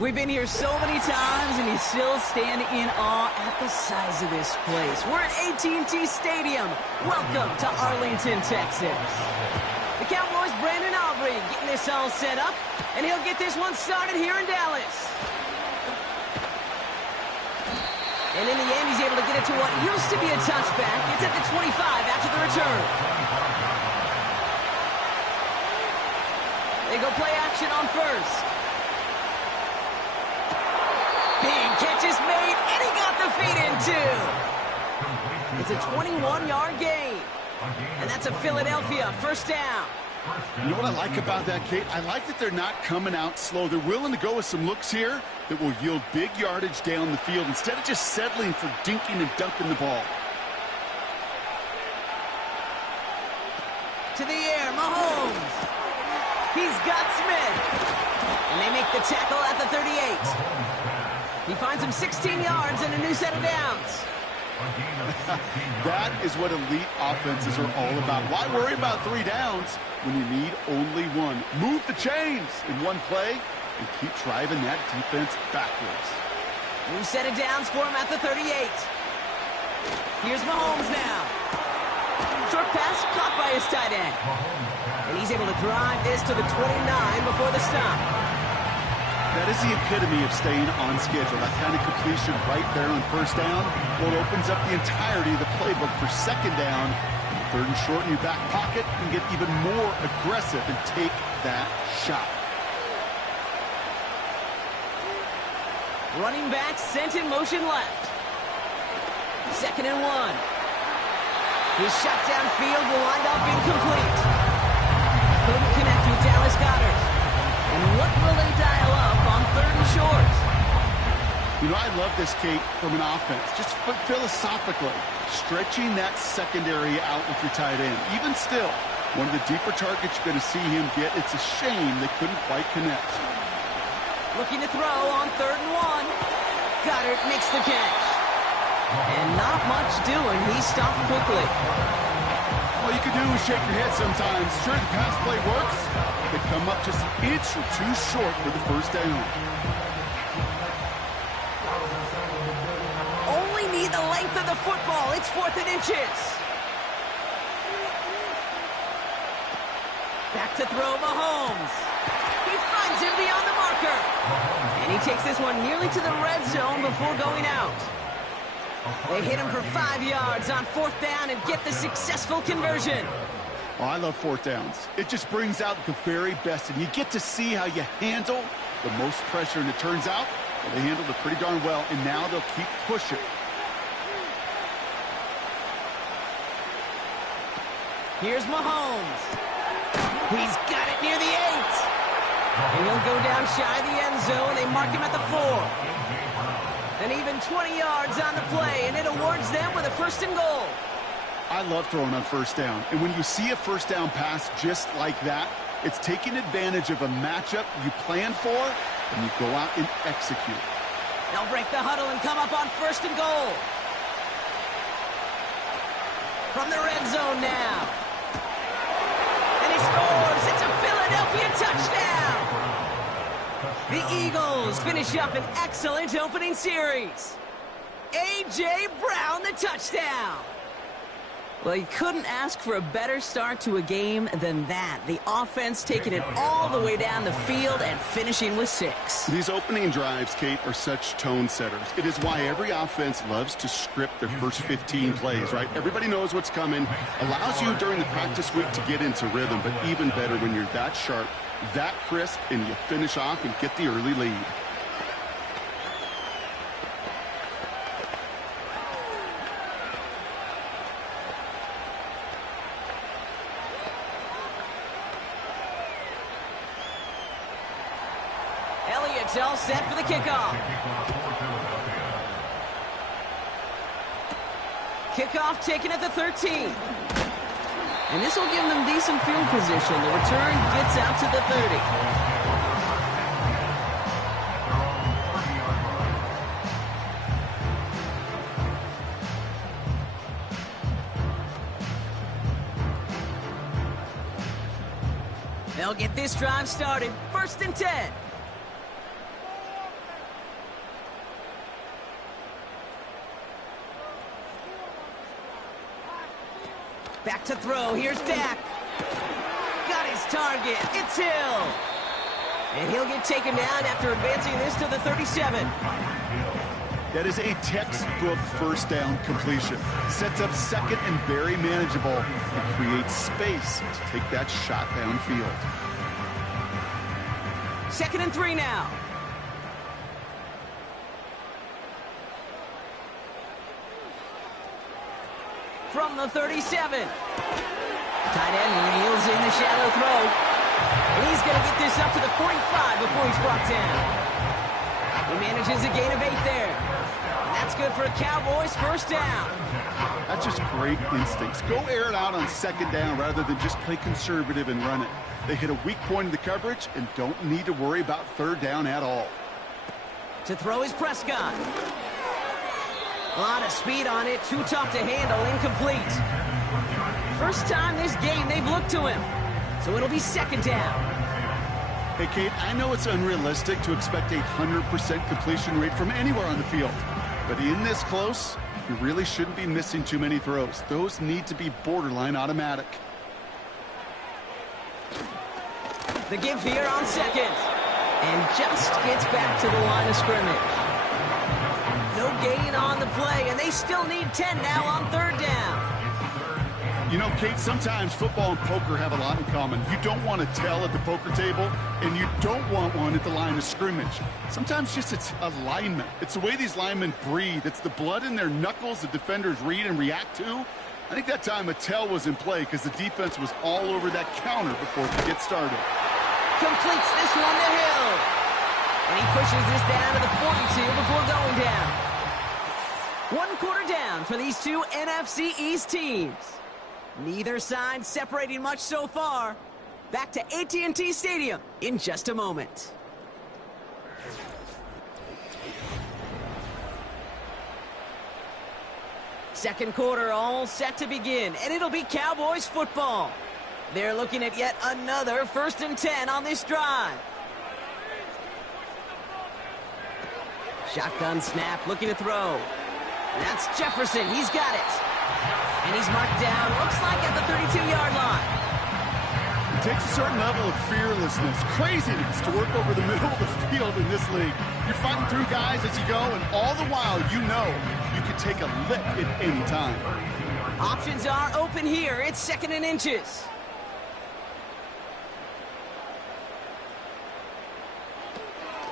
We've been here so many times, and you still stand in awe at the size of this place. We're at AT&T Stadium. Welcome to Arlington, Texas. The Cowboys' Brandon Aubrey getting this all set up, and he'll get this one started here in Dallas. And in the end, he's able to get it to what used to be a touchback. It's at the 25 after the return. They go play action on first. Big catch is made, and he got the feet in, too. It's a 21-yard gain, and that's a Philadelphia first down. You know what I like about that, Kate? I like that they're not coming out slow. They're willing to go with some looks here that will yield big yardage down the field instead of just settling for dinking and dunking the ball. To the air, Mahomes. He's got Smith. And they make the tackle at the 38. He finds him 16 yards and a new set of downs. That is what elite offenses are all about. Why worry about 3 downs when you need only one? Move the chains in one play and keep driving that defense backwards. New set of downs for him at the 38. Here's Mahomes now. Short pass caught by his tight end. And he's able to drive this to the 29 before the stop. That is the epitome of staying on schedule. That kind of completion right there on first down. Well, it opens up the entirety of the playbook for second down. Third and short in your back pocket. You can get even more aggressive and take that shot. Running back sent in motion left. 2nd and 1. His shot downfield will wind up incomplete. Couldn't connect with Dallas Goedert. And what will they dial up on 3rd and short? You know, I love this, Kate, from an offense. Just philosophically, stretching that secondary out with your tight end. Even still, one of the deeper targets you're going to see him get. It's a shame they couldn't quite connect. Looking to throw on 3rd and 1. Goedert makes the catch. And not much doing. He stopped quickly. All you can do is shake your head sometimes. Sure, the pass play works. They come up just an inch or two short for the first down. Only need the length of the football. It's 4th and inches. Back to throw Mahomes. He finds him beyond the marker. And he takes this one nearly to the red zone before going out. They hit him for 5 yards on 4th down and get the successful conversion. Oh, I love 4th downs. It just brings out the very best, and you get to see how you handle the most pressure, and it turns out well, they handled it pretty darn well, and now they'll keep pushing. Here's Mahomes. He's got it near the 8. And he'll go down shy of the end zone. They mark him at the 4. And even 20 yards on the play, and it awards them with a 1st and goal. I love throwing on 1st down. And when you see a 1st down pass just like that, it's taking advantage of a matchup you plan for, and you go out and execute. They'll break the huddle and come up on 1st and goal. From the red zone now. And he scores. It's a Philadelphia touchdown. The Eagles finish up an excellent opening series. A.J. Brown, the touchdown. Well, you couldn't ask for a better start to a game than that. The offense taking it all the way down the field and finishing with 6. These opening drives, Kate, are such tone setters. It is why every offense loves to script their first 15 plays, right? Everybody knows what's coming. Allows you during the practice week to get into rhythm, but even better when you're that sharp, that crisp, and you finish off and get the early lead. Elliott's all set for the kickoff. Kickoff taken at the 13. And this will give them decent field position. The return gets out to the 30. They'll get this drive started. 1st and 10. Back to throw. Here's Dak. Got his target. It's Hill. And he'll get taken down after advancing this to the 37. That is a textbook first down completion. Sets up second and very manageable and creates space to take that shot downfield. 2nd and 3 now. From the 37. Tight end reels in the shallow throw. And he's going to get this up to the 45 before he's brought down. He manages a gain of 8 there. And that's good for a Cowboys 1st down. That's just great instincts. Go air it out on 2nd down rather than just play conservative and run it. They hit a weak point in the coverage and don't need to worry about 3rd down at all. To throw is Prescott. A lot of speed on it. Too tough to handle. Incomplete. First time this game they've looked to him. So it'll be 2nd down. Hey, Kate, I know it's unrealistic to expect a 100% completion rate from anywhere on the field. But in this close, you really shouldn't be missing too many throws. Those need to be borderline automatic. The give here on 2nd. And just gets back to the line of scrimmage. No gain on the play, and they still need 10 now on 3rd down. You know, Kate, sometimes football and poker have a lot in common. You don't want to tell at the poker table, and you don't want one at the line of scrimmage. Sometimes just it's alignment. It's the way these linemen breathe. It's the blood in their knuckles the defenders read and react to. I think that time a tell was in play because the defense was all over that counter before they get started. Completes this one to Hill. And he pushes this down to the 42 before going down. 1 quarter down for these two NFC East teams. Neither side separating much so far. Back to AT&T Stadium in just a moment. Second quarter all set to begin, and it'll be Cowboys football. They're looking at yet another 1st and 10 on this drive. Shotgun snap, looking to throw. That's Jefferson. He's got it. And he's marked down, looks like at the 32-yard line. It takes a certain level of fearlessness, craziness to work over the middle of the field in this league. You're fighting through guys as you go, and all the while you know you can take a lick at any time. Options are open here. It's 2nd and inches.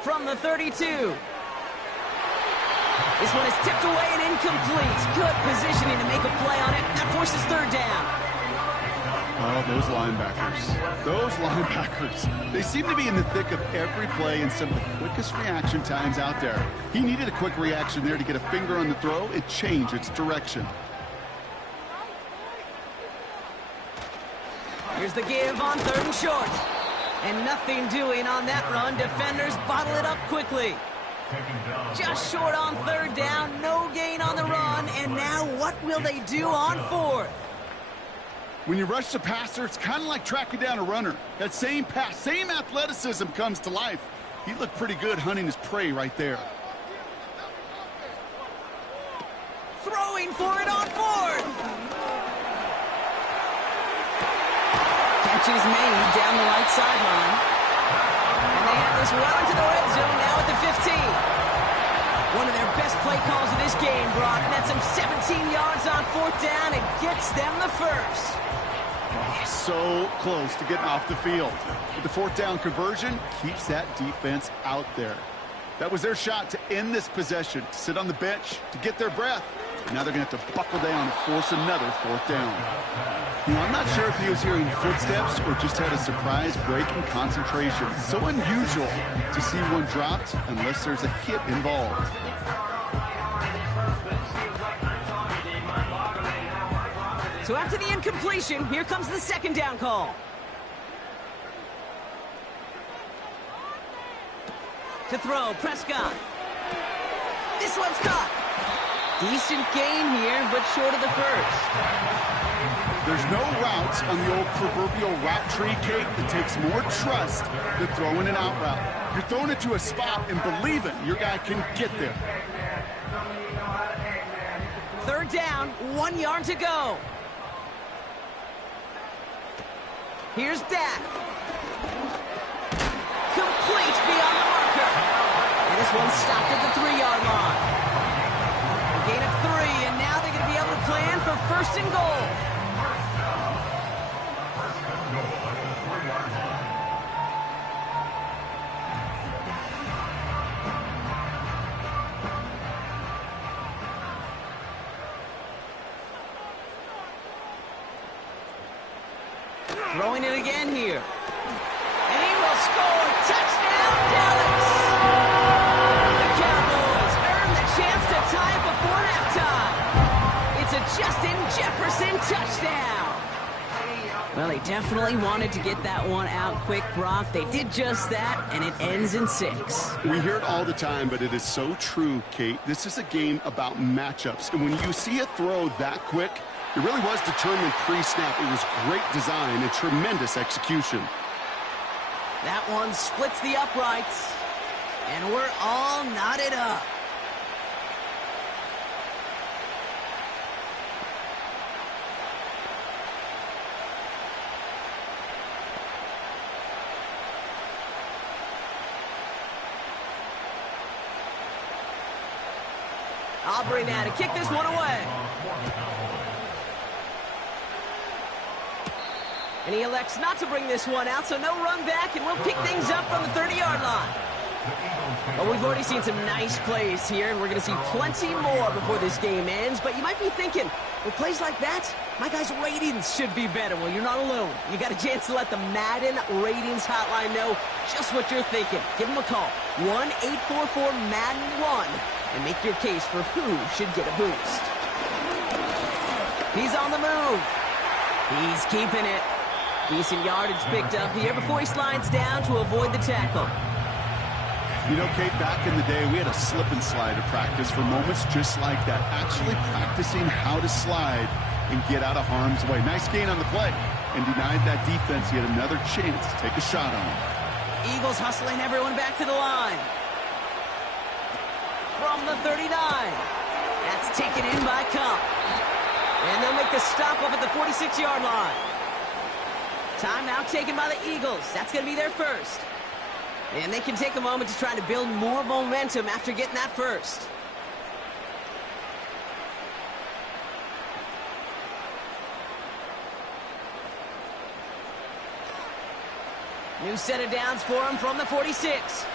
From the 32. This one is tipped away and incomplete. Good positioning to make a play on it. That forces 3rd down. Oh, those linebackers. Those linebackers. They seem to be in the thick of every play and some of the quickest reaction times out there. He needed a quick reaction there to get a finger on the throw. It changed its direction. Here's the give on 3rd and short. And nothing doing on that run. Defenders bottle it up quickly. Just short on 3rd down. No gain on the run. And now what will they do on 4th? When you rush the passer, it's kind of like tracking down a runner. That same pass, same athleticism comes to life. He looked pretty good hunting his prey right there. Throwing for it on 4th. Switch is made down the right sideline. And they have this well into the red zone now at the 15. One of their best play calls of this game, Brock. Nets them 17 yards on 4th down and gets them the first. Oh, so close to getting off the field. But the 4th down conversion keeps that defense out there. That was their shot to end this possession, to sit on the bench, to get their breath. Now they're going to have to buckle down and force another 4th down. You know, I'm not sure if he was hearing footsteps or just had a surprise break in concentration. So unusual to see one dropped unless there's a hit involved. So after the incompletion, here comes the 2nd down call. To throw, Prescott. This one's caught. Decent gain here, but short of the first. There's no routes on the old proverbial route tree, Kate, that takes more trust than throwing an out route. You're throwing it to a spot and believing your guy can get there. 3rd down, 1 yard to go. Here's Dak. Complete beyond the marker. And this one stopped at the 3-yard line. A gain of 3, and now they're going to be able to plan for 1st and goal. Throwing it again here. And he will score. Touchdown, Dallas! The Cowboys earn the chance to tie it before halftime. It's a Justin Jefferson touchdown. Well, they definitely wanted to get that one out quick, Brock. They did just that, and it ends in 6. We hear it all the time, but it is so true, Kate. This is a game about matchups. And when you see a throw that quick, it really was determined pre-snap. It was great design and tremendous execution. That one splits the uprights, and we're all knotted up. Aubrey now to kick this one away. And he elects not to bring this one out, so no run back, and we'll pick things up from the 30-yard line. Well, we've already seen some nice plays here, and we're going to see plenty more before this game ends. But you might be thinking, with plays like that, my guys' ratings should be better. Well, you're not alone. You got a chance to let the Madden Ratings Hotline know just what you're thinking. Give them a call, 1-844-MADDEN-1, and make your case for who should get a boost. He's on the move. He's keeping it. Decent yardage picked up here before he slides down to avoid the tackle. You know, Kate, back in the day, we had a slip and slide to practice for moments just like that. Actually practicing how to slide and get out of harm's way. Nice gain on the play. And denied that defense yet another chance to take a shot on him. Eagles hustling everyone back to the line. From the 39. That's taken in by Cup. And they'll make the stop up at the 46-yard line. Timeout taken by the Eagles. That's going to be their first. And they can take a moment to try to build more momentum after getting that first. New set of downs for him from the 46.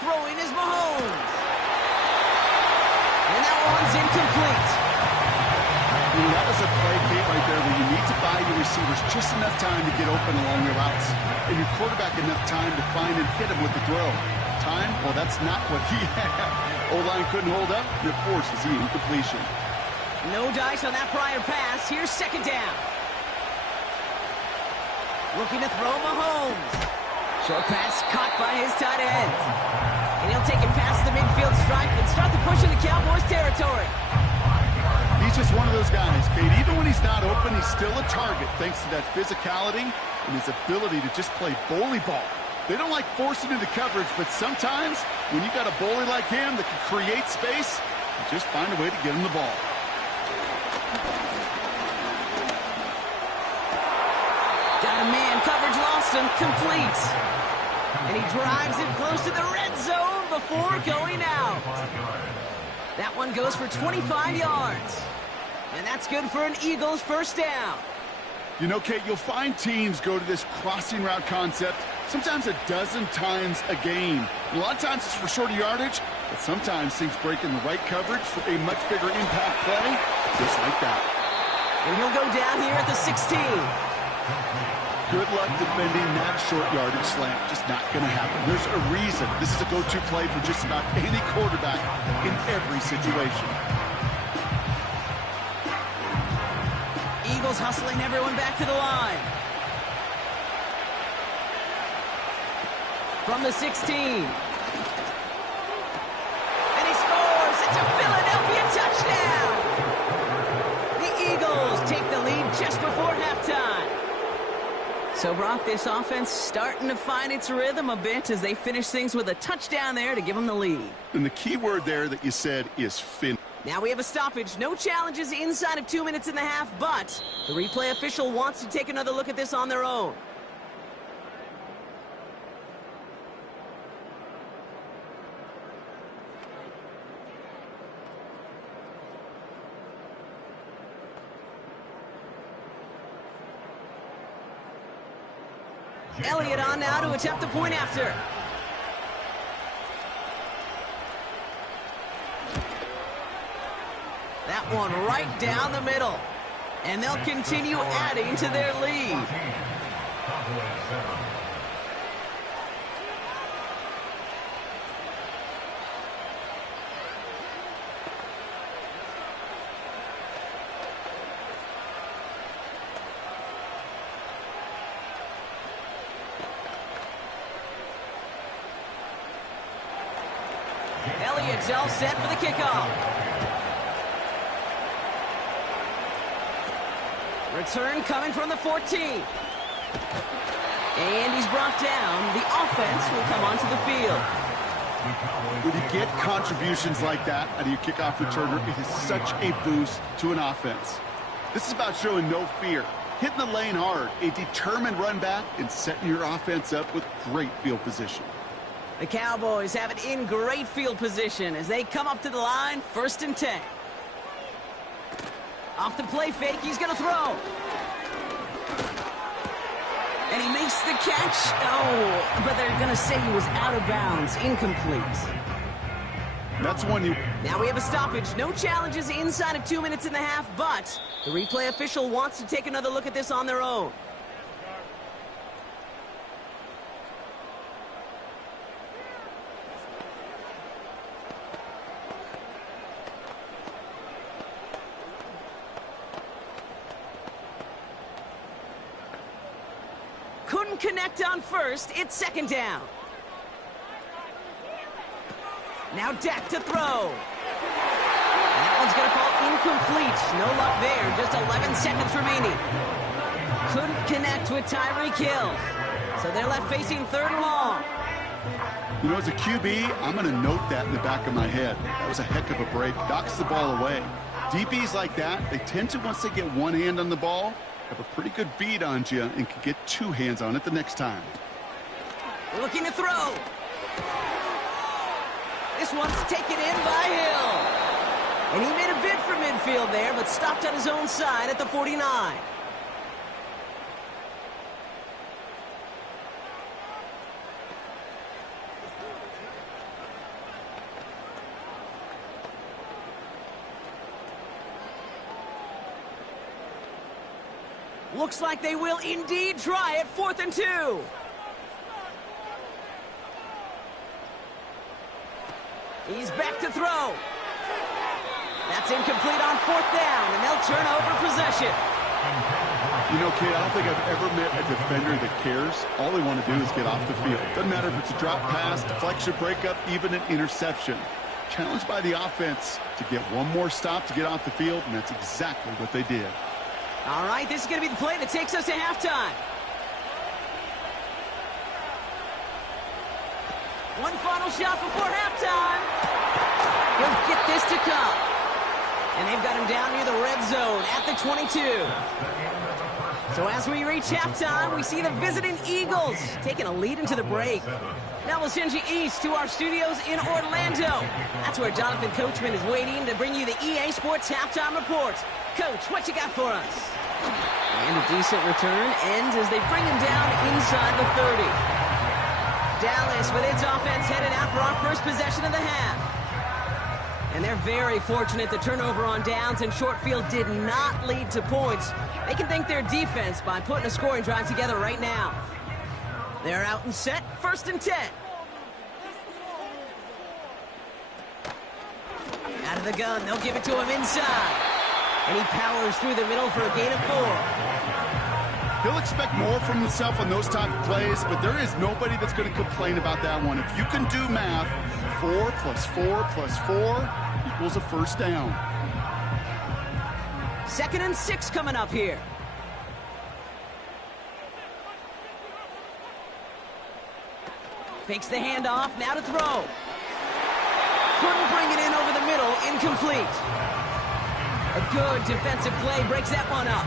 Throwing is Mahomes. And that one's incomplete. That was a play, Kate, right there where you need to buy your receivers just enough time to get open along your routes. And your quarterback enough time to find and hit him with the throw. Time? Well, that's not what he had. O-line couldn't hold up, and it forces the incompletion. No dice on that prior pass. Here's 2nd down. Looking to throw Mahomes. Short pass caught by his tight end. And he'll take it past the midfield stripe and start the push into Cowboys territory. He's just one of those guys, Kate. Even when he's not open, he's still a target thanks to that physicality and his ability to just play bully ball. They don't like forcing into coverage, but sometimes when you got a bully like him that can create space, you just find a way to get him the ball. system complete. And he drives it close to the red zone before going out. That one goes for 25 yards. And that's good for an Eagles first down. You know, Kate, you'll find teams go to this crossing route concept sometimes a dozen times a game. A lot of times it's for shorter yardage, but sometimes things break in the right coverage for a much bigger impact play, just like that. And he'll go down here at the 16. Good luck defending that short yardage slant. Just not going to happen. There's a reason this is a go-to play for just about any quarterback in every situation. Eagles hustling everyone back to the line. From the 16. And he scores! It's a Philadelphia touchdown! The Eagles take the lead just before halftime. So, Brock, this offense starting to find its rhythm a bit as they finish things with a touchdown there to give them the lead. And the key word there that you said is fin. Now we have a stoppage. No challenges inside of 2 minutes and a half, but the replay official wants to take another look at this on their own. Elliott on now to attempt a point after. That one right down the middle. And they'll continue adding to their lead. Elliott's all set for the kickoff. Return coming from the 14. And he's brought down. The offense will come onto the field. When you get contributions like that out of your kickoff returner, it is such a boost to an offense. This is about showing no fear, hitting the lane hard, a determined run back, and setting your offense up with great field position. The Cowboys have it in great field position as they come up to the line, 1st and 10. Off the play fake, he's going to throw. And he makes the catch. Oh, but they're going to say he was out of bounds, incomplete. That's one you... Now we have a stoppage. No challenges inside of 2 minutes and a half, but the replay official wants to take another look at this on their own. Couldn't connect on first. It's 2nd down. Now Dak to throw. And that one's going to fall incomplete. No luck there. Just 11 seconds remaining. Couldn't connect with Tyreek Hill. So they're left facing 3rd and long. You know, as a QB, I'm going to note that in the back of my head. That was a heck of a break. Knocks the ball away. DBs like that, they tend to, once they get one hand on the ball, have a pretty good beat on you and can get 2 hands on it the next time. Looking to throw. This one's taken in by Hill. And he made a bid for midfield there, but stopped on his own side at the 49. Looks like they will indeed try it. 4th and 2. He's back to throw. That's incomplete on 4th down, and they'll turn over possession. You know, Kate, I don't think I've ever met a defender that cares. All they want to do is get off the field. Doesn't matter if it's a drop pass, deflection, breakup, even an interception. Challenged by the offense to get one more stop to get off the field, and that's exactly what they did. All right, this is going to be the play that takes us to halftime. One final shot before halftime. He'll get this to come. And they've got him down near the red zone at the 22. So as we reach halftime, we see the visiting Eagles taking a lead into the break. Now we'll send you east to our studios in Orlando. That's where Jonathan Coachman is waiting to bring you the EA Sports Halftime Report. Coach, what you got for us? And a decent return ends as they bring him down inside the 30. Dallas with its offense headed out for our first possession of the half. And they're very fortunate the turnover on downs and short field did not lead to points. They can thank their defense by putting a scoring drive together right now. They're out and set, 1st and 10. Out of the gun, they'll give it to him inside. And he powers through the middle for a gain of 4. He'll expect more from himself on those type of plays, but there is nobody that's going to complain about that one. If you can do math, 4 plus 4 plus 4 equals a first down. 2nd and 6 coming up here. Fakes the handoff, now to throw. Couldn't bring it in over the middle, incomplete. A good defensive play breaks that one up.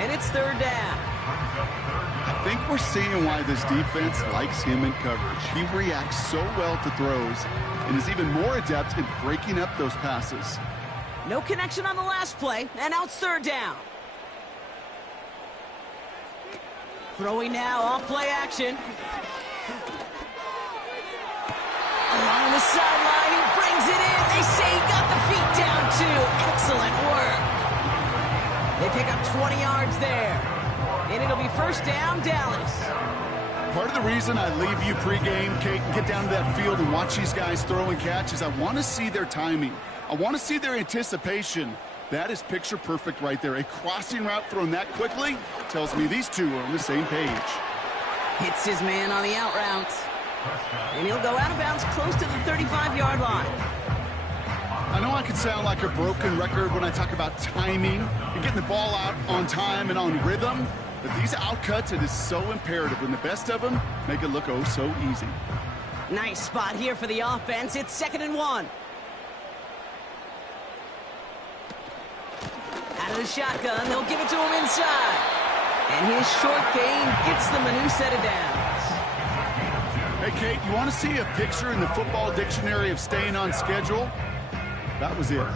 And it's 3rd down. I think we're seeing why this defense likes him in coverage. He reacts so well to throws and is even more adept in breaking up those passes. No connection on the last play, and now it's 3rd down. Throwing now, off play action. Along the sideline, he brings it in. They say he got the feet down too. Excellent work. They pick up 20 yards there. And it'll be 1st down, Dallas. Part of the reason I leave you pregame, Kate, and get down to that field and watch these guys throw and catch is I want to see their timing. I want to see their anticipation. That is picture perfect right there. A crossing route thrown that quickly tells me these two are on the same page. Hits his man on the out route. And he'll go out of bounds close to the 35-yard line. I know I can sound like a broken record when I talk about timing and getting the ball out on time and on rhythm, but these outcuts, it is so imperative, and the best of them make it look oh so easy. Nice spot here for the offense. It's 2nd and 1. Out of the shotgun, they'll give it to him inside. And his short gain gets them a new set of downs. Hey, Kate, you want to see a picture in the football dictionary of staying on schedule? That was it.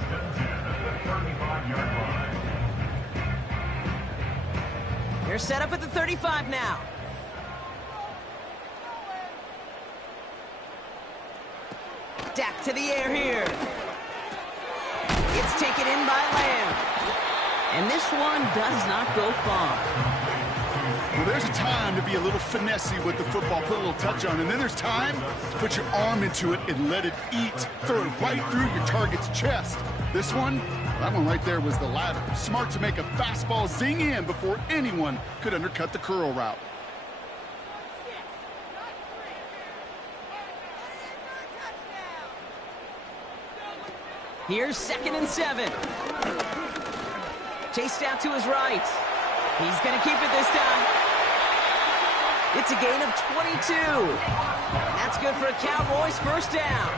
They're set up at the 35 now. Dak to the air here. It's taken in by Lamb. And this one does not go far. Well, there's a time to be a little finessey with the football, put a little touch on, and then there's time to put your arm into it and let it eat. Throw it right through your target's chest. This one, that one right there was the latter. Smart to make a fastball zing in before anyone could undercut the curl route. Here's 2nd and 7. Chased out to his right. He's going to keep it this time. It's a gain of 22. That's good for a Cowboys 1st down.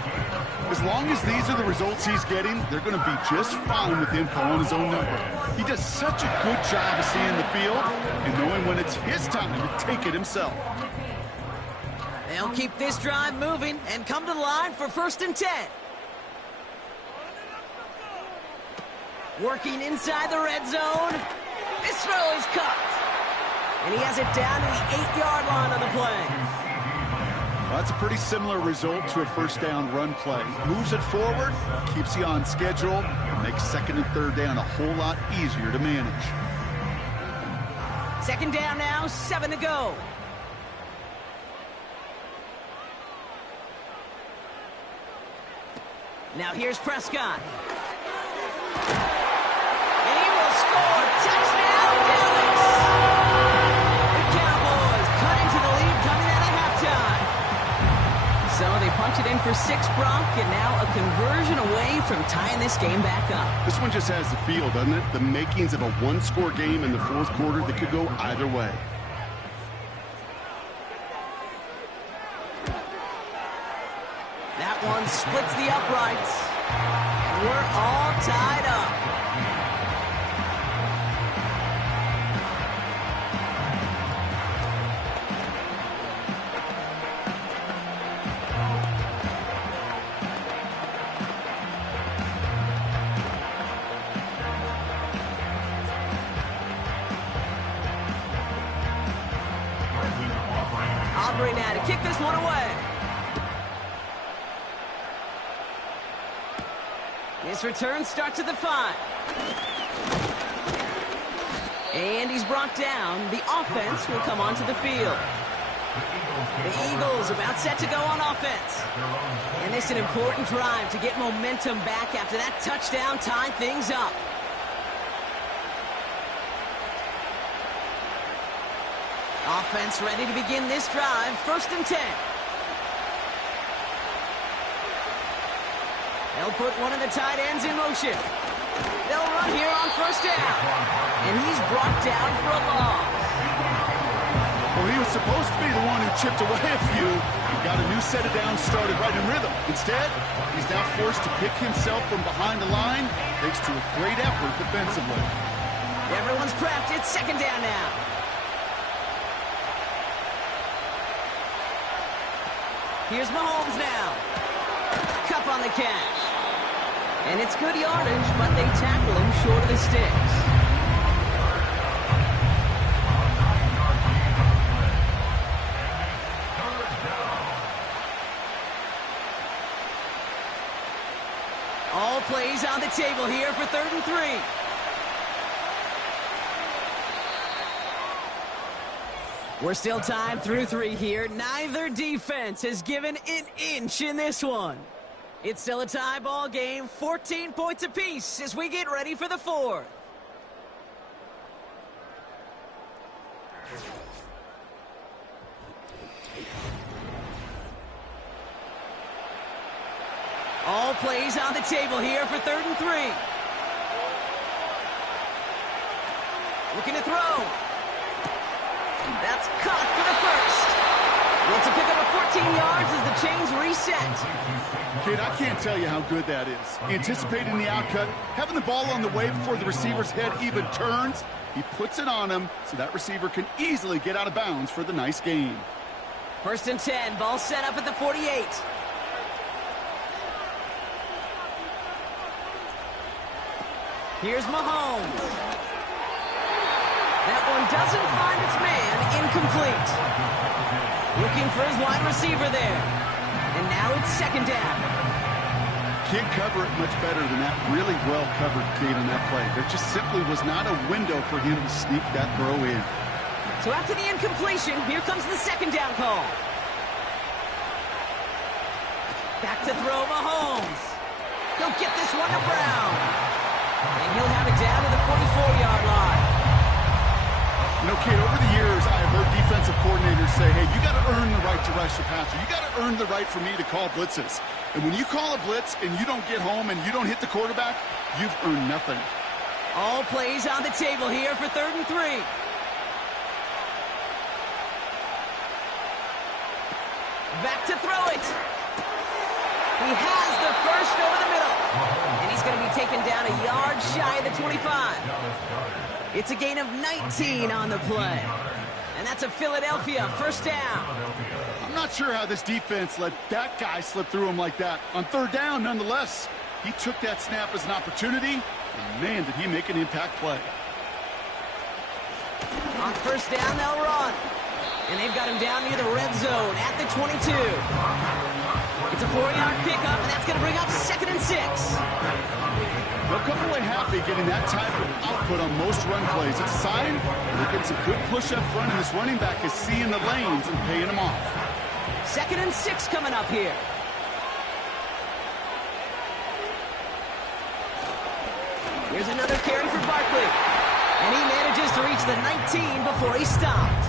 As long as these are the results he's getting, they're going to be just fine with him calling his own number. He does such a good job of seeing the field and knowing when it's his time to take it himself. They'll keep this drive moving and come to the line for 1st and 10. Working inside the red zone. This throw is caught. And he has it down to the 8-yard line on the play. Well, that's a pretty similar result to a 1st down run play. Moves it forward, keeps you on schedule, and makes 2nd and 3rd down a whole lot easier to manage. 2nd down now, 7 to go. Now here's Prescott. And he will score. Touchdown, Dallas! The Cowboys cut into the lead coming out of halftime. So they punch it in for 6, Brock, and now a conversion away from tying this game back up. This one just has the feel, doesn't it? The makings of a one-score game in the 4th quarter that could go either way. That one splits the uprights. And we're all tied up. Aubrey now to kick this one away. This return starts at the 5. And he's brought down. The offense will come onto the field. The Eagles about set to go on offense. And this is an important drive to get momentum back after that touchdown tied things up. Offense ready to begin this drive. 1st and 10. They'll put one of the tight ends in motion. They'll run here on 1st down. And he's brought down for a loss. Well, he was supposed to be the one who chipped away a few. Got a new set of downs started right in rhythm. Instead, he's now forced to pick himself from behind the line, thanks to a great effort defensively. Everyone's prepped. It's 2nd down now. Here's Mahomes now. Cup on the catch. And it's good yardage, but they tackle him short of the sticks. All plays on the table here for 3rd and 3. We're still tied through 3 here. Neither defense has given an inch in this one. It's still a tie ball game, 14 points apiece as we get ready for the 4th. All plays on the table here for 3rd and 3. Looking to throw. That's caught for the 1st. It's a pickup of 14 yards as the chains reset. Kid, I can't tell you how good that is. Anticipating the outcut, having the ball on the way before the receiver's head even turns, he puts it on him so that receiver can easily get out of bounds for the nice gain. 1st and 10, ball set up at the 48. Here's Mahomes. That one doesn't find its man. Incomplete. Looking for his wide receiver there. And now it's 2nd down. Can't cover it much better than that really well-covered kid on that play. There just simply was not a window for him to sneak that throw in. So after the incompletion, here comes the 2nd down call. Back to throw Mahomes. He'll get this one to Brown. And he'll have it down to the 44-yard line. You know, kid, over the years, I have heard defensive coordinators say, hey, you got to earn the right to rush the passer. You got to earn the right for me to call blitzes. And when you call a blitz and you don't get home and you don't hit the quarterback, you've earned nothing. All plays on the table here for 3rd and 3. Back to throw it. He has the 1st over the middle. And he's going to be taken down a yard shy of the 25. It's a gain of 19 on the play. And that's a Philadelphia 1st down. I'm not sure how this defense let that guy slip through him like that. On 3rd down, nonetheless, he took that snap as an opportunity, and man, did he make an impact play. On 1st down, they'll run. And they've got him down near the red zone at the 22. It's a 4-yard pickup, and that's going to bring up 2nd and 6. They'll come away happy getting that type of output on most run plays. It's a sign they're getting some good push up front, and this running back is seeing the lanes and paying them off. 2nd and 6 coming up here. Here's another carry for Barkley. And he manages to reach the 19 before he stopped.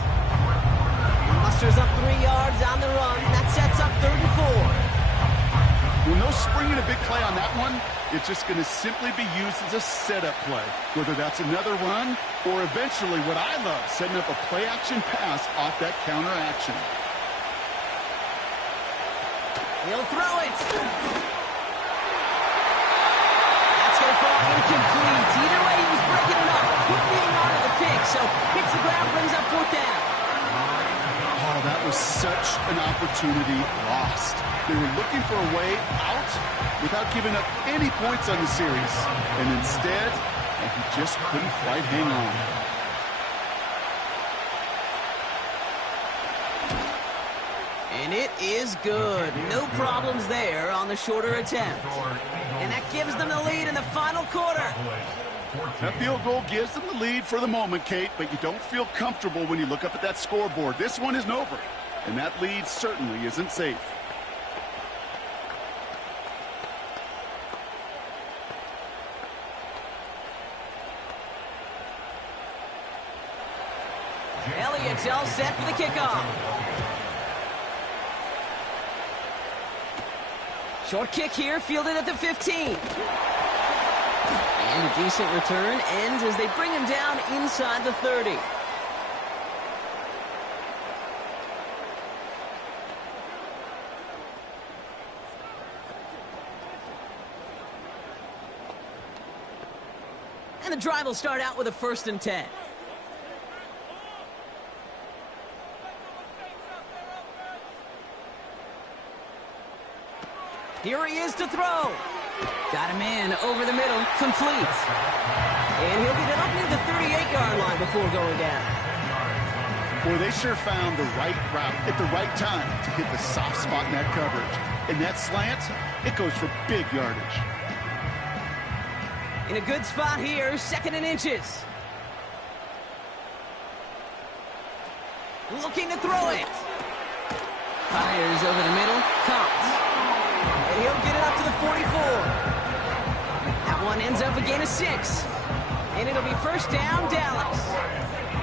He musters up 3 yards on the run. That sets up 3rd and 4. When no springing a big play on that one, it's just going to simply be used as a setup play. Whether that's another run or eventually what I love, setting up a play-action pass off that counter action. He'll throw it. That's going to fall incomplete. Either way, he was breaking it up. Quick being onto the pick, so hits the ground, brings up 4th down. Oh, that was such an opportunity lost. They were looking for a way out without giving up any points on the series. And instead, he just couldn't quite hang on. And it is good. No problems there on the shorter attempt. And that gives them the lead in the final quarter. That field goal gives them the lead for the moment, Kate, but you don't feel comfortable when you look up at that scoreboard. This one isn't over, and that lead certainly isn't safe. Elliott's all set for the kickoff. Short kick here, fielded at the 15. And a decent return ends as they bring him down inside the 30. And the drive will start out with a 1st and 10. Here he is to throw. Got him in over the middle, complete. And he'll get it up near the 38-yard line before going down. Boy, they sure found the right route at the right time to hit the soft spot in that coverage. And that slant, it goes for big yardage. In a good spot here, 2nd and inches. Looking to throw it. Fires over the middle, caught. And he'll get it up to the 44. That one ends up a gain of 6. And it'll be 1st down, Dallas.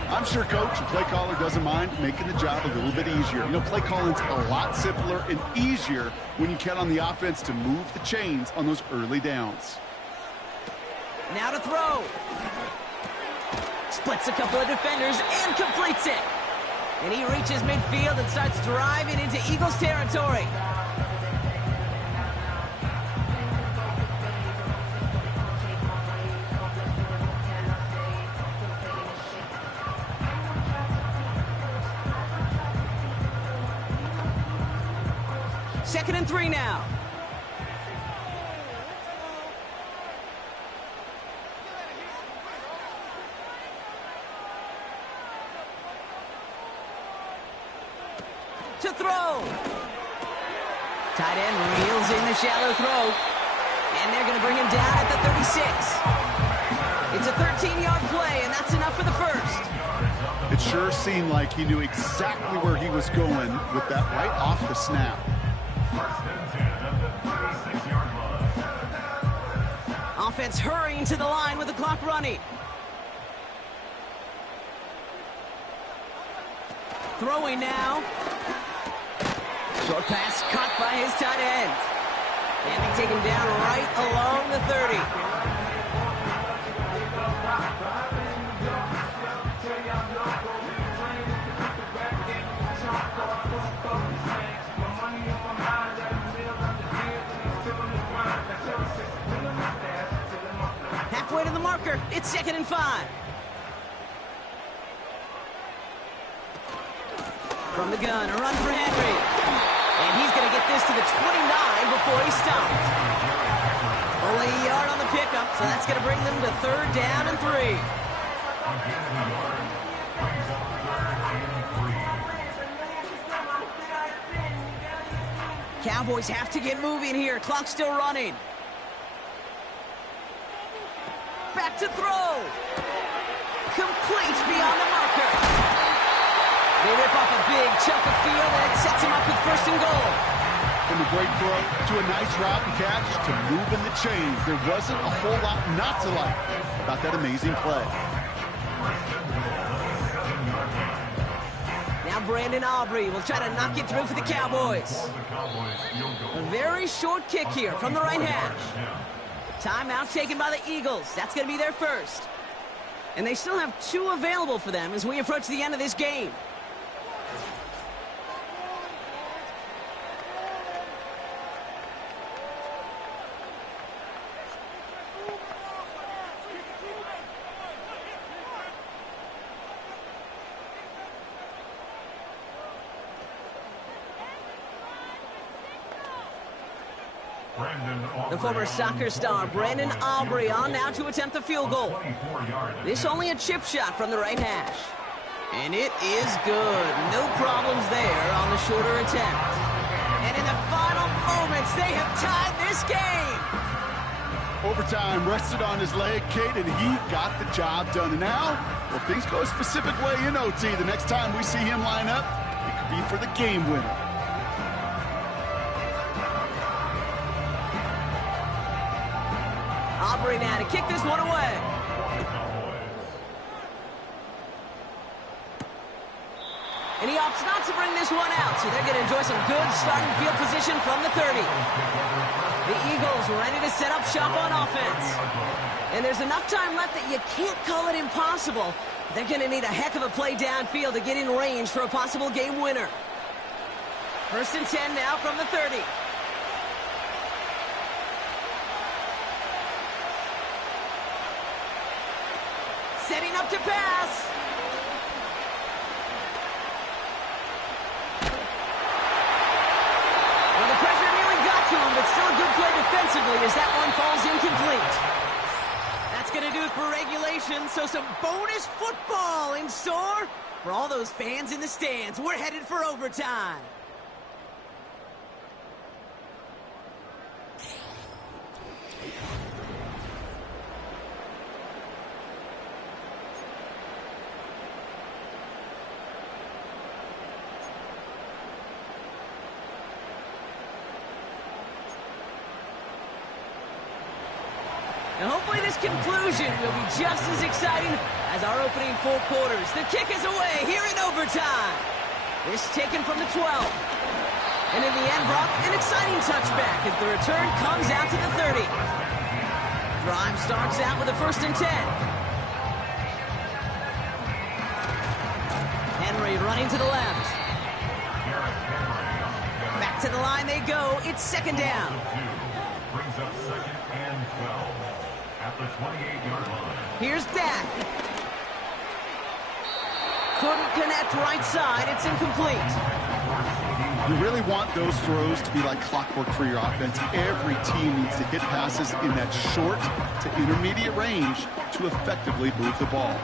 I'm sure Coach and play caller doesn't mind making the job a little bit easier. You know, play calling's a lot simpler and easier when you count on the offense to move the chains on those early downs. Now to throw. Splits a couple of defenders and completes it. And he reaches midfield and starts driving into Eagles territory. Second and 3 now. To throw. Tight end reels in the shallow throw. And they're going to bring him down at the 36. It's a 13-yard play, and that's enough for the 1st. It sure seemed like he knew exactly where he was going with that right off the snap. Offense hurrying to the line with the clock running. Throwing now. Short pass caught by his tight end. And they take him down right along the 30. Halfway to the marker. It's 2nd and 5. From the gun, a run for Henry. And he's going to get this to the 29 before he stopped. Only a yard on the pickup, so that's going to bring them to 3rd down and 3. Cowboys have to get moving here. Clock's still running. Back to throw. Complete beyond the marker. They rip off a big chunk of field, and it sets him up with 1st and goal. From a great throw to a nice route and catch to moving the chains, there wasn't a whole lot not to like about that amazing play. Now Brandon Aubrey will try to knock it through for the Cowboys. A very short kick here from the right hash. Timeout taken by the Eagles. That's going to be their 1st. And they still have 2 available for them as we approach the end of this game. The former soccer star, Brandon Aubrey, on now to attempt the field goal. This only a chip shot from the right hash. And it is good. No problems there on the shorter attempt. And in the final moments, they have tied this game. Overtime rested on his leg, Kate, and he got the job done. And now, if things go a specific way in OT, the next time we see him line up, it could be for the game winner. Aubrey now to kick this one away. And he opts not to bring this one out, so they're going to enjoy some good starting field position from the 30. The Eagles ready to set up shop on offense. And there's enough time left that you can't call it impossible. They're going to need a heck of a play downfield to get in range for a possible game winner. 1st and 10 now from the 30. Setting up to pass. Well, the pressure nearly got to him, but still a good play defensively as that one falls incomplete. That's going to do it for regulation, so some bonus football in store for all those fans in the stands. We're headed for overtime. And hopefully this conclusion will be just as exciting as our opening 4 quarters. The kick is away here in overtime. This taken from the 12. And in the end, Brock, an exciting touchback as the return comes out to the 30. Drive starts out with a 1st and 10. Henry running to the left. Back to the line they go. It's 2nd down. Brings up 2nd and 12. At the 28-yard line. Here's Dak. Couldn't connect right side. It's incomplete. You really want those throws to be like clockwork for your offense. Every team needs to hit passes in that short to intermediate range to effectively move the ball.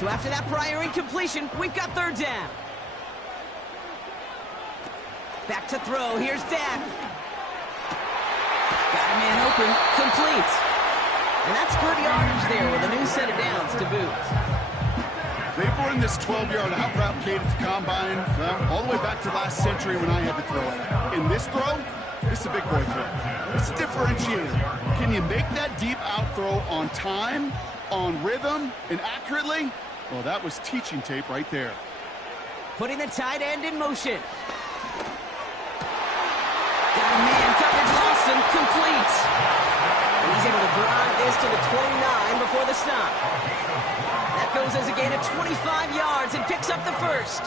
So after that prior incompletion, we've got 3rd down. Back to throw. Here's Dak. Got a man open, complete. And that's good yardage there with a new set of downs to boot. They've run this 12-yard out route, Kate, at the combine, well, all the way back to last century when I had to throw it. In this throw, it's a big boy throw. It's a differentiator. Can you make that deep out throw on time, on rhythm, and accurately? Well, that was teaching tape right there. Putting the tight end in motion. Got a man coverage lost him, complete. And he's able to drive this to the 29 before the stop. That goes as a gain of 25 yards and picks up the 1st.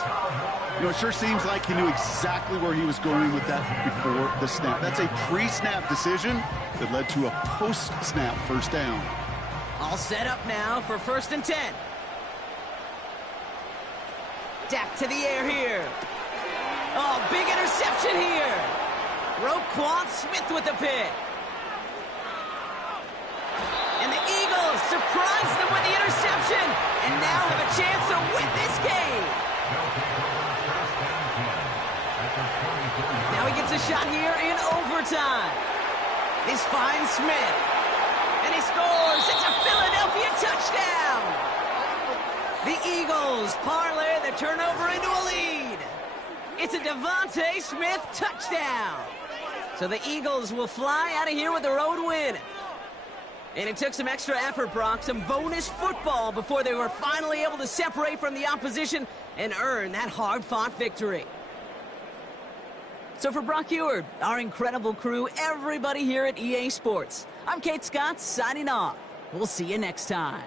You know, it sure seems like he knew exactly where he was going with that before the snap. That's a pre-snap decision that led to a post-snap 1st down. All set up now for 1st and 10. Dak to the air here. Oh, big interception here. Roquan Smith with the pick. And the Eagles surprise them with the interception and now have a chance to win this game. Now he gets a shot here in overtime. This finds Smith. And he scores. It's a Philadelphia touchdown. The Eagles parlay the turnover into a lead. It's a Devontae Smith touchdown. So the Eagles will fly out of here with a road win. And it took some extra effort, Brock, some bonus football before they were finally able to separate from the opposition and earn that hard-fought victory. So for Brock Eward, our incredible crew, everybody here at EA Sports, I'm Kate Scott signing off. We'll see you next time.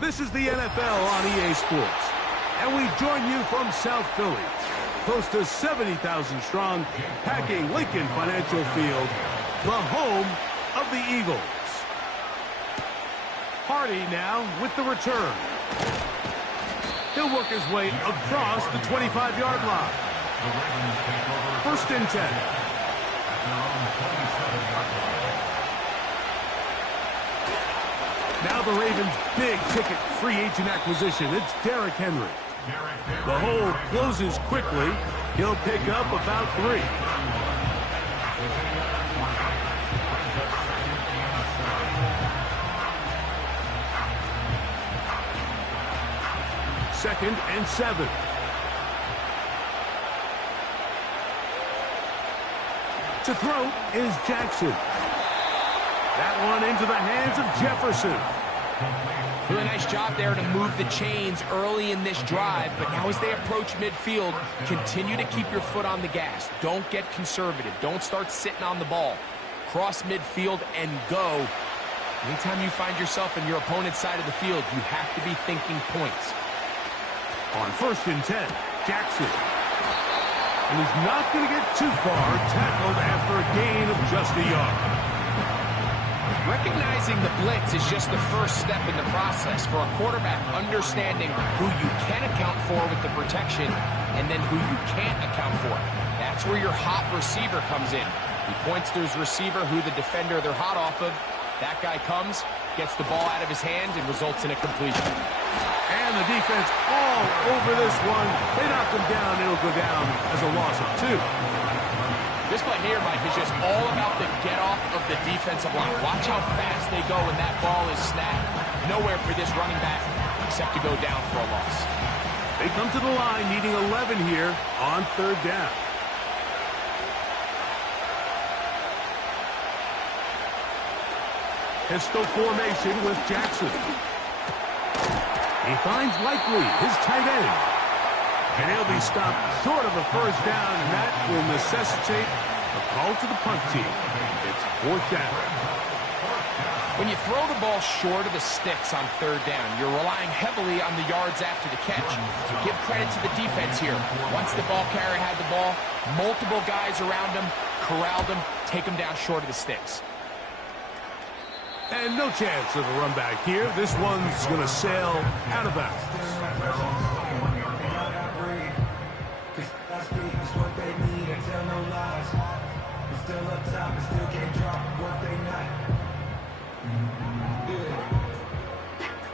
This is the NFL on EA Sports, and we join you from South Philly, close to 70,000 strong, packing Lincoln Financial Field, the home of the Eagles. Hardy now with the return. He'll work his way across the 25-yard line. First and 10. Now the Ravens' big-ticket free agent acquisition. It's Derrick Henry. The hole closes quickly. He'll pick up about 3. Second and 7. To throw is Jackson. That one into the hands of Jefferson. Really nice job there to move the chains early in this drive, but now as they approach midfield, continue to keep your foot on the gas. Don't get conservative. Don't start sitting on the ball. Cross midfield and go. Anytime you find yourself in your opponent's side of the field, you have to be thinking points. On first and 10, Jackson. And he's not going to get too far, tackled after a gain of just a yard. Recognizing the blitz is just the first step in the process for a quarterback, understanding who you can account for with the protection and then who you can't account for. That's where your hot receiver comes in. He points to his receiver, who the defender they're hot off of. That guy comes, gets the ball out of his hand, and results in a completion. And the defense all over this one. They knock him down. It'll go down as a loss of 2. This play here, Mike, is just all about the get-off of the defensive line. Watch how fast they go when that ball is snapped. Nowhere for this running back except to go down for a loss. They come to the line needing 11 here on third down. Pistol formation with Jackson. He finds Likely, his tight end. And he'll be stopped short of a first down, and that will necessitate a call to the punt team. It's fourth down. When you throw the ball short of the sticks on third down, you're relying heavily on the yards after the catch. So give credit to the defense here. Once the ball carrier had the ball, multiple guys around him, corralled him, take him down short of the sticks. And no chance of a run back here. This one's going to sail out of bounds.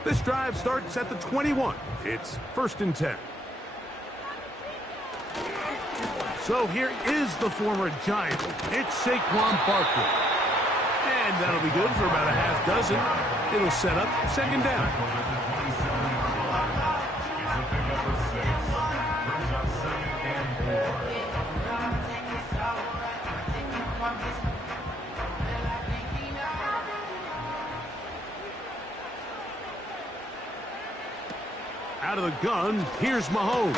This drive starts at the 21. It's first and 10. So here is the former Giant. It's Saquon Barkley. And that'll be good for about a half dozen. It'll set up second down. Out of the gun, here's Mahomes.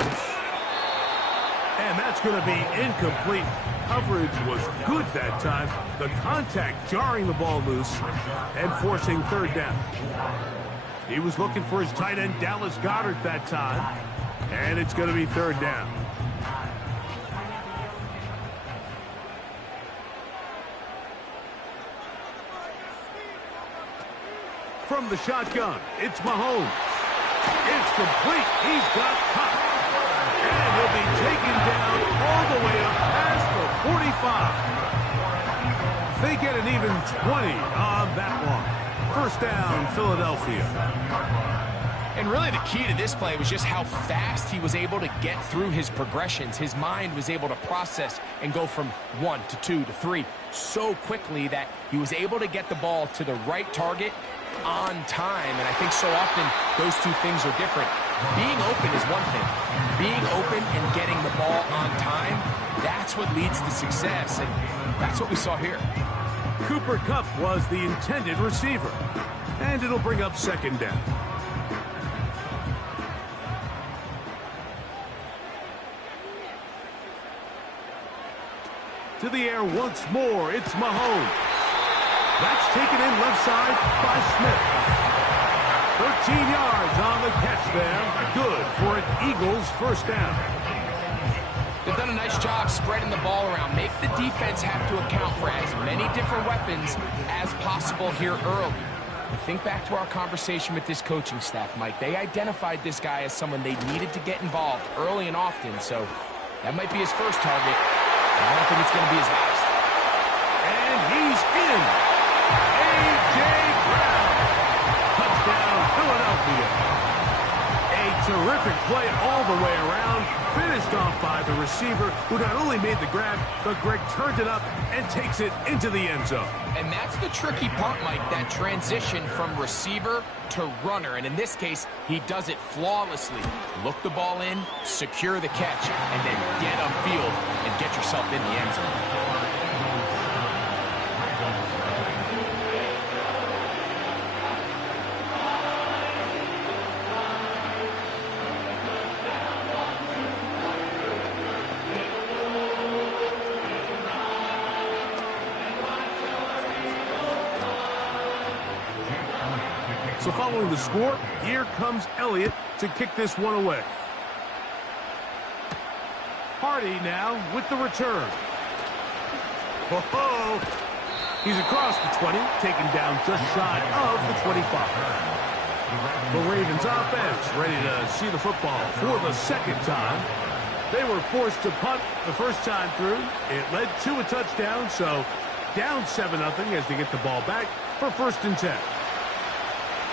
And that's going to be incomplete. Coverage was good that time. The contact jarring the ball loose and forcing third down. He was looking for his tight end, Dallas Goedert, that time. And it's going to be third down. From the shotgun, it's Mahomes. It's complete. He's got caught. And he'll be taken down all the way up past the 45. They get an even 20 on that one. First down, Philadelphia. And really the key to this play was just how fast he was able to get through his progressions. His mind was able to process and go from 1 to 2 to 3 so quickly that he was able to get the ball to the right target on time. And I think so often those two things are different. Being open is one thing. Being open and getting the ball on time, that's what leads to success. And that's what we saw here. Cooper Kupp was the intended receiver. And it'll bring up second down. To the air once more, it's Mahomes. That's taken in left side by Smith. 13 yards on the catch there. Good for an Eagles first down. They've done a nice job spreading the ball around. Make the defense have to account for as many different weapons as possible here early. Think back to our conversation with this coaching staff, Mike. They identified this guy as someone they needed to get involved early and often, so that might be his first target. I don't think it's going to be his last. And he's in. A.J. Brown. Touchdown, Philadelphia. A terrific play all the way around. Finished off by the receiver, who not only made the grab, but Greg turned it up and takes it into the end zone. And that's the tricky part, Mike, that transition from receiver to runner. And in this case, he does it flawlessly. Look the ball in, secure the catch, and then get upfield and get yourself in the end zone. So following the score, here comes Elliott to kick this one away. Hardy now with the return. Ho-ho! He's across the 20, taken down just shy of the 25. The Ravens offense ready to see the football for the second time. They were forced to punt the first time through. It led to a touchdown, so down 7-0 as they get the ball back for 1st and 10.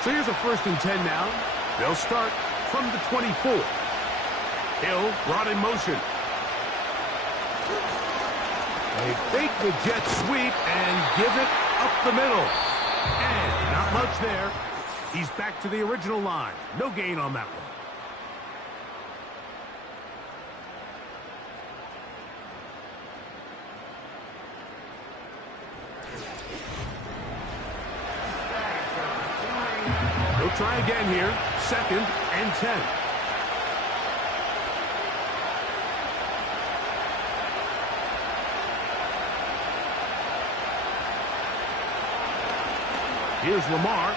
So here's a 1st and 10 now. They'll start from the 24. Hill brought in motion. They fake the jet sweep and give it up the middle. And not much there. He's back to the original line. No gain on that one. They'll try again here. 2nd and 10. Here's Lamar.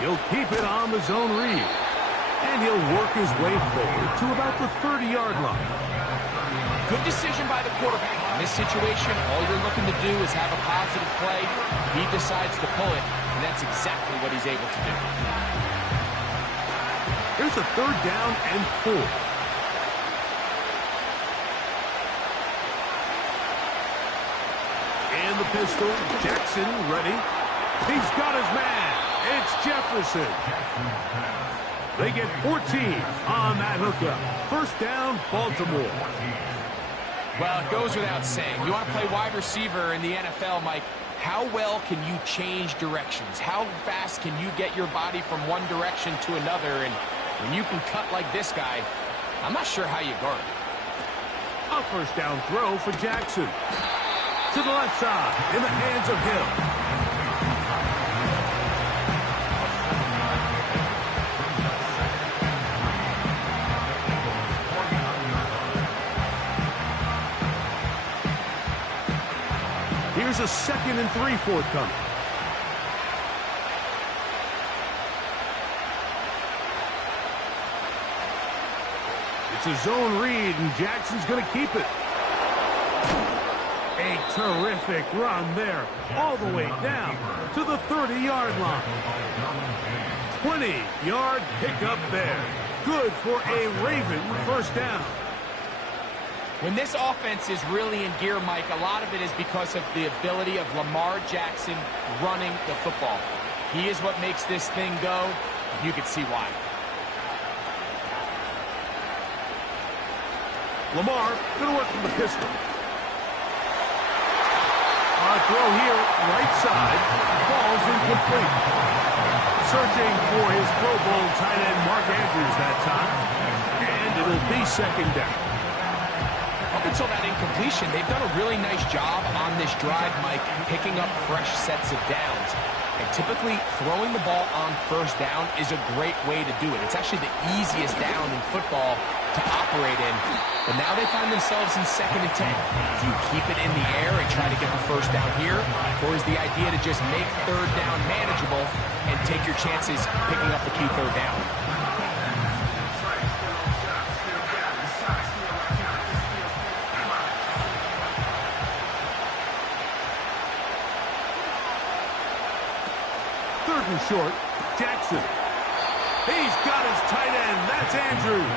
He'll keep it on the zone read. And he'll work his way forward to about the 30-yard line. Good decision by the quarterback. In this situation, all you're looking to do is have a positive play. He decides to pull it, and that's exactly what he's able to do. Here's a 3rd down and 4. And the pistol. Jackson ready. He's got his man. It's Jefferson. They get 14 on that hookup. 1st down, Baltimore. Well, it goes without saying. You want to play wide receiver in the NFL, Mike. How well can you change directions? How fast can you get your body from one direction to another? And when you can cut like this guy, I'm not sure how you guard it. A 1st down throw for Jackson. To the left side, in the hands of Hill. Here's a 2nd and 3 forthcoming. It's a zone read, and Jackson's going to keep it. A terrific run there, all the way down to the 30-yard line. 20-yard pickup there. Good for a Raven first down. When this offense is really in gear, Mike, a lot of it is because of the ability of Lamar Jackson running the football. He is what makes this thing go. You can see why. Lamar going to work from the pistol. On throw here, right side, falls incomplete. Searching for his Pro Bowl tight end Mark Andrews that time, and it'll be 2nd down. Up until that incompletion, they've done a really nice job on this drive, Mike, picking up fresh sets of downs. And typically, throwing the ball on first down is a great way to do it. It's actually the easiest down in football to operate in. But now they find themselves in 2nd and 10. Do you keep it in the air and try to get the first down here? Or is the idea to just make 3rd down manageable and take your chances picking up the key 3rd down? Third and short, Jackson. He's got his tight end. That's Andrews.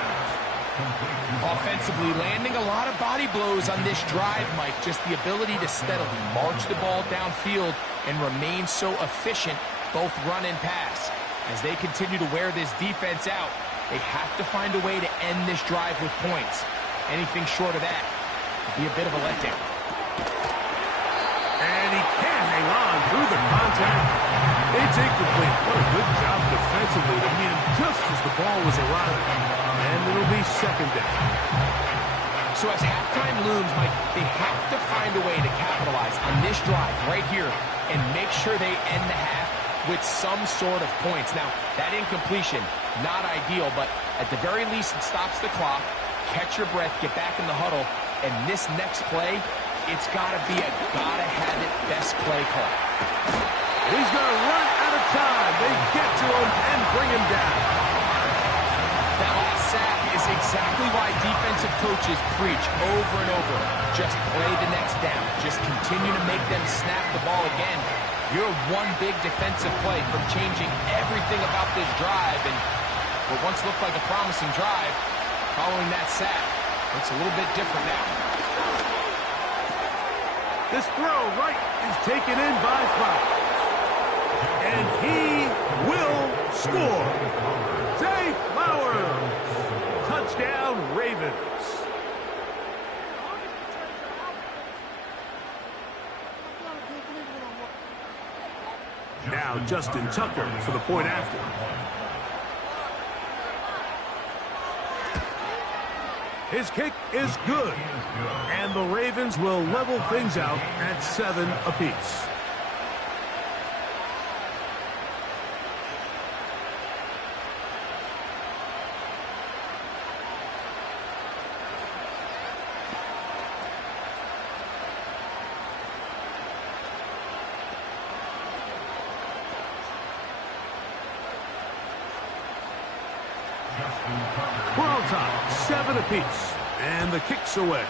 Offensively, landing a lot of body blows on this drive, Mike. Just the ability to steadily march the ball downfield and remain so efficient, both run and pass. As they continue to wear this defense out, they have to find a way to end this drive with points. Anything short of that would be a bit of a letdown. And he can't hang on through the contact. It's incomplete. What a good job defensively to meet him just as the ball was arriving. And it'll be 2nd down. So as halftime looms, Mike, they have to find a way to capitalize on this drive right here and make sure they end the half with some sort of points. Now, that incompletion, not ideal, but at the very least it stops the clock. Catch your breath, get back in the huddle, and this next play, it's got to be a gotta-have-it best play call. He's going to run out of time. They get to him and bring him down. That last sack is exactly why defensive coaches preach over and over. Just play the next down. Just continue to make them snap the ball again. You're one big defensive play from changing everything about this drive. And what once looked like a promising drive, following that sack, looks a little bit different now. This throw right is taken in by Flowers. And he will score. Zay Flowers. Touchdown, Ravens. Now Justin Tucker for the point after. His kick is good. And the Ravens will level things out at 7 apiece. We're on top, 7 apiece, and the kick's away.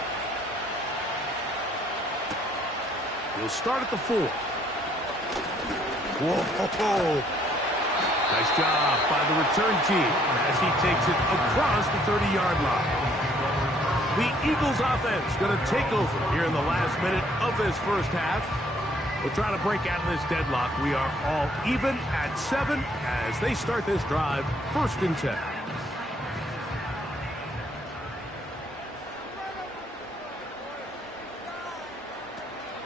He'll start at the 4. Whoa! Nice job by the return team as he takes it across the 30-yard line. The Eagles offense going to take over here in the last minute of this first half. We'll try to break out of this deadlock. We are all even at 7 as they start this drive, 1st and 10.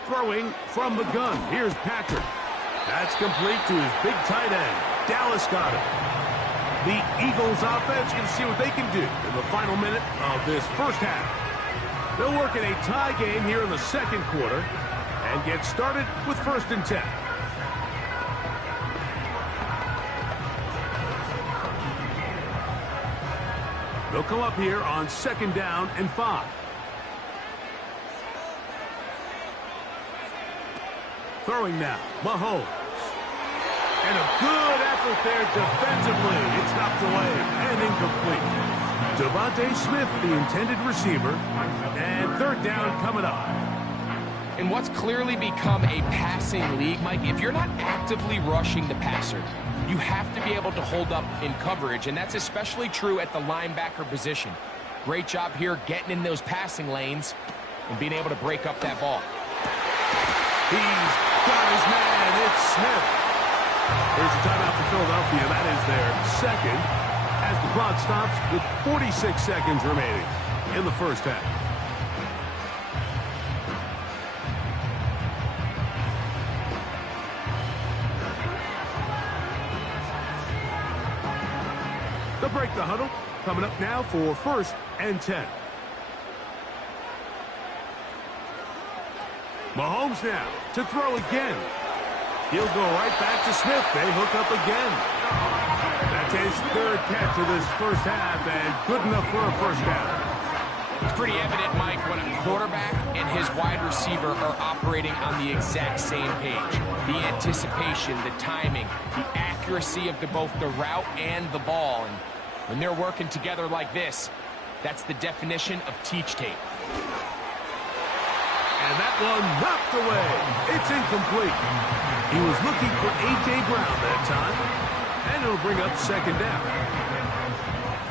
Throwing from the gun. Here's Patrick. That's complete to his big tight end. Dallas got it. The Eagles offense can see what they can do in the final minute of this first half. They'll work in a tie game here in the 2nd quarter and get started with 1st and 10. They'll come up here on 2nd down and 5. Throwing now, Mahomes. And a good effort there defensively. It's knocked away and incomplete. Devontae Smith, the intended receiver. And third down coming up. In what's clearly become a passing league, Mike, if you're not actively rushing the passer, you have to be able to hold up in coverage, and that's especially true at the linebacker position. Great job here getting in those passing lanes and being able to break up that ball. He's got his man. It's Smith. There's a timeout for Philadelphia. That is their second as the clock stops with 46 seconds remaining in the first half. They'll break the huddle. Coming up now for 1st and 10. Mahomes now to throw again. He'll go right back to Smith. They hook up again. That's his third catch of this first half, and good enough for a first down. It's pretty evident, Mike, when a quarterback and his wide receiver are operating on the exact same page. The anticipation, the timing, the accuracy of both the route and the ball. And when they're working together like this, that's the definition of teach tape. And that one knocked away. It's incomplete. He was looking for A.J. Brown that time, and it'll bring up second down.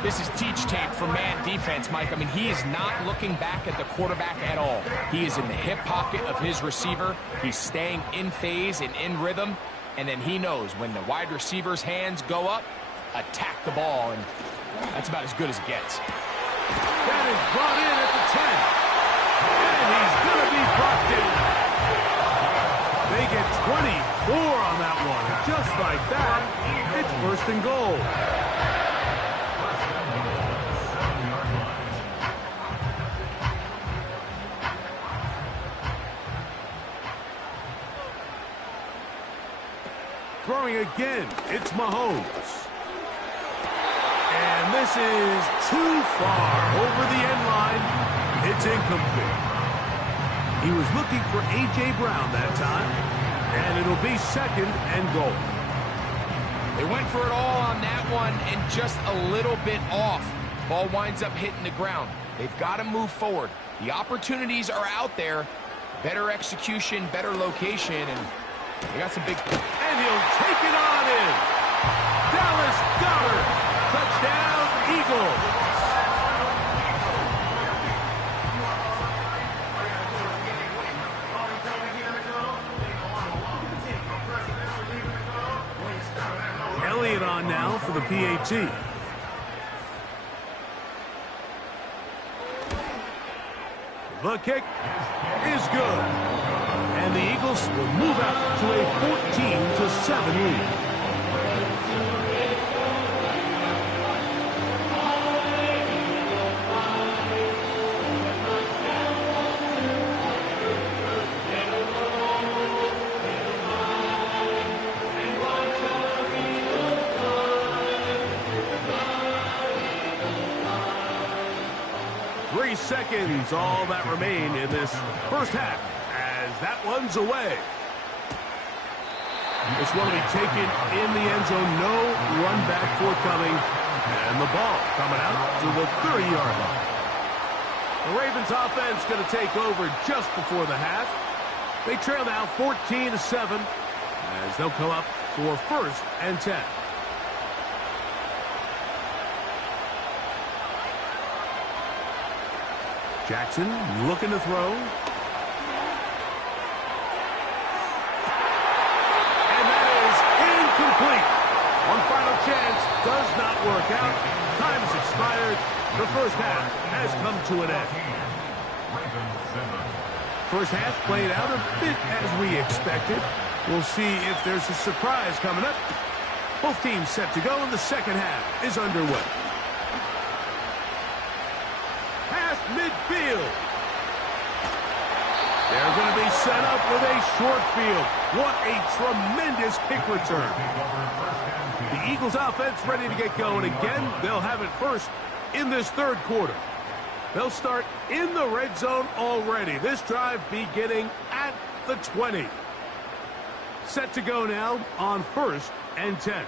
This is teach tape for man defense, Mike. I mean, he is not looking back at the quarterback at all. He is in the hip pocket of his receiver. He's staying in phase and in rhythm, and then he knows when the wide receiver's hands go up, attack the ball, and that's about as good as it gets. That is brought in at the 10. And he's going to be brought down. They get 24 on that one. And just like that, it's 1st and goal. Throwing again, it's Mahomes. And this is too far over the end line. It's incomplete. He was looking for A.J. Brown that time, and it'll be 2nd and goal. They went for it all on that one and just a little bit off. Ball winds up hitting the ground. They've got to move forward. The opportunities are out there. Better execution, better location, and they got some big... And he'll take it on in. Dallas Goedert. Touchdown, Eagles. Elliott on now for the PAT. The kick is good. And the Eagles will move out to a 14-7 lead. Seconds, all that remain in this first half as that one's away. This one will be taken in the end zone. No run back forthcoming. And the ball coming out to the 30-yard line. The Ravens offense going to take over just before the half. They trail now 14-7 as they'll come up for 1st and 10. Jackson looking to throw. And that is incomplete. One final chance does not work out. Time has expired. The first half has come to an end. First half played out a bit as we expected. We'll see if there's a surprise coming up. Both teams set to go, and the second half is underway. Midfield. They're going to be set up with a short field. What a tremendous kick return. The Eagles offense ready to get going again. They'll have it first in this third quarter. They'll start in the red zone already. This drive beginning at the 20. Set to go now on 1st and 10.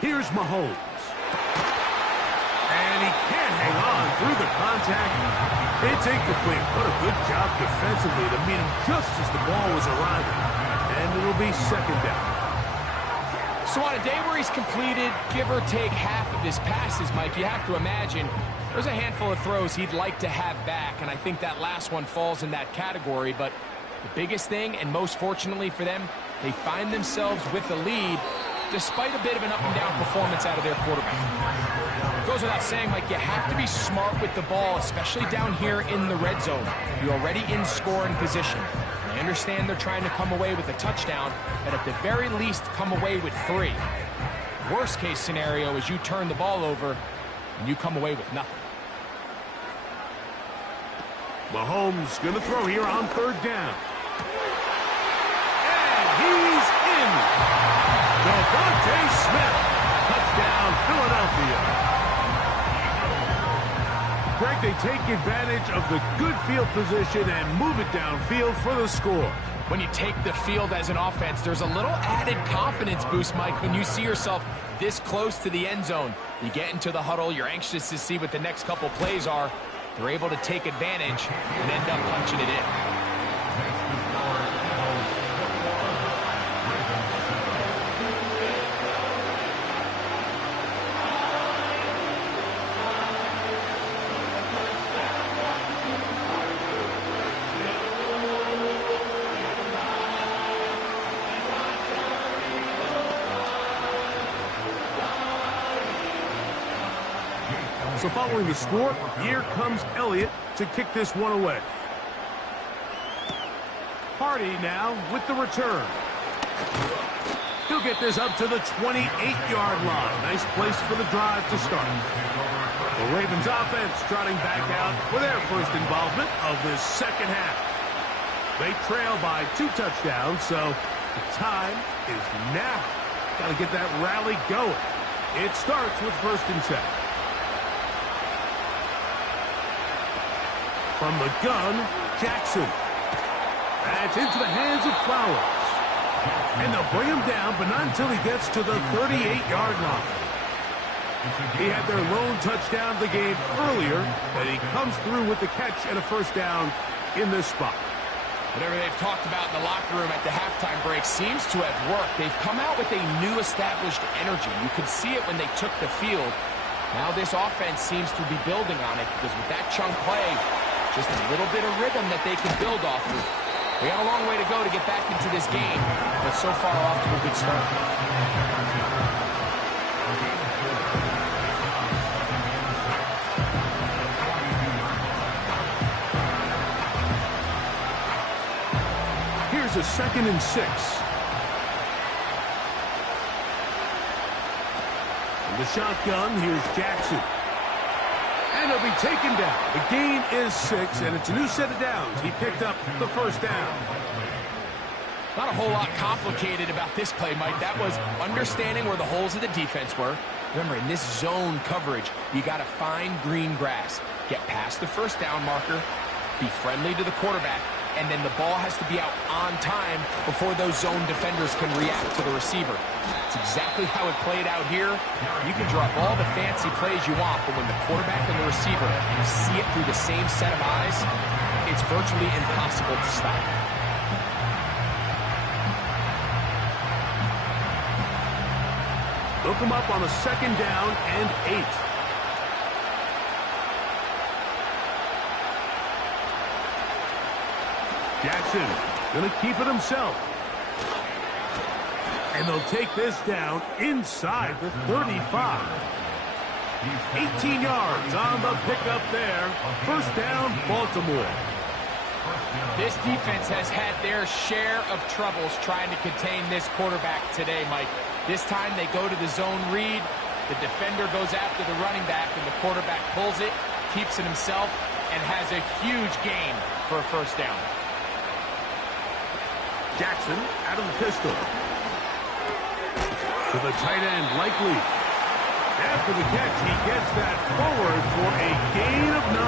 Here's Mahomes. And he can't hang on through the contact. It's incomplete. What a good job defensively to meet him just as the ball was arriving. And it'll be 2nd down. So on a day where he's completed, give or take half of his passes, Mike, you have to imagine there's a handful of throws he'd like to have back, and I think that last one falls in that category. But the biggest thing, and most fortunately for them, they find themselves with a lead despite a bit of an up-and-down performance out of their quarterback. It goes without saying, Mike, you have to be smart with the ball, especially down here in the red zone. You're already in scoring position. I understand they're trying to come away with a touchdown, but at the very least come away with 3. Worst case scenario is you turn the ball over and you come away with nothing. Mahomes going to throw here on 3rd down. And he's in. Devontae Smith. Touchdown, Philadelphia. Greg, they take advantage of the good field position and move it downfield for the score. When you take the field as an offense, there's a little added confidence boost, Mike, when you see yourself this close to the end zone. You get into the huddle, you're anxious to see what the next couple plays are. They're able to take advantage and end up punching it in. So following the score, here comes Elliott to kick this one away. Hardy now with the return. He'll get this up to the 28-yard line. Nice place for the drive to start. The Ravens offense trotting back out for their first involvement of this 2nd half. They trail by 2 touchdowns, so the time is now. Got to get that rally going. It starts with 1st and 10. From the gun, Jackson. That's into the hands of Flowers. And they'll bring him down, but not until he gets to the 38-yard line. He had their lone touchdown of the game earlier, and he comes through with the catch and a 1st down in this spot. Whatever they've talked about in the locker room at the halftime break seems to have worked. They've come out with a new established energy. You could see it when they took the field. Now this offense seems to be building on it, because with that chunk play, just a little bit of rhythm that they can build off of. We got a long way to go to get back into this game, but so far off to a good start. Here's a 2nd and 6. In the shotgun, here's Jackson. And he'll be taken down. The gain is 6, and it's a new set of downs. He picked up the 1st down. Not a whole lot complicated about this play, Mike. That was understanding where the holes of the defense were. Remember, in this zone coverage, you got to find green grass. Get past the 1st down marker, be friendly to the quarterback, and then the ball has to be out on time before those zone defenders can react to the receiver. It's exactly how it played out here. You can draw up all the fancy plays you want, but when the quarterback and the receiver see it through the same set of eyes, it's virtually impossible to stop. They'll come up on a 2nd down and 8. Jackson going to keep it himself. And they'll take this down inside the 35. 18 yards on the pickup there. 1st down, Baltimore. This defense has had their share of troubles trying to contain this quarterback today, Mike. This time they go to the zone read. The defender goes after the running back, and the quarterback pulls it, keeps it himself, and has a huge gain for a 1st down. Jackson out of the pistol. To the tight end, Likely. After the catch, he gets that forward for a gain of 9.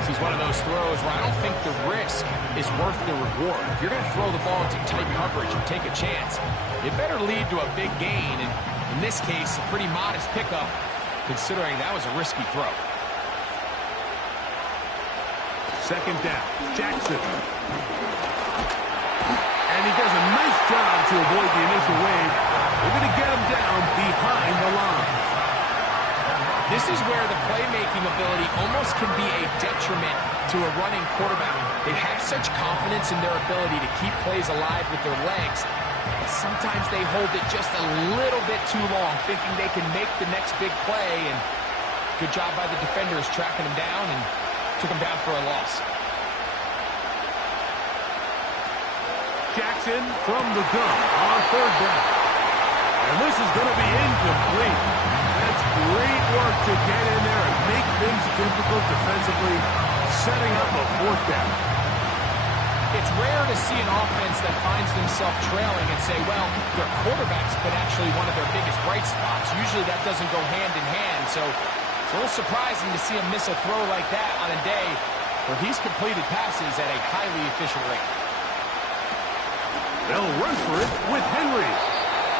This is one of those throws where I don't think the risk is worth the reward. If you're going to throw the ball into tight coverage and take a chance, it better lead to a big gain. And in this case, a pretty modest pickup, considering that was a risky throw. Second down, Jackson. And he does a nice job to avoid the initial wave. They're going to get him down behind the line. This is where the playmaking ability almost can be a detriment to a running quarterback. They have such confidence in their ability to keep plays alive with their legs. But sometimes they hold it just a little bit too long, thinking they can make the next big play. And good job by the defenders tracking him down and took him down for a loss. Jackson from the gun on third down. And this is going to be incomplete. That's great work to get in there and make things difficult defensively, setting up a fourth down. It's rare to see an offense that finds themselves trailing and say, well, their quarterback's been actually one of their biggest bright spots. Usually that doesn't go hand in hand, so it's a little surprising to see him miss a throw like that on a day where he's completed passes at a highly efficient rate. They'll run for it with Henry.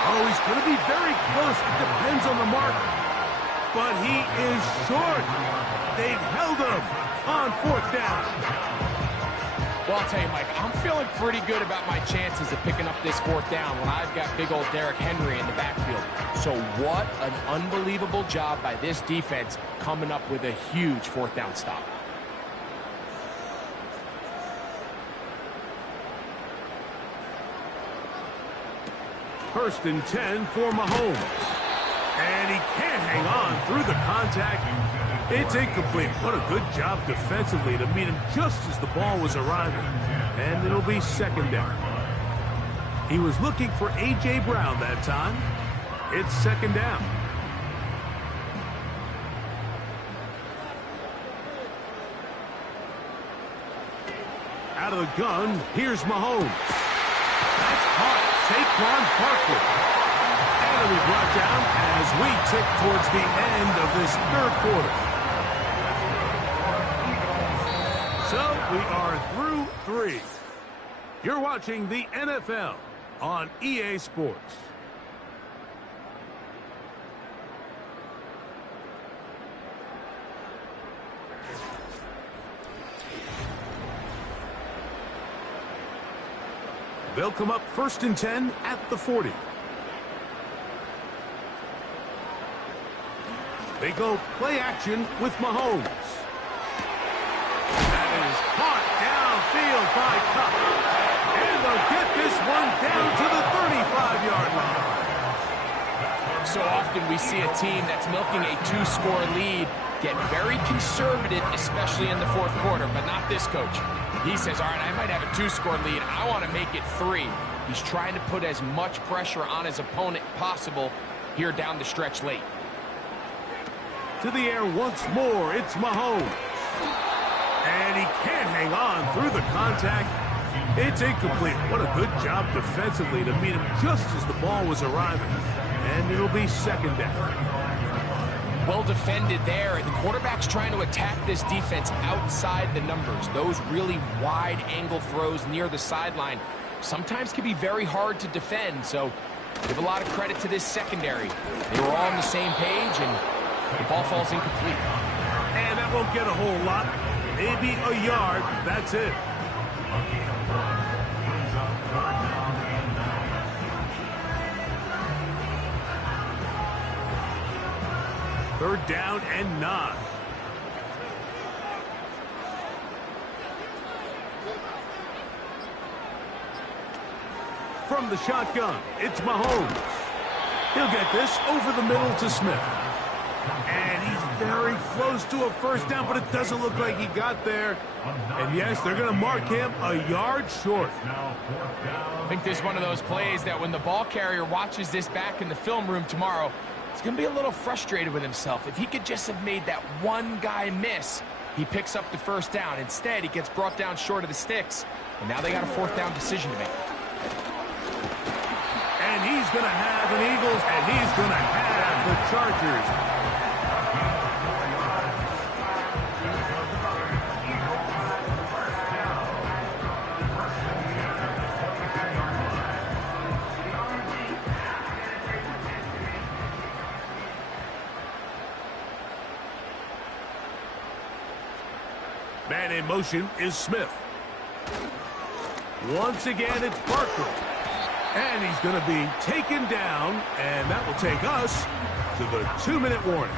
Oh, he's going to be very close. It depends on the mark. But he is short. They've held him on fourth down. Well, I'll tell you, Mike, I'm feeling pretty good about my chances of picking up this fourth down when I've got big old Derrick Henry in the backfield. So what an unbelievable job by this defense coming up with a huge fourth down stop. First and 10 for Mahomes. And he can't hang on through the contact. It's incomplete. What a good job defensively to meet him just as the ball was arriving. And it'll be second down. He was looking for A.J. Brown that time. It's second down. Out of the gun, here's Mahomes. That's caught. Saquon Barkley. And it'll be brought down as we tick towards the end of this third quarter. So we are through 3. You're watching the NFL on EA Sports. They'll come up first and 10 at the 40. They go play action with Mahomes. That is caught downfield by Cup. And they'll get this one down to the 35-yard line. So often we see a team that's milking a 2-score lead get very conservative, especially in the fourth quarter, but not this coach. He says, all right, I might have a 2-score lead. I want to make it 3. He's trying to put as much pressure on his opponent possible here down the stretch late. To the air once more, it's Mahomes. And he can't hang on through the contact. It's incomplete. What a good job defensively to meet him just as the ball was arriving. And it'll be second down. Well defended there, and the quarterback's trying to attack this defense outside the numbers. Those really wide angle throws near the sideline sometimes can be very hard to defend, so give a lot of credit to this secondary. They were all on the same page, and the ball falls incomplete. And that won't get a whole lot. Maybe a yard. That's it. Third down and 9. From the shotgun, it's Mahomes. He'll get this over the middle to Smith. And he's very close to a first down, but it doesn't look like he got there. And yes, they're going to mark him a yard short. I think this is one of those plays that when the ball carrier watches this back in the film room tomorrow, he's going to be a little frustrated with himself. If he could just have made that one guy miss, he picks up the first down. Instead, he gets brought down short of the sticks, and now they got a fourth down decision to make. And he's going to have an Eagles, and he's going to have the Chargers. Man in motion is Smith. Once again, it's Barkley. And he's going to be taken down, and that will take us to the 2-minute warning.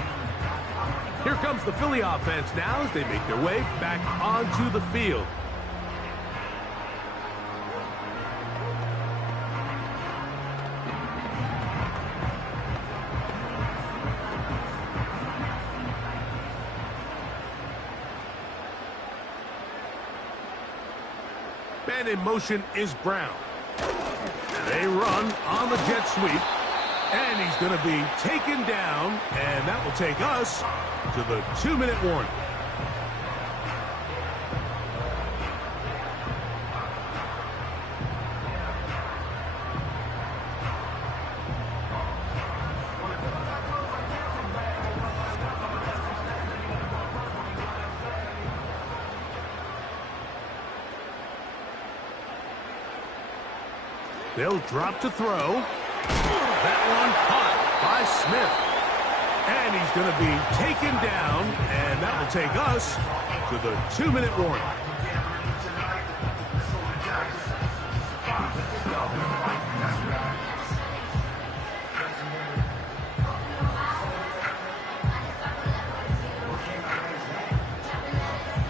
Here comes the Philly offense now as they make their way back onto the field. Man in motion is Brown. They run on the jet sweep, and he's going to be taken down, and that will take us to the 2-minute warning. They'll drop to throw. That one caught by Smith. And he's going to be taken down, and that will take us to the 2-minute warning.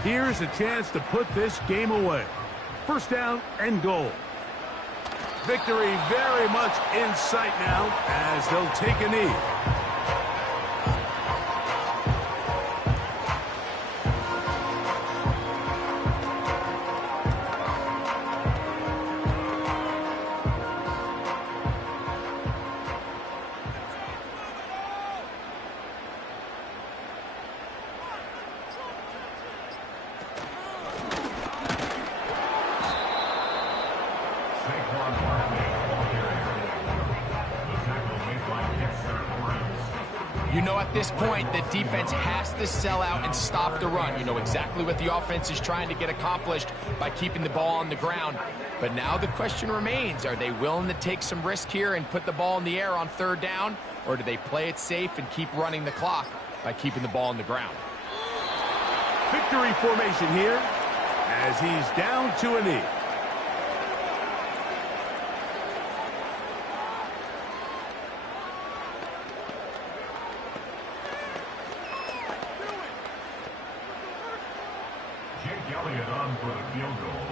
Here's a chance to put this game away. First down and goal. Victory very much in sight now as they'll take a knee. You know at this point the defense has to sell out and stop the run. You know exactly what the offense is trying to get accomplished by keeping the ball on the ground. But now the question remains, are they willing to take some risk here and put the ball in the air on third down? Or do they play it safe and keep running the clock by keeping the ball on the ground? Victory formation here as he's down to a knee. Elliott on for the field goal.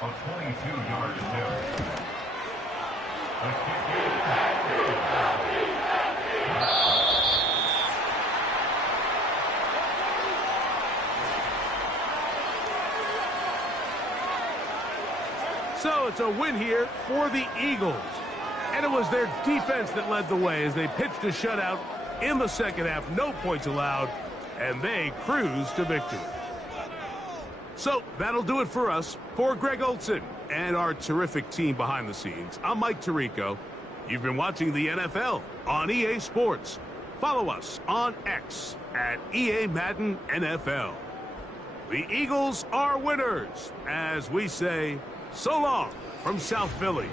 A 22-yard attempt. The kick is So it's a win here for the Eagles. And it was their defense that led the way as they pitched a shutout in the second half. No points allowed, and they cruised to victory. So that'll do it for us. For Greg Olson and our terrific team behind the scenes, I'm Mike Tirico. You've been watching the NFL on EA Sports. Follow us on X at EA Madden NFL. The Eagles are winners, as we say, so long from South Philly.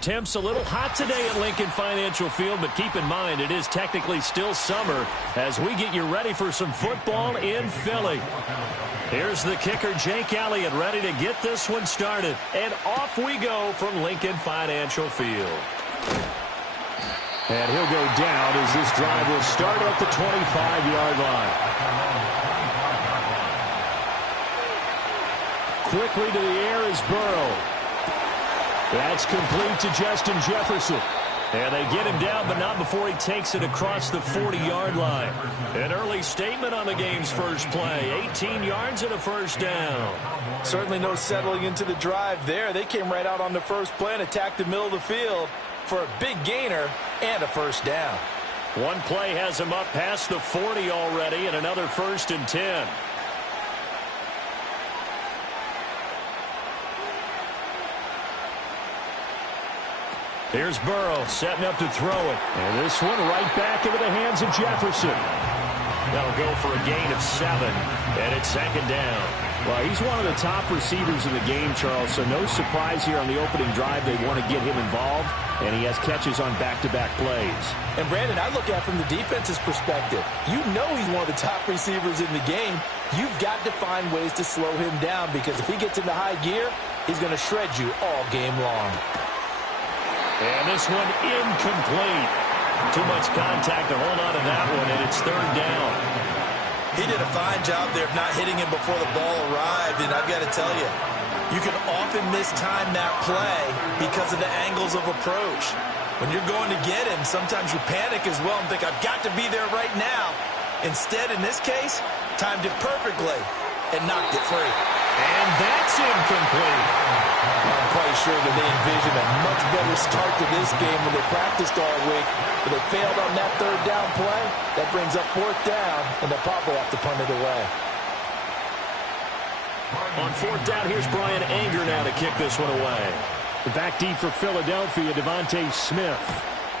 Temps a little hot today at Lincoln Financial Field, but keep in mind it is technically still summer as we get you ready for some football in Philly. Here's the kicker, Jake Elliott, ready to get this one started. And off we go from Lincoln Financial Field. And he'll go down as this drive will start at the 25-yard line. Quickly to the air is Burrow. That's complete to Justin Jefferson. And they get him down, but not before he takes it across the 40-yard line. An early statement on the game's first play. 18 yards and a first down. Certainly no settling into the drive there. They came right out on the first play and attacked the middle of the field for a big gainer and a first down. One play has him up past the 40 already, and another 1st and 10. Here's Burrow setting up to throw it. And this one right back into the hands of Jefferson. That'll go for a gain of 7, and it's 2nd down. Well, he's one of the top receivers in the game, Charles, so no surprise here on the opening drive. They want to get him involved, and he has catches on back-to-back plays. And, Brandon, I look at it from the defense's perspective. You know he's one of the top receivers in the game. You've got to find ways to slow him down because if he gets into high gear, he's going to shred you all game long. And this one incomplete. Too much contact to hold on to that one, and it's 3rd down. He did a fine job there of not hitting him before the ball arrived, and I've got to tell you, you can often mistime that play because of the angles of approach. When you're going to get him, sometimes you panic as well and think, I've got to be there right now. Instead, in this case, timed it perfectly and knocked it free. And that's incomplete. I'm quite sure that they envisioned a much better start to this game when they practiced all week. But they failed on that 3rd down play. That brings up 4th down, and they'll probably have to punt it away. On 4th down, here's Brian Anger now to kick this one away. Back deep for Philadelphia, Devontae Smith.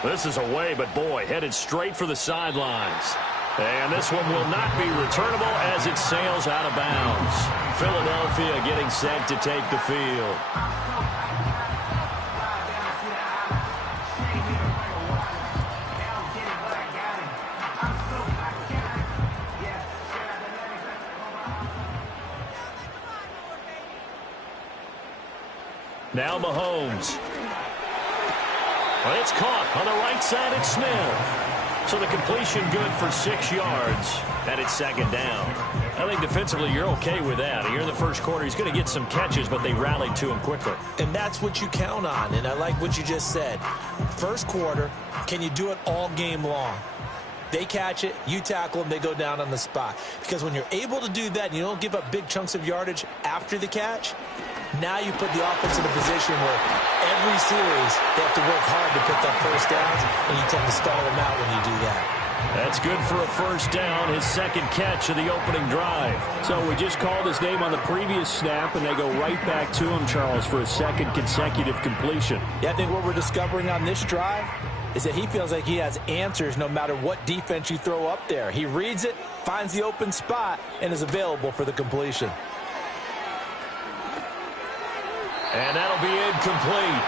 This is away, but boy, headed straight for the sidelines. And this one will not be returnable as it sails out of bounds. Philadelphia getting set to take the field. Now Mahomes. Well, it's caught on the right side at Smith. So the completion good for 6 yards, and it's 2nd down. I think defensively you're okay with that. Here in the first quarter, he's going to get some catches, but they rallied to him quickly. And that's what you count on, and I like what you just said. First quarter, can you do it all game long? They catch it, you tackle them, they go down on the spot. Because when you're able to do that and you don't give up big chunks of yardage after the catch, now you put the offense in a position where every series they have to work hard to pick up first downs, and you tend to stall them out when you do that. That's good for a first down, his 2nd catch of the opening drive. So we just called his name on the previous snap, and they go right back to him, Charles, for a 2nd consecutive completion. Yeah, I think what we're discovering on this drive is that he feels like he has answers no matter what defense you throw up there. He reads it, finds the open spot, and is available for the completion. And that'll be incomplete.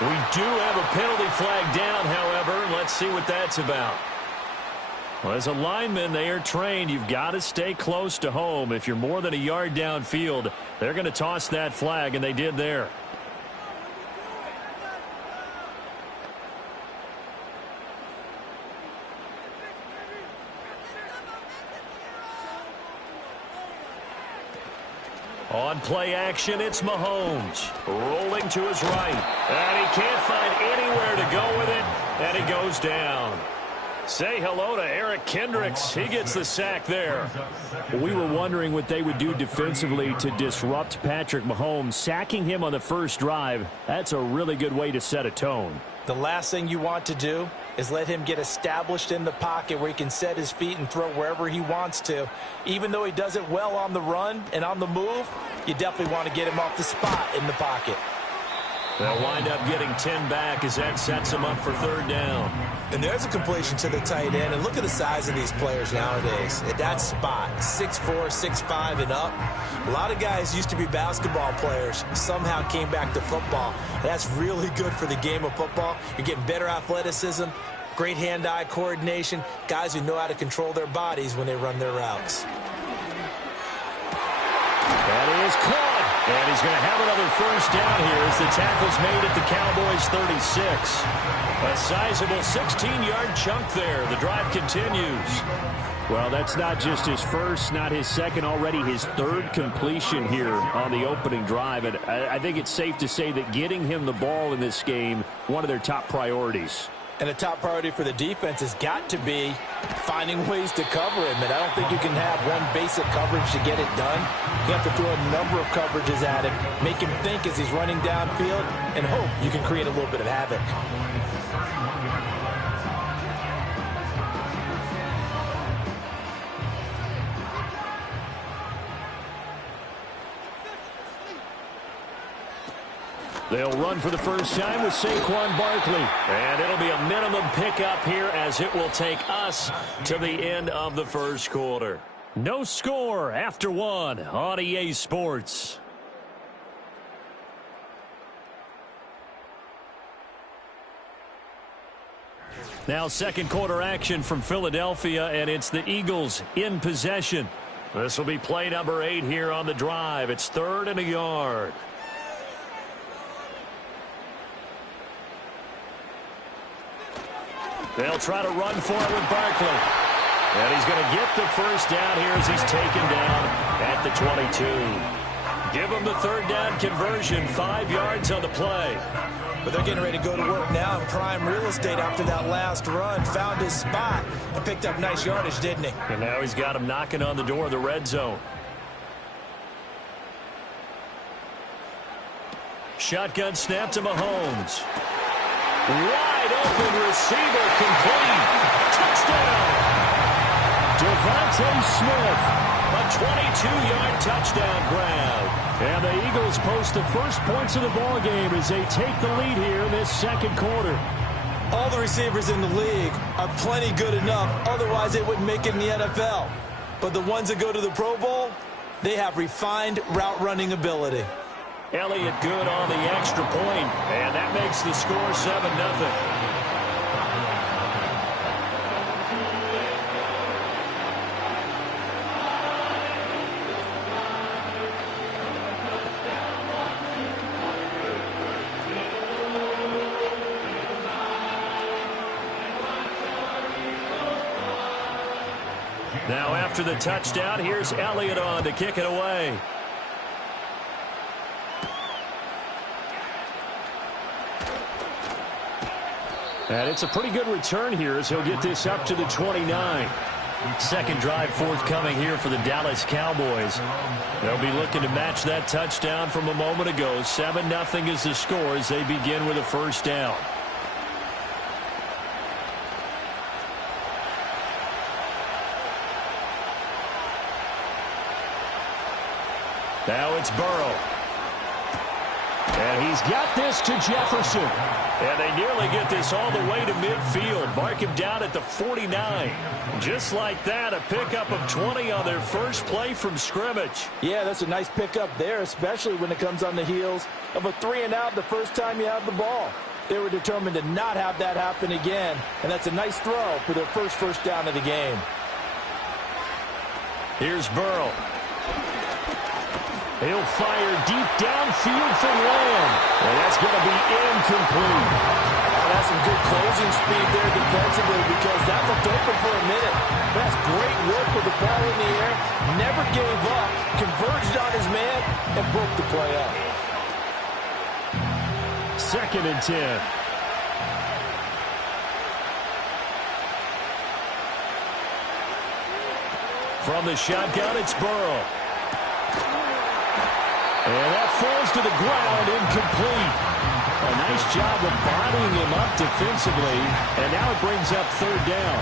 We do have a penalty flag down, however. Let's see what that's about. Well, as a lineman, they are trained. You've got to stay close to home. If you're more than a yard downfield, they're going to toss that flag, and they did there. On play action, it's Mahomes. Rolling to his right. And he can't find anywhere to go with it. And he goes down. Say hello to Eric Kendricks. He gets the sack there. We were wondering what they would do defensively to disrupt Patrick Mahomes. Sacking him on the first drive, that's a really good way to set a tone. The last thing you want to do is let him get established in the pocket where he can set his feet and throw wherever he wants to. Even though he does it well on the run and on the move, you definitely want to get him off the spot in the pocket. They'll wind up getting 10 back as that sets them up for third down. And there's a completion to the tight end. And look at the size of these players nowadays. At that spot, 6'4", 6'5", and up. A lot of guys used to be basketball players, somehow came back to football. That's really good for the game of football. You're getting better athleticism, great hand-eye coordination, guys who know how to control their bodies when they run their routes. That is caught. And he's going to have another first down here as the tackle's made at the Cowboys' 36. A sizable 16-yard chunk there. The drive continues. Well, that's not just his first, not his second, already his third completion here on the opening drive. And I think it's safe to say that getting him the ball in this game, one of their top priorities. And the top priority for the defense has got to be finding ways to cover him. And I don't think you can have one basic coverage to get it done. You have to throw a number of coverages at him, make him think as he's running downfield, and hope you can create a little bit of havoc. They'll run for the first time with Saquon Barkley. And it'll be a minimum pickup here as it will take us to the end of the first quarter. No score after one on EA Sports. Now second quarter action from Philadelphia, and it's the Eagles in possession. This will be play number 8 here on the drive. It's 3rd and a yard. They'll try to run for it with Barkley. And he's going to get the first down here as he's taken down at the 22. Give him the third down conversion, 5 yards on the play. But they're getting ready to go to work now in prime real estate after that last run. Found his spot and picked up nice yardage, didn't he? And now he's got him knocking on the door of the red zone. Shotgun snap to Mahomes. Wide open receiver, complete. Touchdown. Devontae Smith, a 22-yard touchdown grab. And the Eagles post the first points of the ball game as they take the lead here in this second quarter. All the receivers in the league are plenty good enough, otherwise they wouldn't make it in the NFL. But the ones that go to the Pro Bowl, they have refined route running ability. Elliott good on the extra point, and that makes the score 7-0. Now after the touchdown, here's Elliott on to kick it away. And it's a pretty good return here as he'll get this up to the 29. Second drive forthcoming here for the Dallas Cowboys. They'll be looking to match that touchdown from a moment ago. 7-0 is the score as they begin with a first down. Now it's Burrow. And he's got this to Jefferson. And they nearly get this all the way to midfield. Mark him down at the 49. Just like that, a pickup of 20 on their first play from scrimmage. Yeah, that's a nice pickup there, especially when it comes on the heels of a 3-and-out the first time you have the ball. They were determined to not have that happen again, and that's a nice throw for their first down of the game. Here's Burrow. He'll fire deep downfield for Lamb. And that's going to be incomplete. That's some good closing speed there defensively because that looked open for a minute. That's great work with the ball in the air. Never gave up. Converged on his man and broke the play up. 2nd and 10. From the shotgun, it's Burrow. And that falls to the ground, incomplete. A nice job of bodying him up defensively, and now it brings up third down.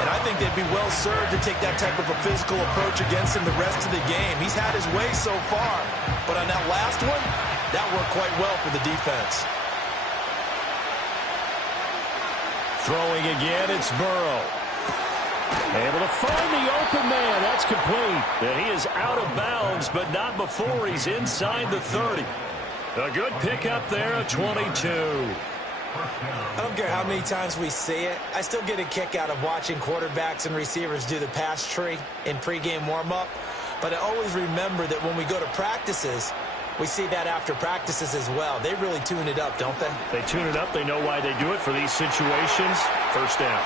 And I think they'd be well served to take that type of a physical approach against him the rest of the game. He's had his way so far, but on that last one, That worked quite well for the defense. Throwing again, it's Burrow. Able to find the open man. That's complete. And he is out of bounds, but not before he's inside the 30. A good pickup there, a 22. I don't care how many times we see it. I still get a kick out of watching quarterbacks and receivers do the pass tree in pregame warm-up. But I always remember that when we go to practices, we see that after practices as well. They really tune it up, don't they? They tune it up. They know why they do it for these situations. First down.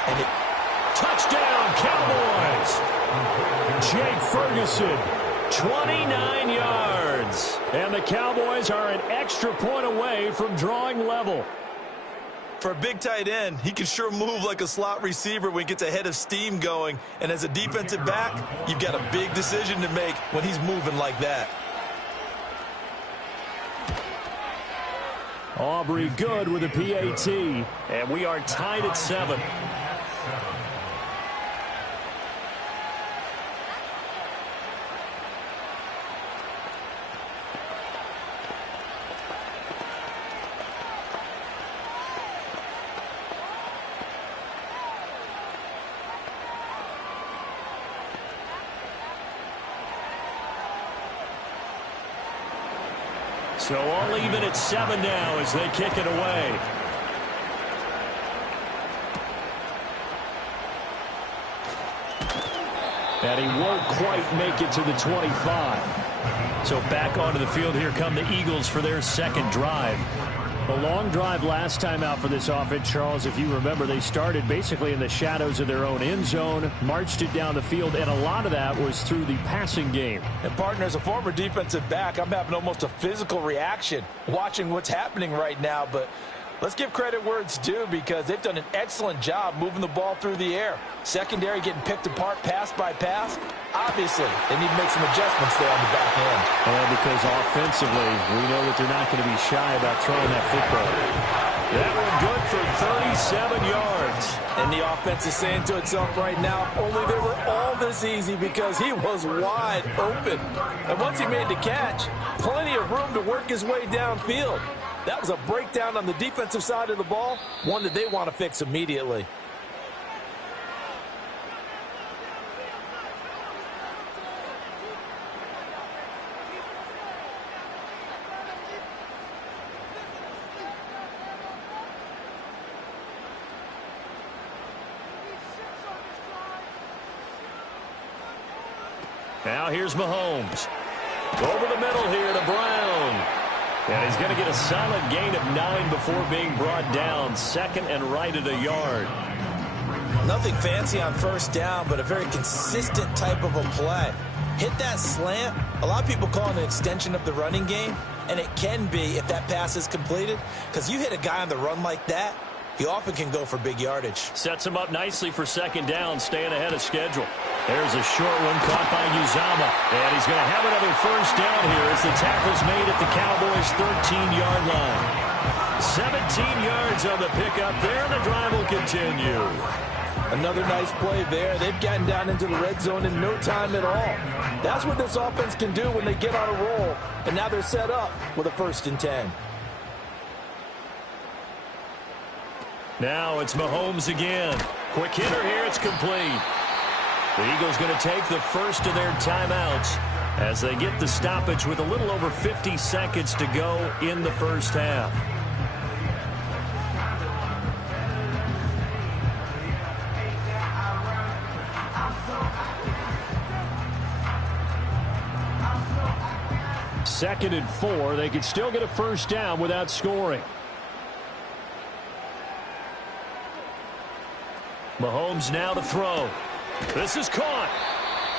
Touchdown, Cowboys! Jake Ferguson, 29 yards. And the Cowboys are an extra point away from drawing level. For a big tight end, he can sure move like a slot receiver when he gets a head of steam going. And as a defensive back, you've got a big decision to make when he's moving like that. Aubrey good with a PAT. And we are tied at 7. So all even at 7 now as they kick it away. And he won't quite make it to the 25. So back onto the field here come the Eagles for their second drive. A long drive last time out for this offense, Charles. If you remember, they started basically in the shadows of their own end zone, marched it down the field, and a lot of that was through the passing game. And, partner, as a former defensive back, I'm having almost a physical reaction watching what's happening right now. But let's give credit where it's due because they've done an excellent job moving the ball through the air. Secondary getting picked apart pass by pass. Obviously, they need to make some adjustments there on the back end. And because offensively, we know that they're not going to be shy about throwing that football. That one good for 37 yards. And the offense is saying to itself right now, only they were all this easy because he was wide open. And once he made the catch, plenty of room to work his way downfield. That was a breakdown on the defensive side of the ball, one that they want to fix immediately. Now here's Mahomes. Over the middle here to Brown. And he's going to get a solid gain of 9 before being brought down. Second and right at a yard. Nothing fancy on first down, but a very consistent type of a play. Hit that slant. A lot of people call it an extension of the running game, and it can be if that pass is completed. Because you hit a guy on the run like that, he often can go for big yardage. Sets him up nicely for second down, staying ahead of schedule. There's a short one caught by Uzama. And he's going to have another first down here as the tackle's made at the Cowboys' 13-yard line. 17 yards on the pickup there, and the drive will continue. Another nice play there. They've gotten down into the red zone in no time at all. That's what this offense can do when they get on a roll. And now they're set up with a 1st and 10. Now it's Mahomes again. Quick hitter here, it's complete. The Eagles going to take the first of their timeouts as they get the stoppage with a little over 50 seconds to go in the first half. Second and 4. They could still get a first down without scoring. Mahomes now to throw. This is caught.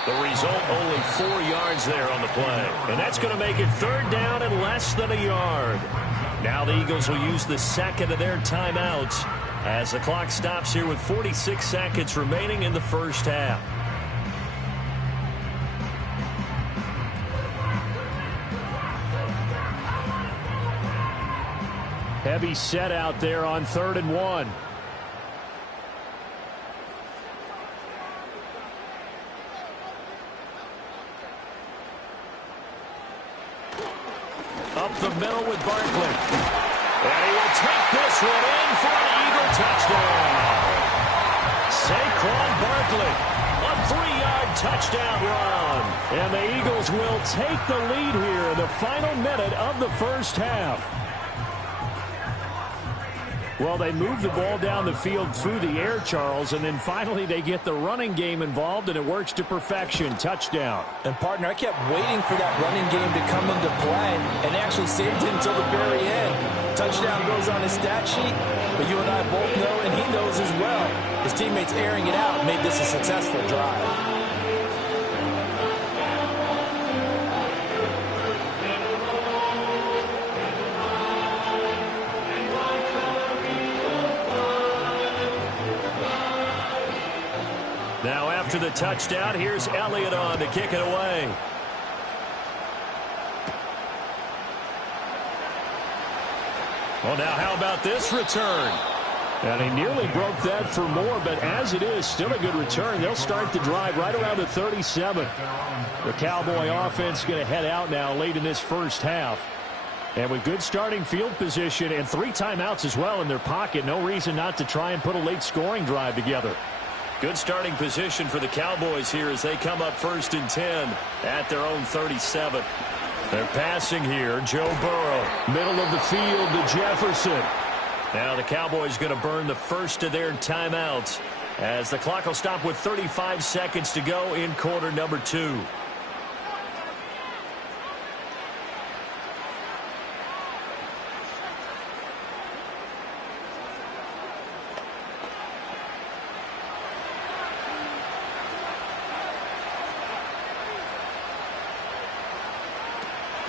The result, only 4 yards there on the play. And that's going to make it third down and less than a yard. Now the Eagles will use the second of their timeouts as the clock stops here with 46 seconds remaining in the first half. Heavy set out there on 3rd and 1. A Up the middle with Barkley. And he will take this one in for an Eagle touchdown. Saquon Barkley, a 3-yard touchdown run. And the Eagles will take the lead here in the final minute of the first half. Well, they move the ball down the field through the air, Charles, and then finally they get the running game involved, and it works to perfection. Touchdown. And, partner, I kept waiting for that running game to come into play and actually saved it until the very end. Touchdown goes on his stat sheet, but you and I both know, and he knows as well, his teammates airing it out made this a successful drive. Now after the touchdown, here's Elliott on to kick it away. Well, now how about this return? And he nearly broke that for more, but as it is, still a good return. They'll start the drive right around the 37. The Cowboy offense going to head out now late in this first half. And with good starting field position and 3 timeouts as well in their pocket, no reason not to try and put a late scoring drive together. Good starting position for the Cowboys here as they come up 1st and 10 at their own 37. They're passing here. Joe Burrow, middle of the field to Jefferson. Now the Cowboys going to burn the first of their timeouts as the clock will stop with 35 seconds to go in quarter number 2.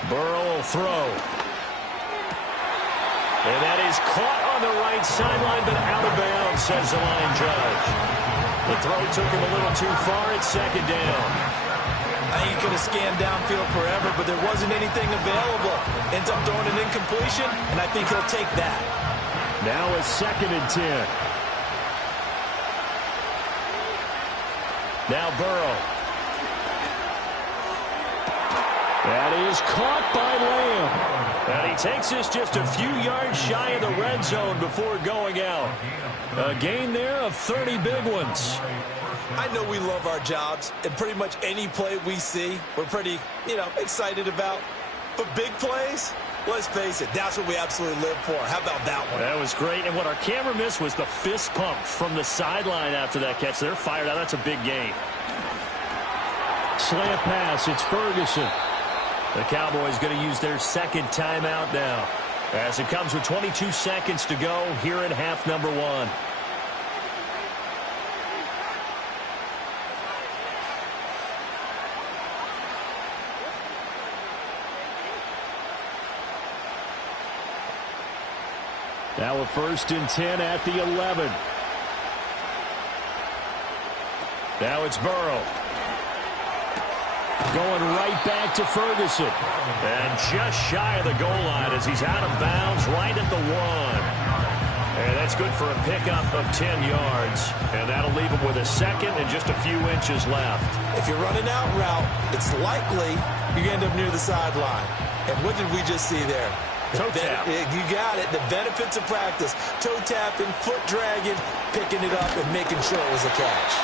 Burrow will throw. And that is caught on the right sideline, but out of bounds, says the line judge. The throw took him a little too far at 2nd down. I think he could have scanned downfield forever, but there wasn't anything available. Ends up throwing an incompletion, and I think he'll take that. Now it's 2nd and 10. Now Burrow. That is caught by Lamb. And he takes this just a few yards shy of the red zone before going out. A gain there of 30 big ones. I know we love our jobs, and pretty much any play we see, we're pretty, excited about. But big plays, let's face it, that's what we absolutely live for. How about that one? That was great, and what our camera missed was the fist pump from the sideline after that catch. They're fired out. That's a big gain. Slant pass. It's Ferguson. The Cowboys going to use their 2nd timeout now as it comes with 22 seconds to go here in half number 1. Now a 1st and 10 at the 11. Now it's Burrow. Going right back to Ferguson. And just shy of the goal line as he's out of bounds right at the 1. And that's good for a pickup of 10 yards. And that'll leave him with a 2nd and just a few inches left. If you're running out route, it's likely you end up near the sideline. And what did we just see there? Toe tap. You got it. The benefits of practice. Toe tapping, foot dragging, picking it up, and making sure it was a catch.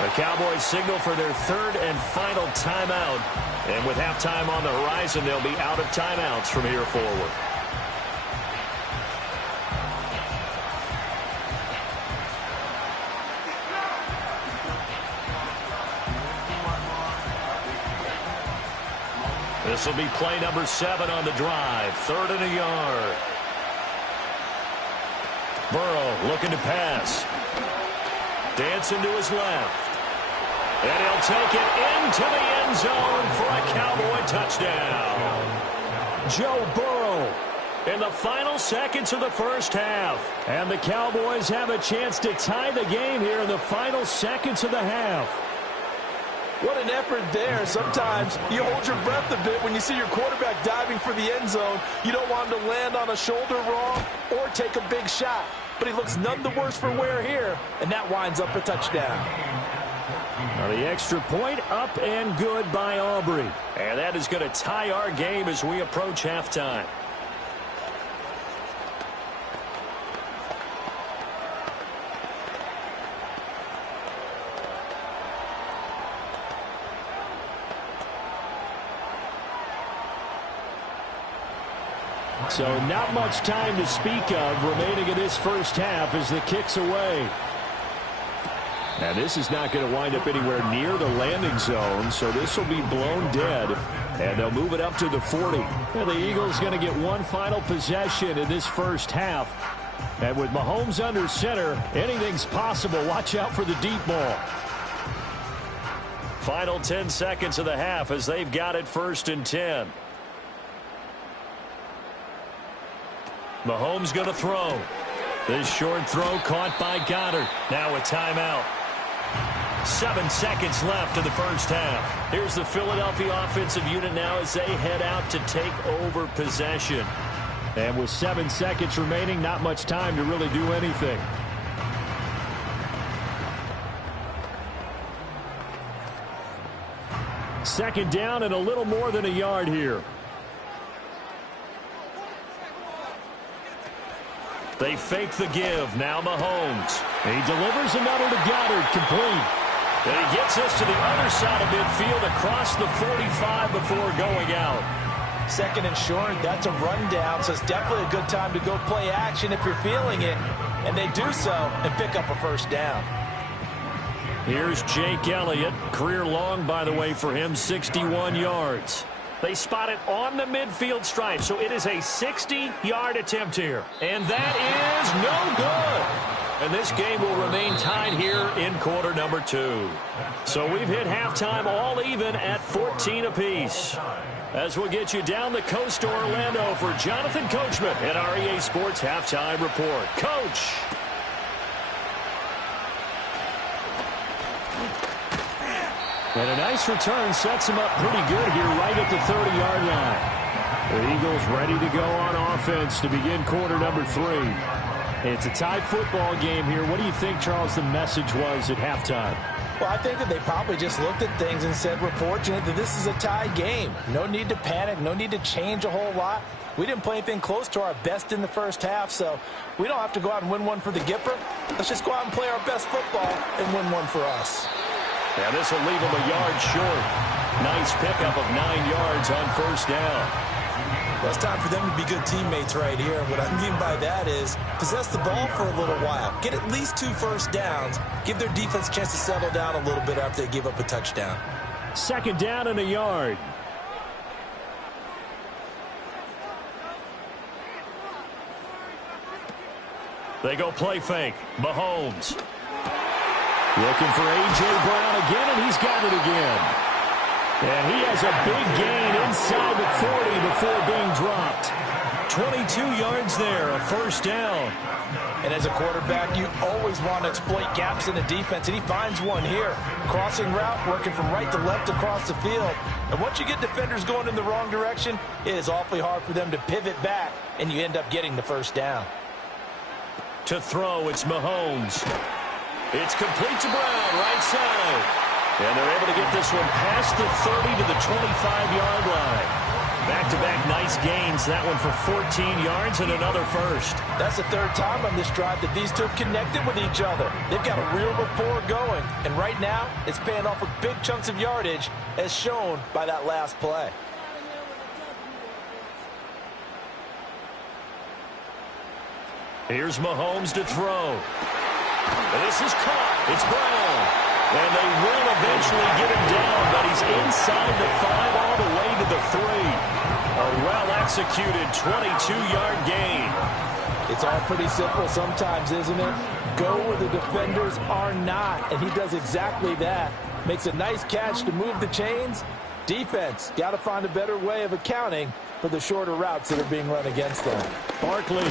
The Cowboys signal for their 3rd and final timeout. And with halftime on the horizon, they'll be out of timeouts from here forward. This will be play number 7 on the drive. 3rd and a yard. Burrow looking to pass. Dancing to his left. And he'll take it into the end zone for a Cowboy touchdown. Joe Burrow in the final seconds of the first half. And the Cowboys have a chance to tie the game here in the final seconds of the half. What an effort there. Sometimes you hold your breath a bit when you see your quarterback diving for the end zone. You don't want him to land on a shoulder wrong or take a big shot. But he looks none the worse for wear here, and that winds up a touchdown. Now the extra point up and good by Aubrey. And that is going to tie our game as we approach halftime. So not much time to speak of remaining in this first half as the kick's away. Now this is not going to wind up anywhere near the landing zone, so this will be blown dead, and they'll move it up to the 40. Now the Eagles going to get one final possession in this first half. And with Mahomes under center, anything's possible. Watch out for the deep ball. Final 10 seconds of the half as they've got it 1st and 10. Mahomes going to throw. This short throw caught by Goddard. Now a timeout. 7 seconds left in the first half. Here's the Philadelphia offensive unit now as they head out to take over possession. And with 7 seconds remaining, not much time to really do anything. Second down and a little more than a yard here. They fake the give. Now Mahomes. He delivers another to Goddard. Complete. And he gets us to the other side of midfield across the 45 before going out. 2nd and short. That's a rundown, so it's definitely a good time to go play action if you're feeling it. And they do so and pick up a first down. Here's Jake Elliott. Career long, by the way, for him, 61 yards. They spot it on the midfield stripe, so it is a 60-yard attempt here. And that is no good. And this game will remain tied here in quarter number 2. So we've hit halftime all even at 14 apiece. As we'll get you down the coast to Orlando for Jonathan Coachman at our EA Sports Halftime Report. Coach. And a nice return sets him up pretty good here right at the 30-yard line. The Eagles ready to go on offense to begin quarter number 3. It's a tie football game here. What do you think, Charles, the message was at halftime? Well, I think that they probably just looked at things and said, we're fortunate that this is a tie game. No need to panic. No need to change a whole lot. We didn't play anything close to our best in the first half, so we don't have to go out and win one for the Gipper. Let's just go out and play our best football and win one for us. Yeah, this will leave them a yard short. Nice pickup of 9 yards on first down. Well, it's time for them to be good teammates right here. What I mean by that is possess the ball for a little while. Get at least 2 first downs. Give their defense a chance to settle down a little bit after they give up a touchdown. 2nd down and a yard. They go play fake. Mahomes. Looking for A.J. Brown again, and he's got it again. And he has a big gain inside the 40 before being dropped. 22 yards there, a first down. And as a quarterback, you always want to exploit gaps in the defense, and he finds one here. Crossing route, working from right to left across the field. And once you get defenders going in the wrong direction, it is awfully hard for them to pivot back, and you end up getting the first down. To throw, it's Mahomes. It's complete to Brown, right side. And they're able to get this one past the 30 to the 25-yard line. Back-to-back nice gains. That one for 14 yards and another first. That's the 3rd time on this drive that these two have connected with each other. They've got a real rapport going. And right now, it's paying off with big chunks of yardage, as shown by that last play. Here's Mahomes to throw. And this is caught. It's Brown. And they will eventually get him down, but he's inside the 5 all the way to the 3. A well-executed 22-yard gain. It's all pretty simple sometimes, isn't it? Go where the defenders are not, and he does exactly that. Makes a nice catch to move the chains. Defense, got to find a better way of accounting for the shorter routes that are being run against them. Barkley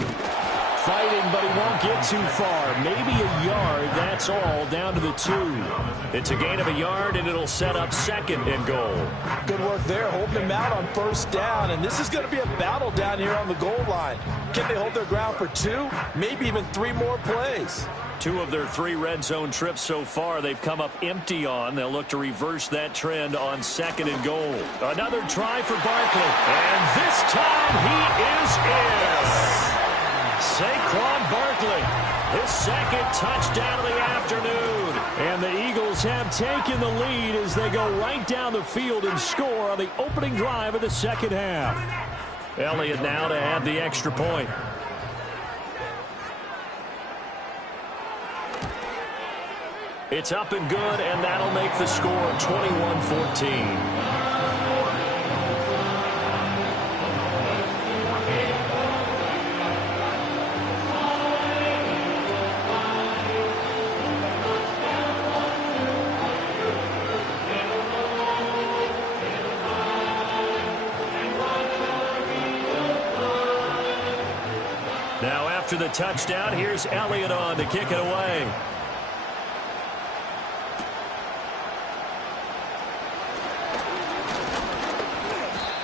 fighting, but he won't get too far. Maybe a yard, that's all, down to the 2. It's a gain of a yard, and it'll set up 2nd and goal. Good work there, holding him out on 1st down, and this is going to be a battle down here on the goal line. Can they hold their ground for 2, maybe even 3 more plays? 2 of their 3 red zone trips so far they've come up empty on. They'll look to reverse that trend on 2nd and goal. Another try for Barkley. And this time he is in. Saquon Barkley, his 2nd touchdown of the afternoon. And the Eagles have taken the lead as they go right down the field and score on the opening drive of the 2nd half. Elliott now to have the extra point. It's up and good, and that'll make the score 21-14. Now after the touchdown, here's Elliott on to kick it away.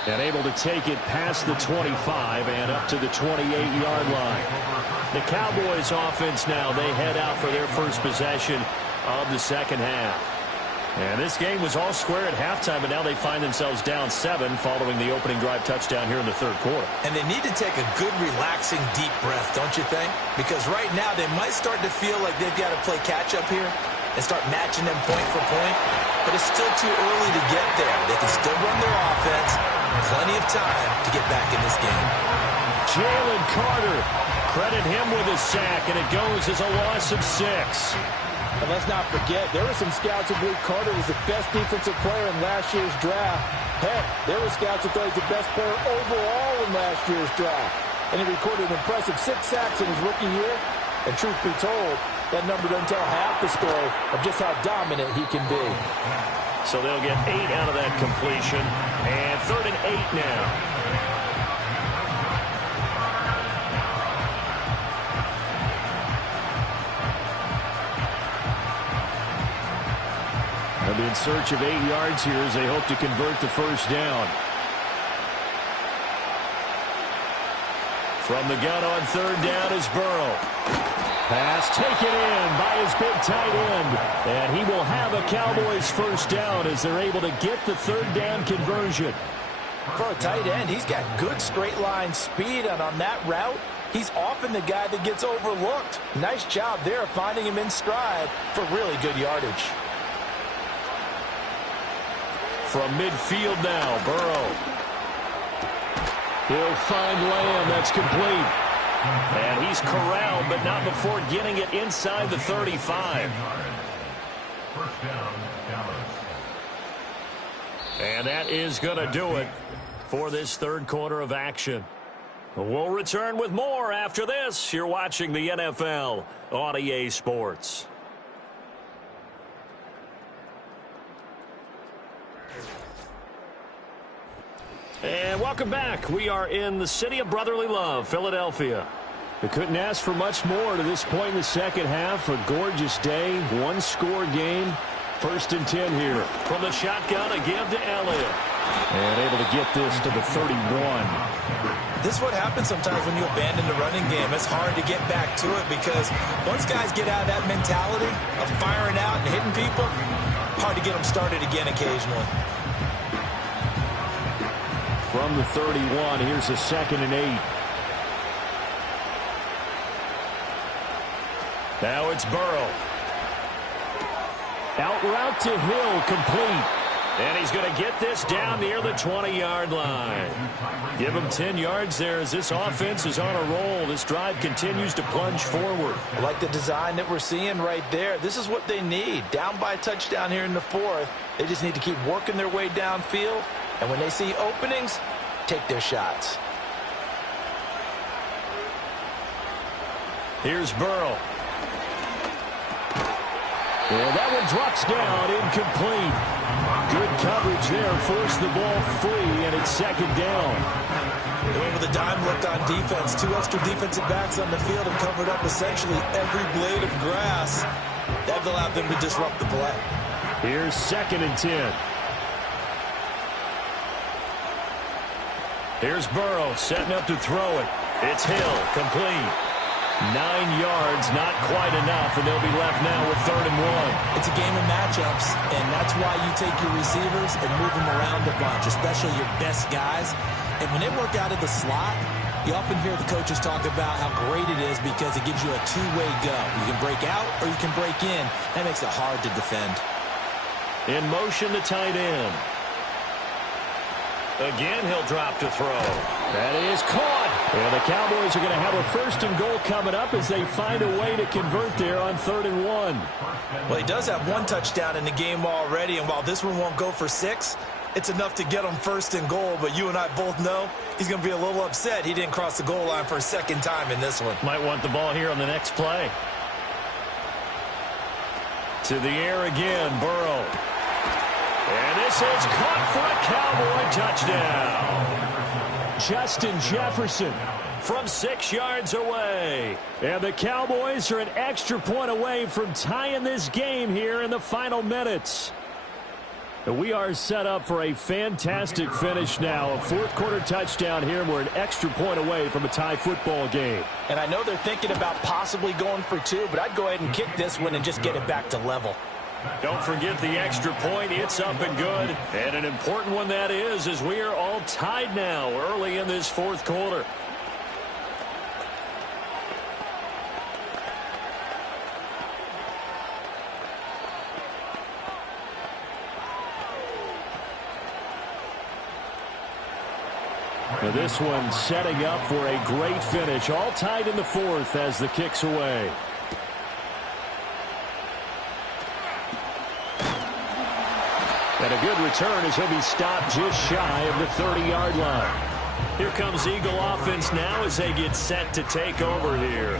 And able to take it past the 25 and up to the 28-yard line. The Cowboys offense now, they head out for their first possession of the 2nd half. And this game was all square at halftime, but now they find themselves down 7 following the opening drive touchdown here in the 3rd quarter. And they need to take a good, relaxing, deep breath, don't you think? Because right now they might start to feel like they've got to play catch-up here and start matching them point for point. But it's still too early to get there. They can still run their offense. Plenty of time to get back in this game. Jalen Carter, credit him with a sack, and it goes as a loss of 6. And let's not forget, there were some scouts who believe Carter was the best defensive player in last year's draft. Heck, there were scouts who thought he was the best player overall in last year's draft. And he recorded an impressive 6 sacks in his rookie year. And truth be told, that number doesn't tell half the story of just how dominant he can be. So they'll get 8 out of that completion. And 3rd and 8 now. They'll be in search of 8 yards here as they hope to convert the 1st down. From the gun on 3rd down is Burrow. Pass taken in by his big tight end. And he will have a Cowboys 1st down as they're able to get the 3rd down conversion. For a tight end, he's got good straight line speed, and on that route, he's often the guy that gets overlooked. Nice job there finding him in stride for really good yardage. From midfield now, Burrow. He'll find Lamb. That's complete. And he's corralled, but not before getting it inside the 35. First down, Dallas. And that is going to do it for this 3rd quarter of action. We'll return with more after this. You're watching the NFL on EA Sports. And welcome back. We are in the city of brotherly love, Philadelphia. We couldn't ask for much more to this point in the 2nd half. A gorgeous day, 1-score game. 1st and 10 here. From the shotgun, a give to Elliott. And able to get this to the 31. This is what happens sometimes when you abandon the running game. It's hard to get back to it because once guys get out of that mentality of firing out and hitting people, hard to get them started again occasionally. From the 31, here's a 2nd and 8. Now it's Burrow. Out route to Hill, complete. And he's going to get this down near the 20-yard line. Give him 10 yards there as this offense is on a roll. This drive continues to plunge forward. I like the design that we're seeing right there. This is what they need. Down by a touchdown here in the 4th. They just need to keep working their way downfield. And when they see openings, take their shots. Here's Burrow. And that one drops down, incomplete. Good coverage there, forced the ball free, and it's 2nd down. They went with a dime look on defense. 2 extra defensive backs on the field and covered up essentially every blade of grass. That allowed them to disrupt the play. Here's 2nd and 10. Here's Burrow setting up to throw it. It's Hill, complete. 9 yards, not quite enough, and they'll be left now with 3rd and 1. It's a game of matchups, and that's why you take your receivers and move them around a bunch, especially your best guys. And when they work out of the slot, you often hear the coaches talk about how great it is because it gives you a two-way go. You can break out or you can break in. That makes it hard to defend. In motion, the tight end. Again, he'll drop to throw. That is caught. And the Cowboys are going to have a 1st and goal coming up as they find a way to convert there on 3rd and 1. Well, he does have 1 touchdown in the game already, and while this one won't go for 6, it's enough to get him 1st and goal. But you and I both know he's going to be a little upset he didn't cross the goal line for a 2nd time in this one. Might want the ball here on the next play. To the air again, Burrow. And this is caught for a Cowboy touchdown. Justin Jefferson from 6 yards away. And the Cowboys are an extra point away from tying this game here in the final minutes. We are set up for a fantastic finish now. A 4th quarter touchdown here, and we're an extra point away from a tie football game. And I know they're thinking about possibly going for 2, but I'd go ahead and kick this one and just get it back to level. Don't forget the extra point. It's up and good. And an important one that is, as we are all tied now early in this 4th quarter. Now this one setting up for a great finish. All tied in the 4th as the kick's away. And a good return as he'll be stopped just shy of the 30-yard line. Here comes Eagle offense now as they get set to take over here.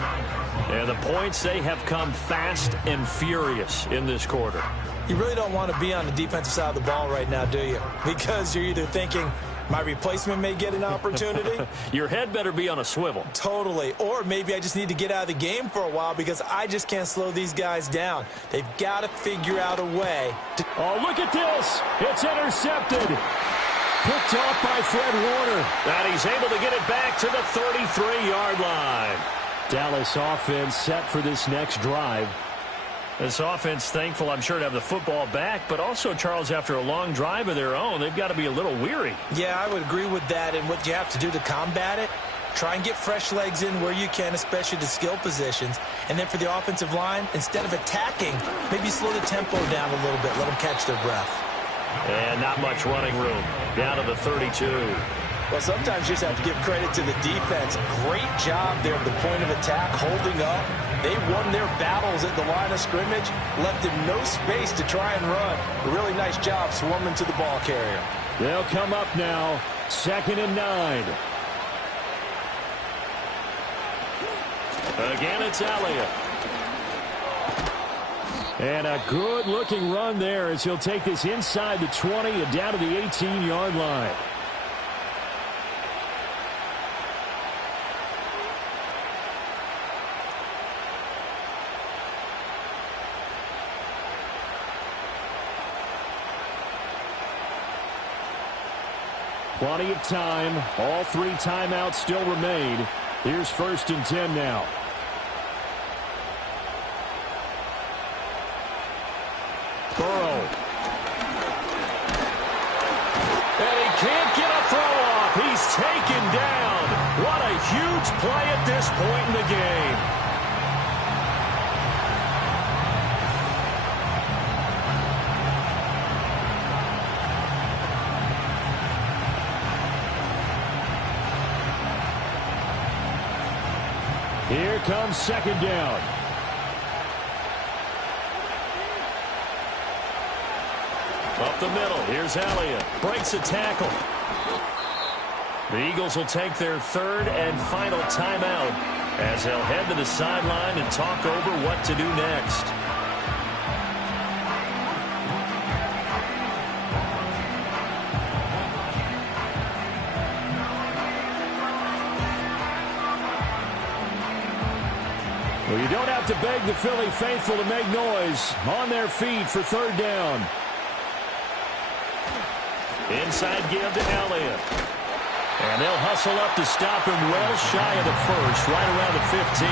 And the points, they have come fast and furious in this quarter. You really don't want to be on the defensive side of the ball right now, do you? Because you're either thinking, my replacement may get an opportunity. Your head better be on a swivel. Totally. Or maybe I just need to get out of the game for a while because I just can't slow these guys down. They've got to figure out a way to... Oh, look at this. It's intercepted. Picked off by Fred Warner. And he's able to get it back to the 33-yard line. Dallas offense set for this next drive. This offense thankful, I'm sure, to have the football back, but also, Charles, after a long drive of their own, they've got to be a little weary. Yeah, I would agree with that, and what you have to do to combat it, try and get fresh legs in where you can, especially the skill positions. And then for the offensive line, instead of attacking, maybe slow the tempo down a little bit, let them catch their breath. And not much running room. Down to the 32. Well, sometimes you just have to give credit to the defense. Great job there at the point of attack, holding up. They won their battles at the line of scrimmage, left him no space to try and run. A really nice job swarming to the ball carrier. They'll come up now, 2nd and 9. Again, it's Elliott. And a good-looking run there as he'll take this inside the 20 and down to the 18-yard line. Plenty of time. All 3 timeouts still remain. Here's 1st and 10 now. Burrow. And he can't get a throw off. He's taken down. What a huge play at this point in the game. Here comes 2nd down. Up the middle. Here's Elliott. Breaks a tackle. The Eagles will take their 3rd and final timeout as they'll head to the sideline and talk over what to do next. Well, you don't have to beg the Philly faithful to make noise. On their feet for third down. Inside give to Elliott. And they'll hustle up to stop him well shy of the first, right around the 15.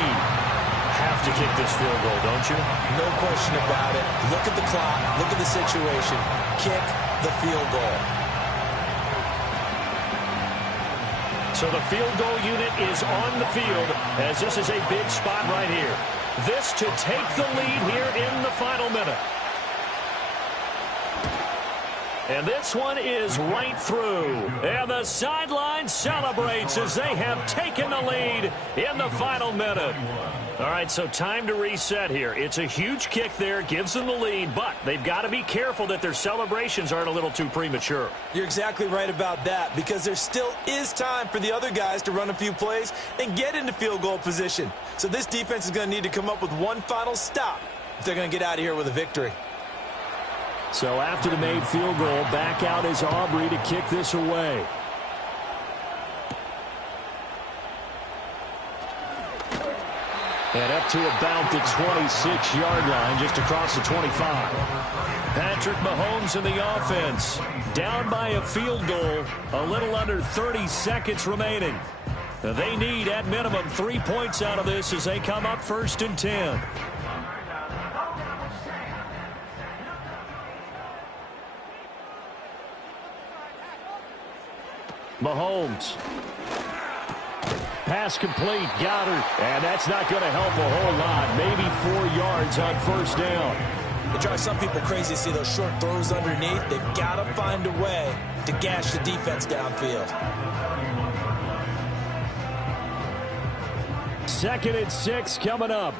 Have to kick this field goal, don't you? No question about it. Look at the clock. Look at the situation. Kick the field goal. So the field goal unit is on the field as this is a big spot right here. This to take the lead here in the final minute. And this one is right through. And the sideline celebrates as they have taken the lead in the final minute. All right, so time to reset here. It's a huge kick there, gives them the lead, but they've got to be careful that their celebrations aren't a little too premature. You're exactly right about that, because there still is time for the other guys to run a few plays and get into field goal position. So this defense is going to need to come up with one final stop if they're going to get out of here with a victory. So after the made field goal, back out is Aubrey to kick this away. And up to about the 26-yard line, just across the 25. Patrick Mahomes in the offense. Down by a field goal, a little under 30 seconds remaining. They need, at minimum, 3 points out of this as they come up 1st and 10. Mahomes. Pass complete, Goddard. And that's not going to help a whole lot. Maybe 4 yards on 1st down. It drives some people crazy to see those short throws underneath. They've got to find a way to gash the defense downfield. 2nd and 6 coming up.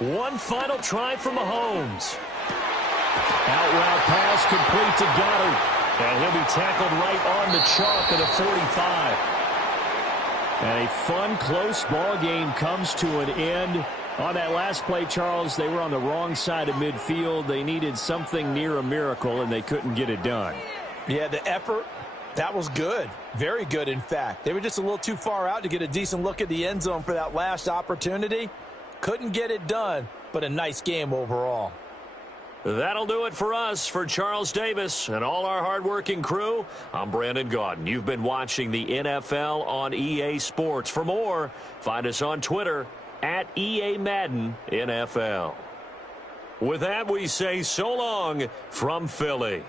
One final try for Mahomes. Out route pass complete to Goddard. And he'll be tackled right on the chalk at a 45. And a fun, close ball game comes to an end. On that last play, Charles, they were on the wrong side of midfield. They needed something near a miracle, and they couldn't get it done. Yeah, the effort, that was good. Very good, in fact. They were just a little too far out to get a decent look at the end zone for that last opportunity. Couldn't get it done, but a nice game overall. That'll do it for us. For Charles Davis and all our hardworking crew, I'm Brandon Gaudin. You've been watching the NFL on EA Sports. For more, find us on Twitter at EA Madden NFL. With that, we say so long from Philly.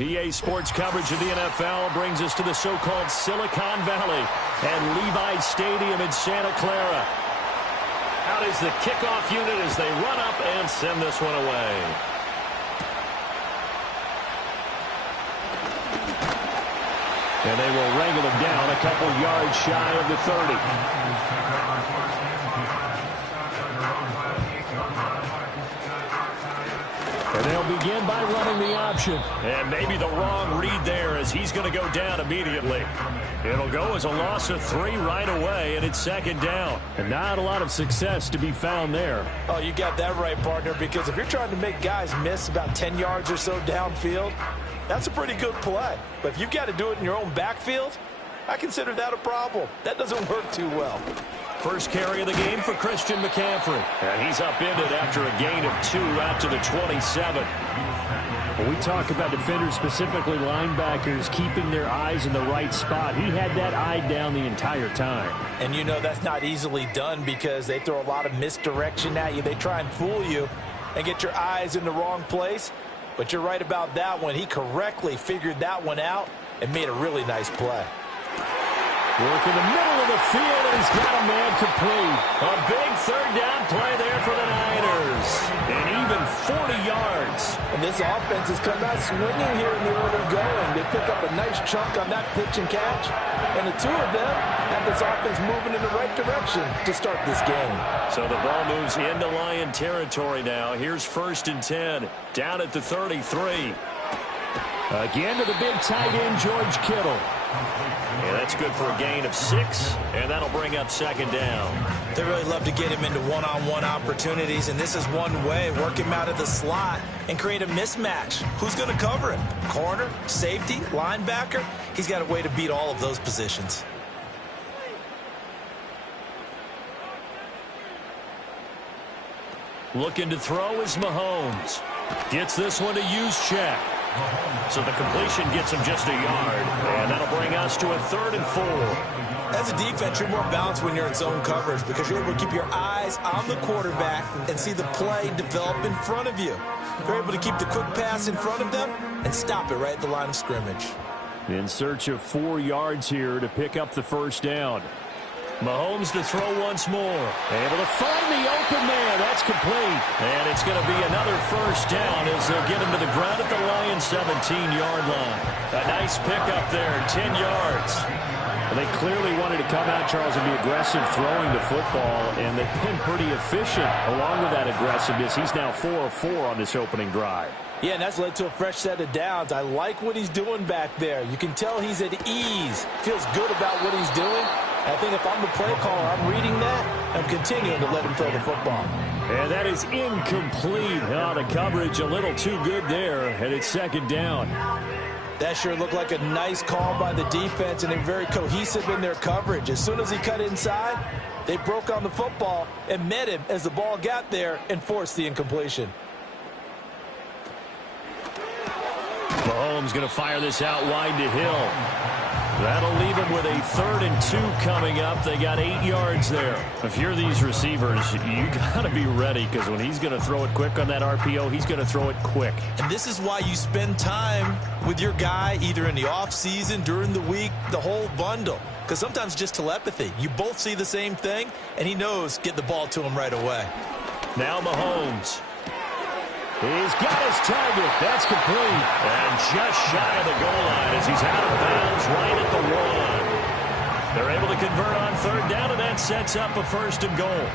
PA Sports coverage of the NFL brings us to the so-called Silicon Valley and Levi Stadium in Santa Clara. Out is the kickoff unit as they run up and send this one away. And they will wrangle him down a couple yards shy of the 30. And they'll begin by running the option. And maybe the wrong read there as he's going to go down immediately. It'll go as a loss of 3 right away, and it's second down. And not a lot of success to be found there. Oh, you got that right, partner, because if you're trying to make guys miss about 10 yards or so downfield, that's a pretty good play. But if you've got to do it in your own backfield, I consider that a problem. That doesn't work too well. First carry of the game for Christian McCaffrey. And he's upended after a gain of 2 out to the 27. When we talk about defenders, specifically linebackers, keeping their eyes in the right spot, he had that eye down the entire time. And you know that's not easily done because they throw a lot of misdirection at you. They try and fool you and get your eyes in the wrong place. But you're right about that one. He correctly figured that one out and made a really nice play. Work in the middle of the field, and he's got a man complete. A big third down play there for the Niners. And even 40 yards. And this offense has come out swinging here in the early going. They pick up a nice chunk on that pitch and catch. And the two of them have this offense moving in the right direction to start this game. So the ball moves into Lion territory now. Here's 1st and 10. Down at the 33. Again to the big tight end, George Kittle. And that's good for a gain of 6, and that'll bring up second down. They really love to get him into one-on-one opportunities, and this is one way. Work him out of the slot and create a mismatch. Who's going to cover him? Corner, safety, linebacker? He's got a way to beat all of those positions. Looking to throw is Mahomes. Gets this one to Juszczyk. So the completion gets him just a yard, and that'll bring us to a 3rd and 4. As a defense, you're more balanced when you're in zone coverage because you're able to keep your eyes on the quarterback and see the play develop in front of you. You're able to keep the quick pass in front of them and stop it right at the line of scrimmage. In search of 4 yards here to pick up the first down. Mahomes to throw once more. Able to find the open man. That's complete. And it's going to be another first down as they'll get him to the ground at the Lions' 17-yard line. A nice pickup there, 10 yards. Well, they clearly wanted to come out, Charles, and be aggressive throwing the football, and they've been pretty efficient along with that aggressiveness. He's now 4 of 4 on this opening drive. Yeah, and that's led to a fresh set of downs. I like what he's doing back there. You can tell he's at ease. Feels good about what he's doing. I think if I'm the play caller, I'm reading that. I'm continuing to let him throw the football. And that is incomplete. Oh, the coverage a little too good there, and it's second down. That sure looked like a nice call by the defense, and they're very cohesive in their coverage. As soon as he cut inside, they broke on the football and met him as the ball got there and forced the incompletion. Mahomes going to fire this out wide to Hill. That'll leave him with a 3rd and 2 coming up. They got 8 yards there. If you're these receivers, you got to be ready because when he's going to throw it quick on that RPO, he's going to throw it quick. And this is why you spend time with your guy either in the offseason, during the week, the whole bundle. Because sometimes just telepathy. You both see the same thing, and he knows get the ball to him right away. Now Mahomes. He's got his target. That's complete. And just shy of the goal line as he's out of bounds right at the 1. They're able to convert on 3rd down, and that sets up a 1st and goal.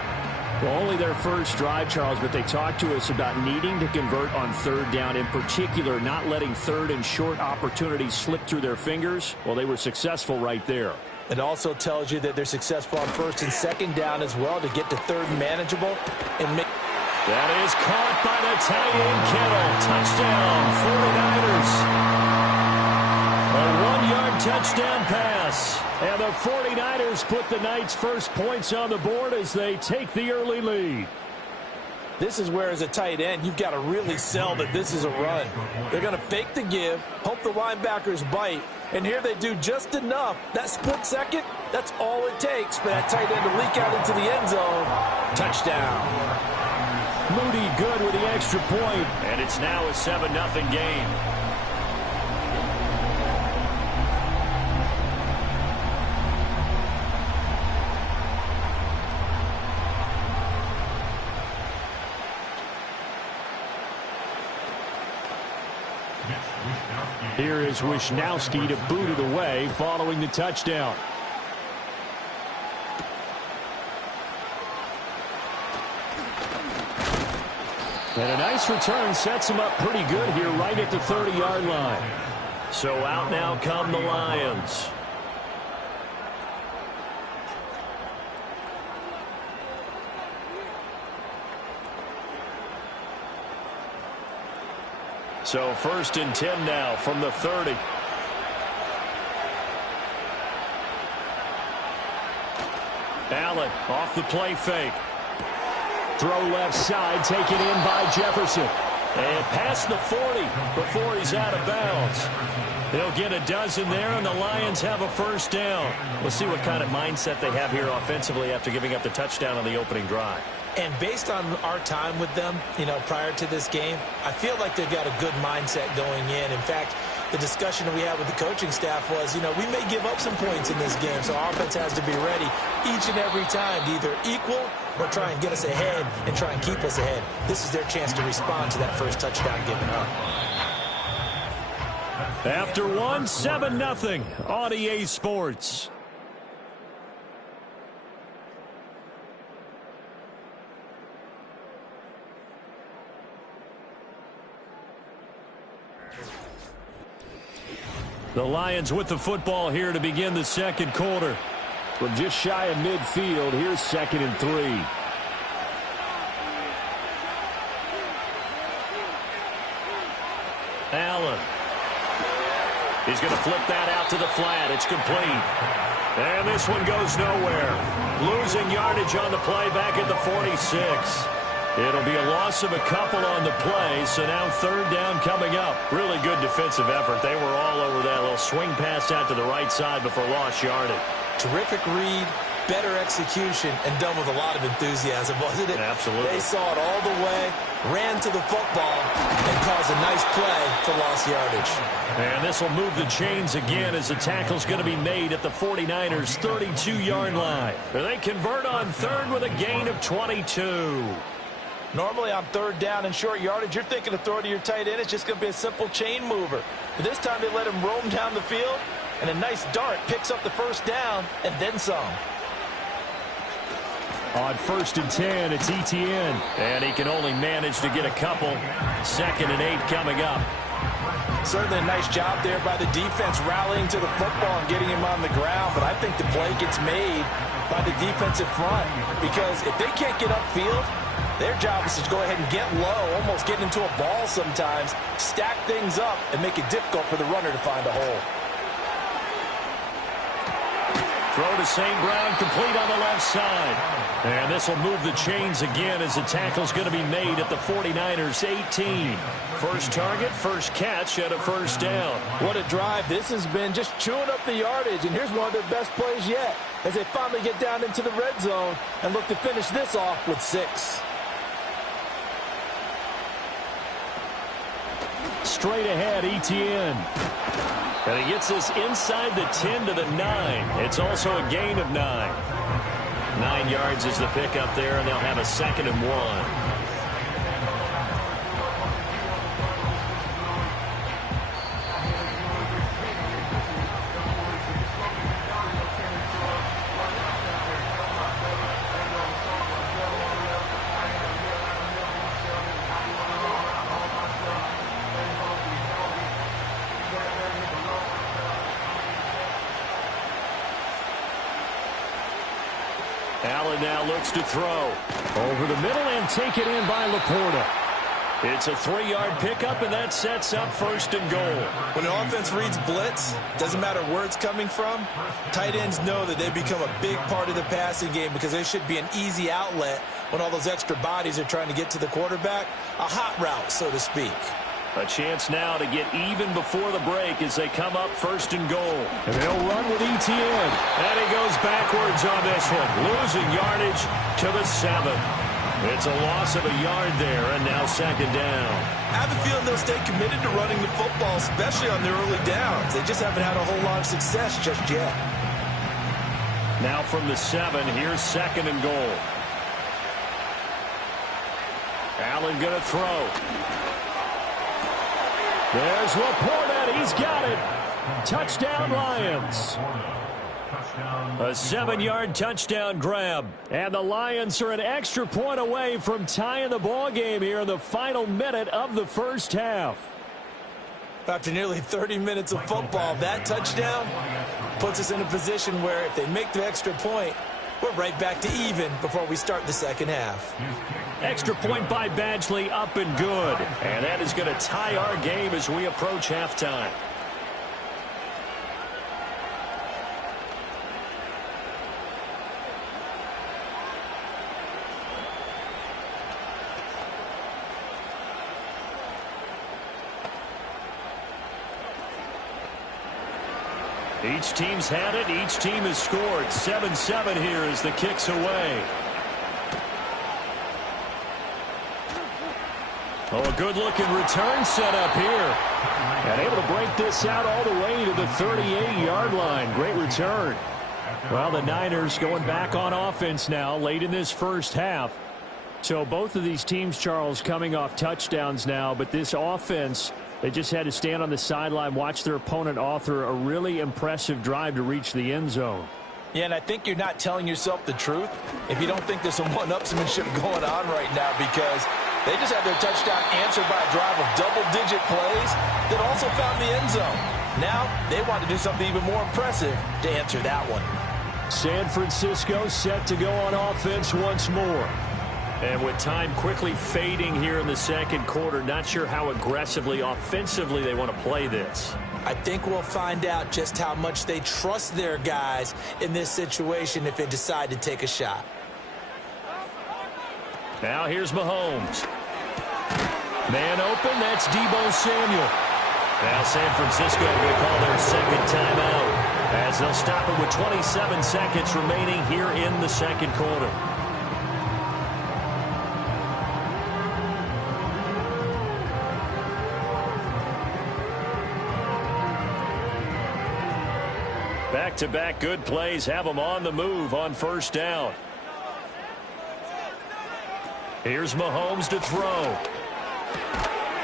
Well, only their first drive, Charles, but they talked to us about needing to convert on third down, in particular not letting third and short opportunities slip through their fingers. Well, they were successful right there. It also tells you that they're successful on first and second down as well to get to third and manageable. And make that is caught by the tight end, Kittle. Touchdown, 49ers. A 1-yard touchdown pass. And the 49ers put the Knights' first points on the board as they take the early lead. This is where, as a tight end, you've got to really sell that this is a run. They're going to fake the give, hope the linebackers bite, and here they do just enough. That split second, that's all it takes for that tight end to leak out into the end zone. Touchdown. Moody good with the extra point, and it's now a 7-0 game. Here is Wisnowski to boot it away following the touchdown. And a nice return sets him up pretty good here right at the 30-yard line. So out now come the Lions. So 1st and 10 now from the 30. Allen off the play fake. Throw left side, taken in by Jefferson. And past the 40 before he's out of bounds. They'll get a dozen there, and the Lions have a first down. We'll see what kind of mindset they have here offensively after giving up the touchdown on the opening drive. And based on our time with them, prior to this game, I feel like they've got a good mindset going in. In fact, the discussion that we had with the coaching staff was, we may give up some points in this game, so our offense has to be ready each and every time to either equal or try and get us ahead and try and keep us ahead. This is their chance to respond to that first touchdown given up. After 7-0 on EA Sports. The Lions with the football here to begin the second quarter. From just shy of midfield, here's 2nd and 3. Allen. He's going to flip that out to the flat. It's complete. And this one goes nowhere. Losing yardage on the play back at the 46. It'll be a loss of a couple on the play, so now 3rd down coming up. Really good defensive effort. They were all over that little swing pass out to the right side before lost yardage. Terrific read, better execution, and done with a lot of enthusiasm, wasn't it? Absolutely. They saw it all the way, ran to the football, and caused a nice play for lost yardage. And this will move the chains again as the tackle's going to be made at the 49ers' 32-yard line. They convert on 3rd with a gain of 22. Normally on 3rd down and short yardage, you're thinking to throw to your tight end. It's just going to be a simple chain mover. But this time they let him roam down the field, and a nice dart picks up the first down and then some. On 1st and 10, it's Etienne. And he can only manage to get a couple. 2nd and 8 coming up. Certainly a nice job there by the defense rallying to the football and getting him on the ground. But I think the play gets made by the defensive front. Because if they can't get upfield, their job is to go ahead and get low, almost get into a ball sometimes, stack things up, and make it difficult for the runner to find a hole. Throw to St. Brown, complete on the left side. And this will move the chains again as the tackle's going to be made at the 49ers' 18. First target, first catch at a first down. What a drive this has been, just chewing up the yardage. And here's one of their best plays yet as they finally get down into the red zone and look to finish this off with 6. Straight ahead, Etienne. And he gets this inside the 10 to the 9. It's also a gain of 9. 9 yards is the pickup there, and they'll have a 2nd and 1. Allen now looks to throw. Over the middle and take it in by Laporta. It's a 3-yard pickup, and that sets up 1st and goal. When an offense reads blitz, doesn't matter where it's coming from, tight ends know that they become a big part of the passing game because there should be an easy outlet when all those extra bodies are trying to get to the quarterback. A hot route, so to speak. A chance now to get even before the break as they come up 1st and goal. And they'll run with ETN. And he goes backwards on this one, losing yardage to the 7. It's a loss of a yard there, and now 2nd down. I have a feeling they'll stay committed to running the football, especially on their early downs. They just haven't had a whole lot of success just yet. Now from the 7, here's 2nd and goal. Allen going to throw. There's Laporta. He's got it. Touchdown, Lions. A 7-yard touchdown grab. And the Lions are an extra point away from tying the ball game here in the final minute of the first half. After nearly 30 minutes of football, that touchdown puts us in a position where if they make the extra point, we're right back to even before we start the second half. Extra point by Badgley, up and good. And that is going to tie our game as we approach halftime. Each team's had it. Each team has scored. 7-7 here as the kick's away. Oh, a good-looking return set up here. And able to break this out all the way to the 38-yard line. Great return. Well, the Niners going back on offense now late in this first half. So both of these teams, Charles, coming off touchdowns now. But this offense, they just had to stand on the sideline, watch their opponent author a really impressive drive to reach the end zone. Yeah, and I think you're not telling yourself the truth if you don't think there's some one-upsmanship going on right now, because they just had their touchdown answered by a drive of double-digit plays that also found the end zone. Now they want to do something even more impressive to answer that one. San Francisco set to go on offense once more. And with time quickly fading here in the second quarter, not sure how aggressively, offensively they want to play this. I think we'll find out just how much they trust their guys in this situation if they decide to take a shot. Now here's Mahomes. Man open, that's Deebo Samuel. Now San Francisco going to call their second timeout as they'll stop it with 27 seconds remaining here in the second quarter. Back-to-back good plays have them on the move on first down. Here's Mahomes to throw.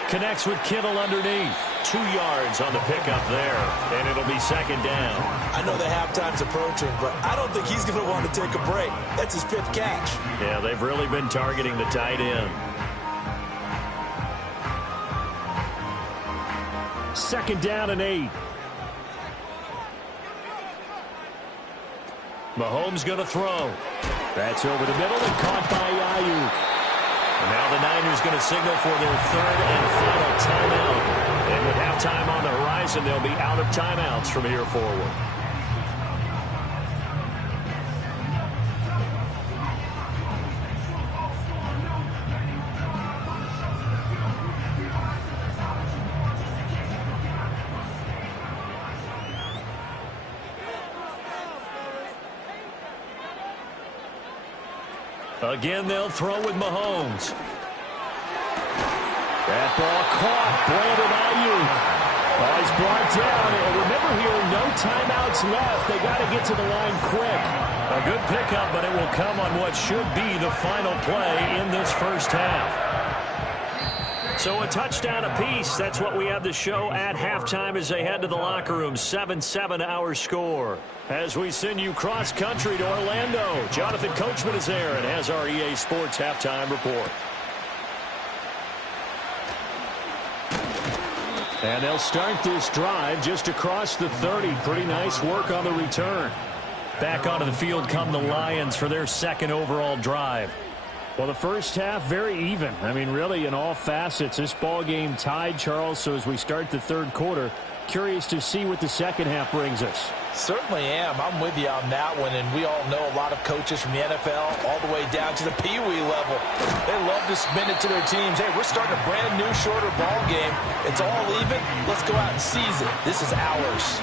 Connects with Kittle underneath. 2 yards on the pickup there, and it'll be second down. I know the halftime's approaching, but I don't think he's going to want to take a break. That's his 5th catch. Yeah, they've really been targeting the tight end. Second down and 8. Mahomes going to throw. That's over the middle and caught by Ayuk. And now the Niners going to signal for their 3rd and final timeout. And with halftime on the horizon, they'll be out of timeouts from here forward. Again, they'll throw with Mahomes. That ball caught. Brandon Ayuk. Oh, he's brought down. And remember here, no timeouts left. They got to get to the line quick. A good pickup, but it will come on what should be the final play in this first half. So a touchdown apiece. That's what we have to show at halftime as they head to the locker room. 7-7 our score. As we send you cross-country to Orlando, Jonathan Coachman is there and has our EA Sports halftime report. And they'll start this drive just across the 30. Pretty nice work on the return. Back onto the field come the Lions for their second overall drive. Well, the first half, very even. I mean, really, in all facets, this ball game tied, Charles. So as we start the third quarter, curious to see what the second half brings us. Certainly am. I'm with you on that one, and we all know a lot of coaches from the NFL all the way down to the Pee Wee level. They love to spin it to their teams. Hey, we're starting a brand new, shorter ball game. It's all even. Let's go out and seize it. This is ours.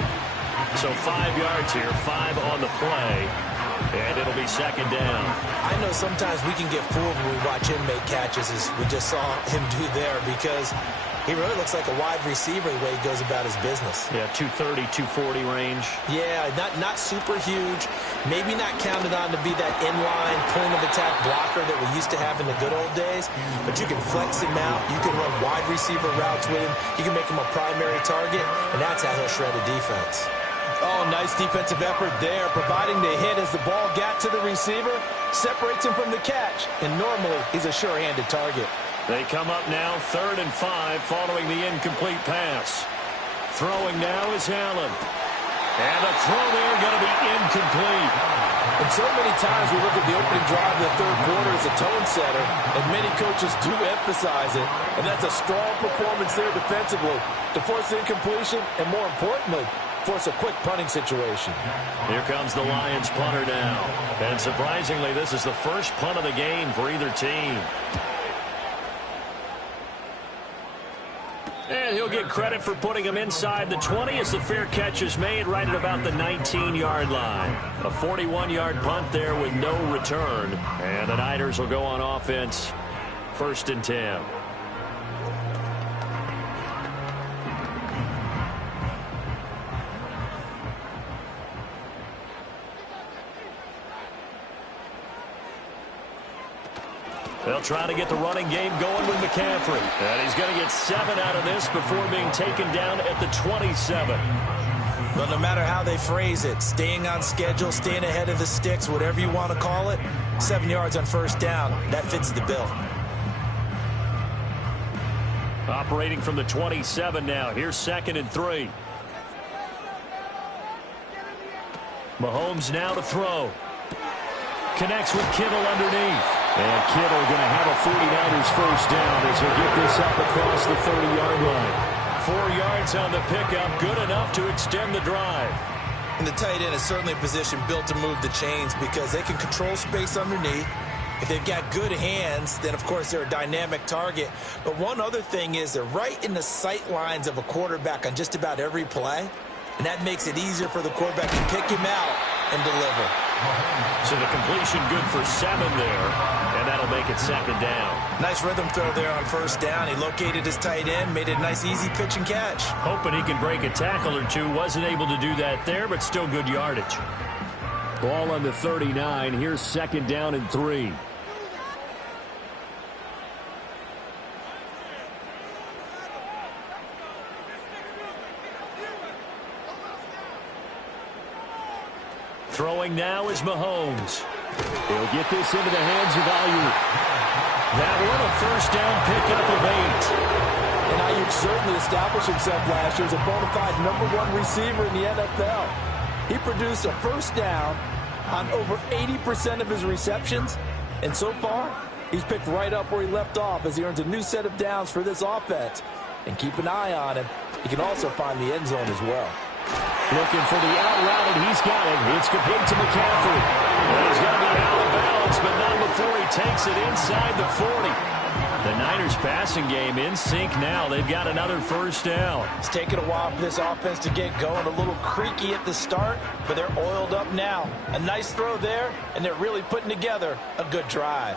So 5 yards here, 5 on the play, and it'll be second down. I know sometimes we can get fooled when we watch him make catches, as we just saw him do there, because he really looks like a wide receiver the way he goes about his business. Yeah, 230, 240 range. Yeah, not super huge. Maybe not counted on to be that inline point-of-attack blocker that we used to have in the good old days. But you can flex him out. You can run wide receiver routes with him. You can make him a primary target, and that's how he'll shred a defense. Oh, nice defensive effort there, providing the hit as the ball got to the receiver, separates him from the catch, and normally he's a sure-handed target. They come up now, 3rd and 5, following the incomplete pass. Throwing now is Allen. And the throw there going to be incomplete. And so many times we look at the opening drive of the third quarter as a tone setter, and many coaches do emphasize it. And that's a strong performance there defensively to force incompletion and, more importantly, force a quick punting situation. Here comes the Lions punter now. And surprisingly, this is the first punt of the game for either team. And he'll get credit for putting him inside the 20 as the fair catch is made right at about the 19-yard line. A 41-yard punt there with no return. And the Niners will go on offense, 1st and 10. They'll try to get the running game going with McCaffrey. And he's going to get 7 out of this before being taken down at the 27. Well, no matter how they phrase it, staying on schedule, staying ahead of the sticks, whatever you want to call it, 7 yards on first down, that fits the bill. Operating from the 27 now. Here's 2nd and 3. Mahomes now to throw. Connects with Kittle underneath. And Kittle going to have a 49ers first down as he'll get this up across the 30-yard line. 4 yards on the pickup, good enough to extend the drive. And the tight end is certainly a position built to move the chains because they can control space underneath. If they've got good hands, then, of course, they're a dynamic target. But one other thing is they're right in the sight lines of a quarterback on just about every play. And that makes it easier for the quarterback to pick him out and deliver. So the completion good for 7 there, and that'll make it 2nd down. Nice rhythm throw there on first down. He located his tight end, made it a nice easy pitch and catch. Hoping he can break a tackle or two. Wasn't able to do that there, but still good yardage. Ball on the 39. Here's 2nd down and 3. Throwing now is Mahomes. He'll get this into the hands of Ayuk. That one a first down pickup of 8. And Ayuk certainly established himself last year as a bona fide #1 receiver in the NFL. He produced a first down on over 80% of his receptions. And so far, he's picked right up where he left off as he earns a new set of downs for this offense. And keep an eye on him. He can also find the end zone as well. Looking for the out route, and he's got it. It's complete to McCaffrey. And he's going to be out of bounds, but not before he takes it inside the 40. The Niners passing game in sync now. They've got another first down. It's taken a while for this offense to get going. A little creaky at the start, but they're oiled up now. A nice throw there, and they're really putting together a good drive.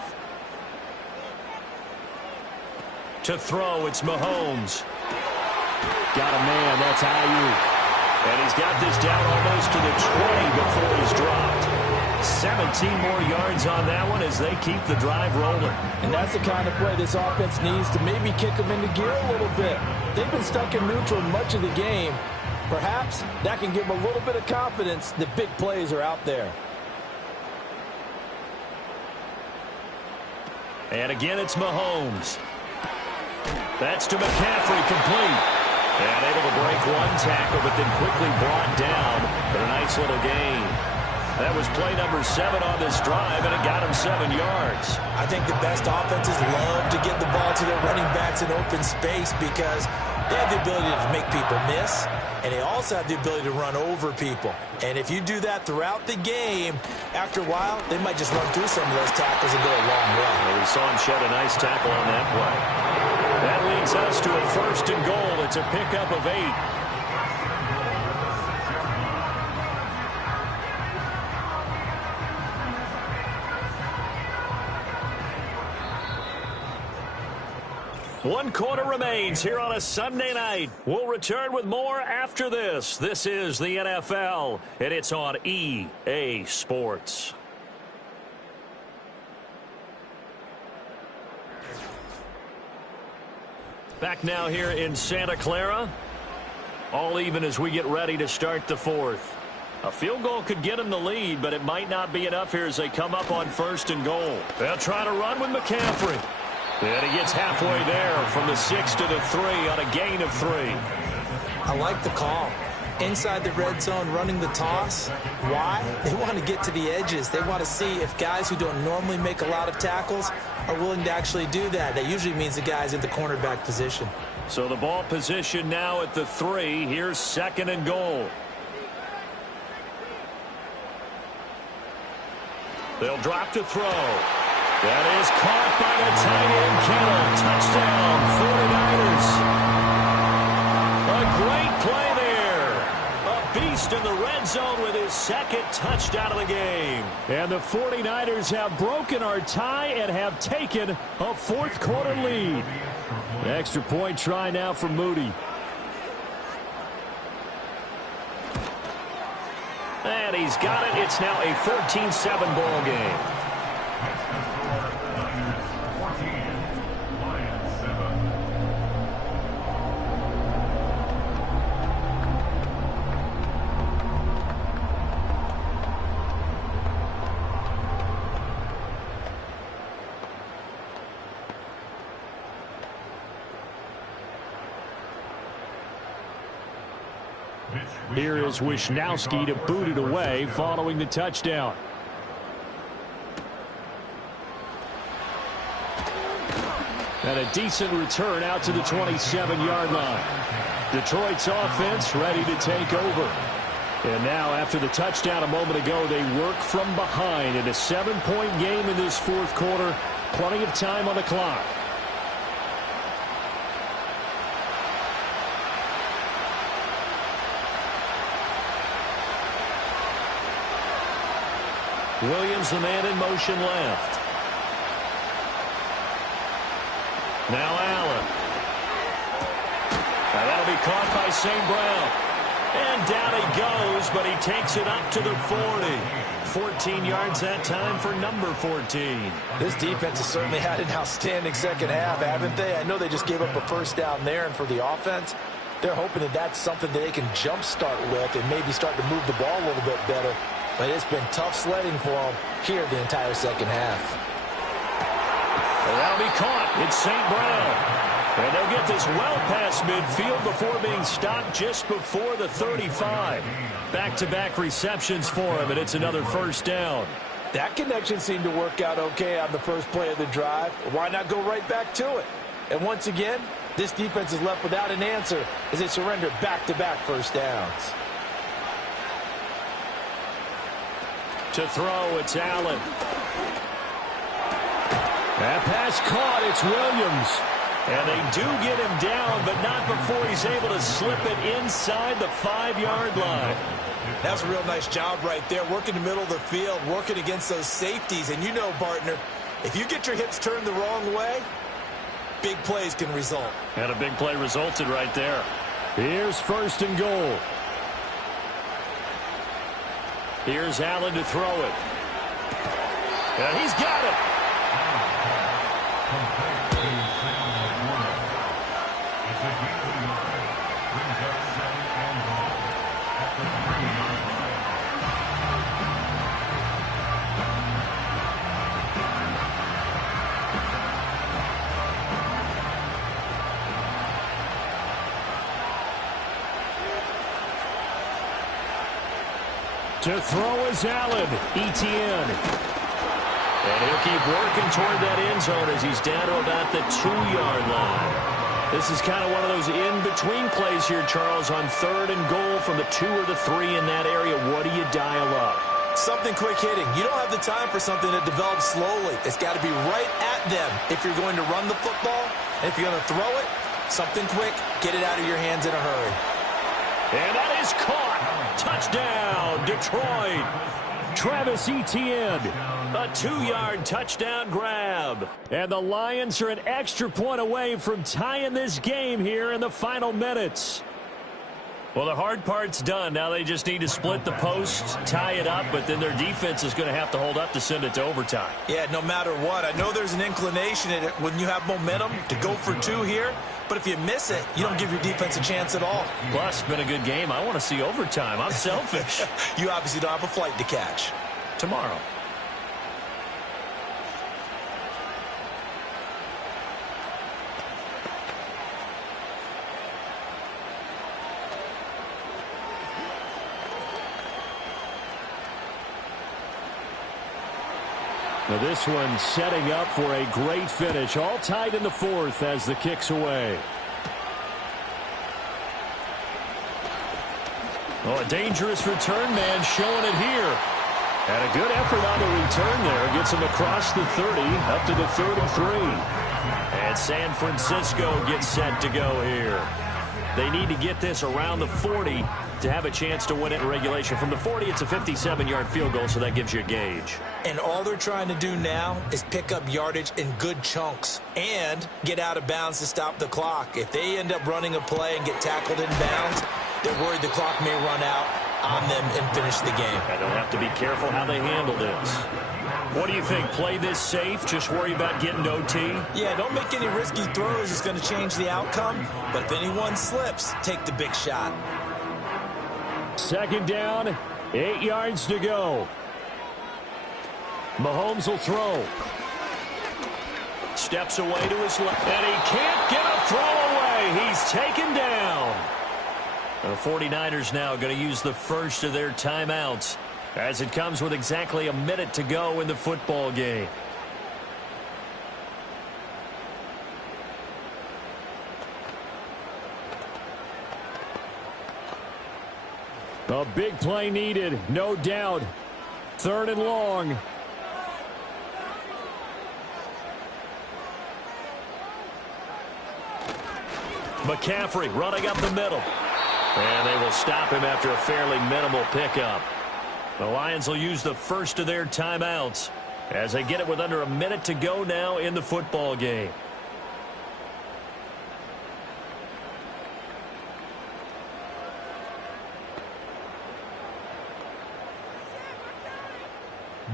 To throw, it's Mahomes. Got a man, that's Ayuk. And he's got this down almost to the 20 before he's dropped. 17 more yards on that one as they keep the drive rolling. And that's the kind of play this offense needs to maybe kick them into gear a little bit. They've been stuck in neutral much of the game. Perhaps that can give them a little bit of confidence that big plays are out there. And again, it's Mahomes. That's to McCaffrey, complete. And able to break one tackle, but then quickly brought down. But a nice little gain. That was play number 7 on this drive, and it got him 7 yards. I think the best offenses love to get the ball to their running backs in open space because they have the ability to make people miss, and they also have the ability to run over people. And if you do that throughout the game, after a while, they might just run through some of those tackles and go a long way. Well, we saw him shed a nice tackle on that play. That leads us to a 1st and goal. It's a pickup of 8. One quarter remains here on a Sunday night. We'll return with more after this. This is the NFL, and it's on EA Sports. Back now here in Santa Clara. All even as we get ready to start the 4th. A field goal could get them the lead, but it might not be enough here as they come up on 1st and goal. They'll try to run with McCaffrey. And he gets halfway there from the 6 to the 3 on a gain of 3. I like the call. Inside the red zone, running the toss. Why? They want to get to the edges. They want to see if guys who don't normally make a lot of tackles are willing to actually do that. That usually means the guy's in the cornerback position. So the ball position now at the 3. Here's 2nd and goal. They'll drop to throw. That is caught by the tight end, Kittle. Touchdown, 49ers. A great play there. A beast in the red zone with his 2nd touchdown of the game. And the 49ers have broken our tie and have taken a 4th quarter lead. An extra point try now for Moody. And he's got it. It's now a 13-7 ball game. Here is Wisnowski to boot it away following the touchdown. And a decent return out to the 27-yard line. Detroit's offense ready to take over. And now after the touchdown a moment ago, they work from behind in a 7-point game in this 4th quarter. Plenty of time on the clock. Williams, the man in motion left. Now Allen. Now that'll be caught by St. Brown. And down he goes, but he takes it up to the 40. 14 yards that time for number 14. This defense has certainly had an outstanding 2nd half, haven't they? I know they just gave up a 1st down there, and for the offense, they're hoping that that's something that they can jumpstart with and maybe start to move the ball a little bit better. But it's been tough sledding for them here the entire 2nd half. Well, that'll be caught. It's St. Brown. And they'll get this well past midfield before being stopped just before the 35. Back-to-back receptions for him, and it's another 1st down. That connection seemed to work out okay on the first play of the drive. Why not go right back to it? And once again, this defense is left without an answer as they surrender back-to-back 1st downs. To throw, it's Allen. That pass caught, it's Williams. And they do get him down, but not before he's able to slip it inside the 5-yard line. That's a real nice job right there, working the middle of the field, working against those safeties. And you know, partner, if you get your hips turned the wrong way, big plays can result. And a big play resulted right there. Here's 1st and goal. Here's Allen to throw it. And he's got it. To throw is Allen. Etienne. And he'll keep working toward that end zone as he's down to about the 2-yard line. This is kind of one of those in-between plays here, Charles, on 3rd and goal from the 2 or the 3 in that area. What do you dial up? Something quick hitting. You don't have the time for something that develops slowly. It's got to be right at them if you're going to run the football. And if you're going to throw it, something quick, get it out of your hands in a hurry. And that is caught. Touchdown, Detroit. Travis Etienne. A 2-yard touchdown grab. And the Lions are an extra point away from tying this game here in the final minutes. Well, the hard part's done. Now they just need to split the post, tie it up, but then their defense is going to have to hold up to send it to overtime. Yeah, no matter what. I know there's an inclination in it when you have momentum to go for 2 here, but if you miss it, you don't give your defense a chance at all. Plus, been a good game. I want to see overtime. I'm selfish. You obviously don't have a flight to catch. Tomorrow. Now this one setting up for a great finish. All tied in the 4th as the kick's away. Oh, a dangerous return man showing it here. And a good effort on the return there. Gets him across the 30 up to the 3rd and 3. And San Francisco gets set to go here. They need to get this around the 40 to have a chance to win it in regulation. From the 40, it's a 57-yard field goal, so that gives you a gauge. And all they're trying to do now is pick up yardage in good chunks and get out of bounds to stop the clock. If they end up running a play and get tackled in bounds, they're worried the clock may run out on them and finish the game. And they'll have to be careful how they handle this. What do you think? Play this safe? Just worry about getting OT? Yeah, don't make any risky throws. It's going to change the outcome. But if anyone slips, take the big shot. 2nd down, 8 yards to go. Mahomes will throw. Steps away to his left. And he can't get a throw away. He's taken down. The 49ers now going to use the first of their timeouts as it comes with exactly a minute to go in the football game. A big play needed, no doubt. 3rd and long. McCaffrey running up the middle. And they will stop him after a fairly minimal pickup. The Lions will use the first of their timeouts as they get it with under a minute to go now in the football game.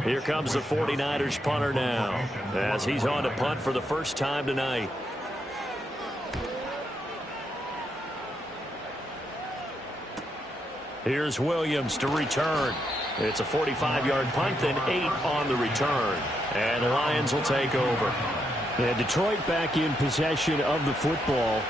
Here comes the 49ers punter now as he's on to punt for the first time tonight. Here's Williams to return. It's a 45-yard punt, then 8 on the return. And the Lions will take over. And Detroit back in possession of the football.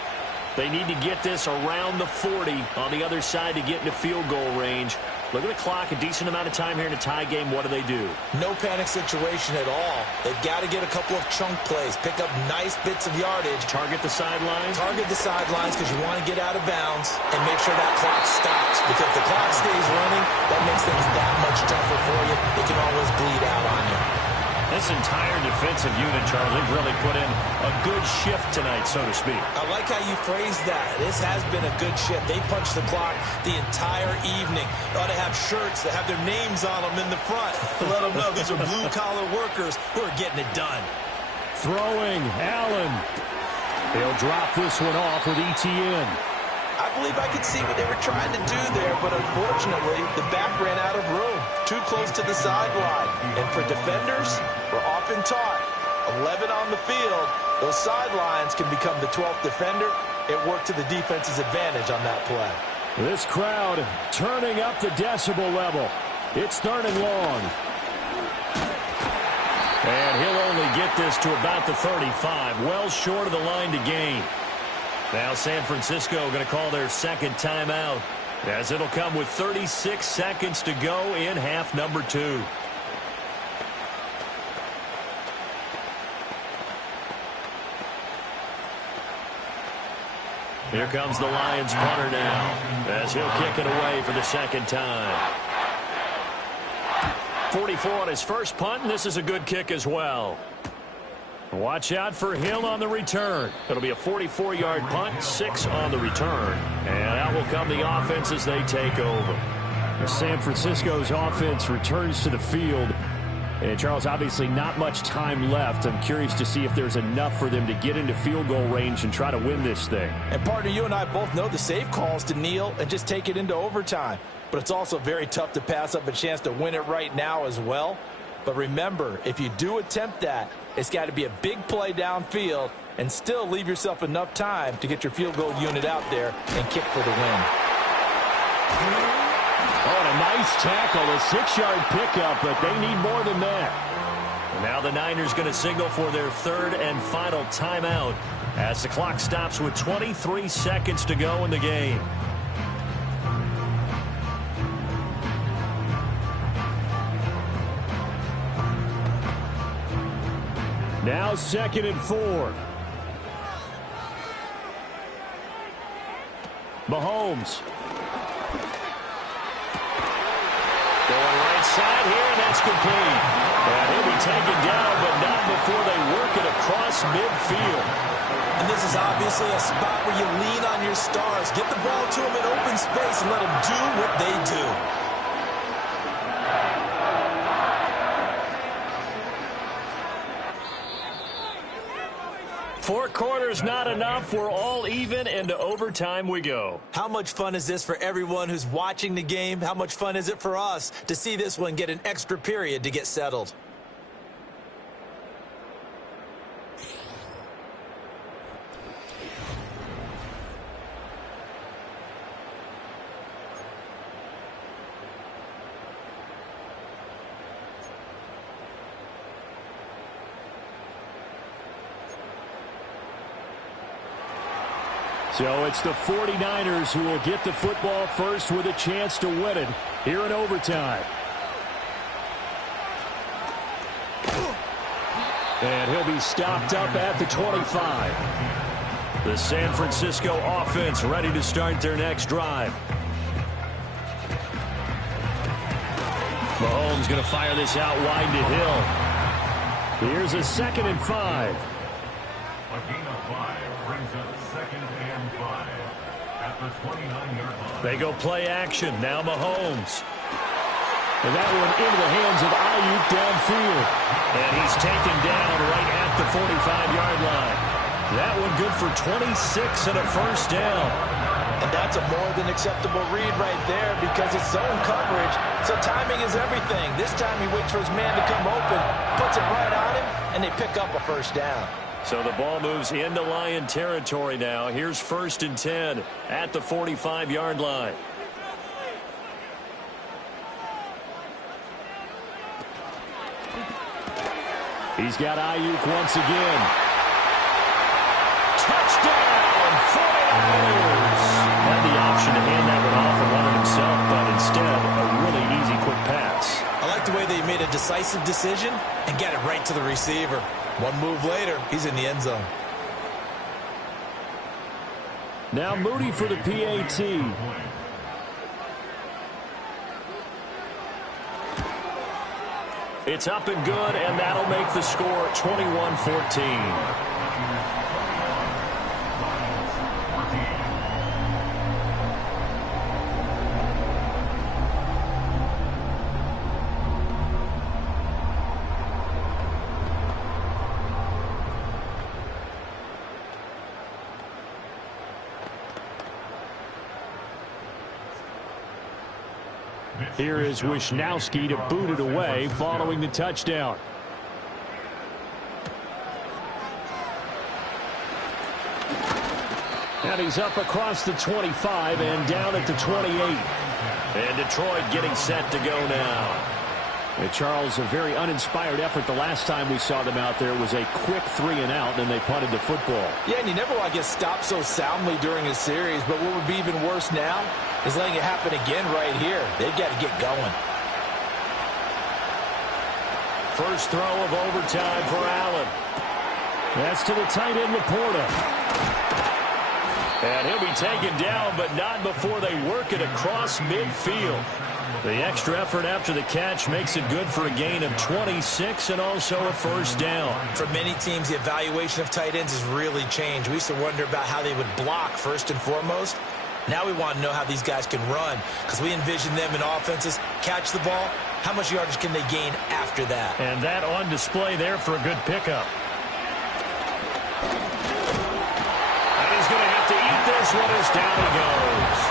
They need to get this around the 40 on the other side to get into field goal range. Look at the clock, a decent amount of time here in a tie game. What do? No panic situation at all. They've got to get a couple of chunk plays, pick up nice bits of yardage. Target the sidelines? Target the sidelines because you want to get out of bounds and make sure that clock stops. Because if the clock stays running, that makes things that much tougher for you. It can always bleed out on you. This entire defensive unit, Charles, they've really put in a good shift tonight, so to speak. I like how you phrased that. This has been a good shift. They punched the clock the entire evening. They ought to have shirts that have their names on them in the front to let them know these are blue-collar workers who are getting it done. Throwing, Allen. He'll drop this one off with Etienne. I believe I could see what they were trying to do there, but unfortunately, the back ran out of room. Too close to the sideline. And for defenders, we're often taught, 11 on the field, those sidelines can become the 12th defender. It worked to the defense's advantage on that play. This crowd turning up the decibel level. It's 3rd and long. And he'll only get this to about the 35, well short of the line to gain. Now San Francisco going to call their second timeout as it'll come with 36 seconds to go in half number 2. Here comes the Lions punter now, as he'll kick it away for the second time. 44 on his first punt, and this is a good kick as well. Watch out for Hill on the return. It'll be a 44-yard punt, 6 on the return. And out will come the offense as they take over. San Francisco's offense returns to the field. And, Charles, obviously not much time left. I'm curious to see if there's enough for them to get into field goal range and try to win this thing. And, partner, you and I both know the safe calls to kneel and just take it into overtime. But it's also very tough to pass up a chance to win it right now as well. But remember, if you do attempt that, it's got to be a big play downfield and still leave yourself enough time to get your field goal unit out there and kick for the win. Oh, and a nice tackle, a 6-yard pickup, but they need more than that. Now the Niners going to signal for their third and final timeout as the clock stops with 23 seconds to go in the game. Now 2nd and 4. Mahomes. Going right side here, and that's complete. And he'll be taken down, but not before they work it across midfield. And this is obviously a spot where you lean on your stars. Get the ball to them in open space and let them do what they do. 4 quarters not enough. We're all even, and to overtime we go. How much fun is this for everyone who's watching the game? How much fun is it for us to see this one get an extra period to get settled? So it's the 49ers who will get the football first with a chance to win it here in overtime. And he'll be stopped up at the 25. The San Francisco offense ready to start their next drive. Mahomes going to fire this out wide to Hill. Here's a 2nd and 5. A gain of 5 brings up 2nd and 5 at the 29-yard line. They go play action. Now Mahomes. And that one into the hands of Ayuk downfield. And he's taken down right at the 45-yard line. That one good for 26 and a first down. And that's a more than acceptable read right there because it's zone coverage, so timing is everything. This time he waits for his man to come open, puts it right on him, and they pick up a first down. So the ball moves into Lion territory now. Here's 1st and 10 at the 45-yard line. He's got Ayuk once again. Touchdown, 49ers! Had the option to hand that one off and run it himself, but instead a really easy quick pass. I like the way they made a decisive decision and get it right to the receiver. One move later, he's in the end zone. Now Moody for the PAT. It's up and good, and that'll make the score 21-14. Here is Wisnowski to boot it away following the touchdown. And he's up across the 25 and down at the 28. And Detroit getting set to go now. And Charles, a very uninspired effort the last time we saw them out there was a quick 3-and-out, and they punted the football. Yeah, and you never want to get stopped so soundly during a series, but what would be even worse now is letting it happen again right here. They've got to get going. First throw of overtime for Allen. That's to the tight end, Laporta. And he'll be taken down, but not before they work it across midfield. The extra effort after the catch makes it good for a gain of 26 and also a first down. For many teams, the evaluation of tight ends has really changed. We used to wonder about how they would block first and foremost. Now we want to know how these guys can run, because we envision them in offenses catch the ball. How much yardage can they gain after that? And that on display there for a good pickup. And he's going to have to eat this one as down he goes.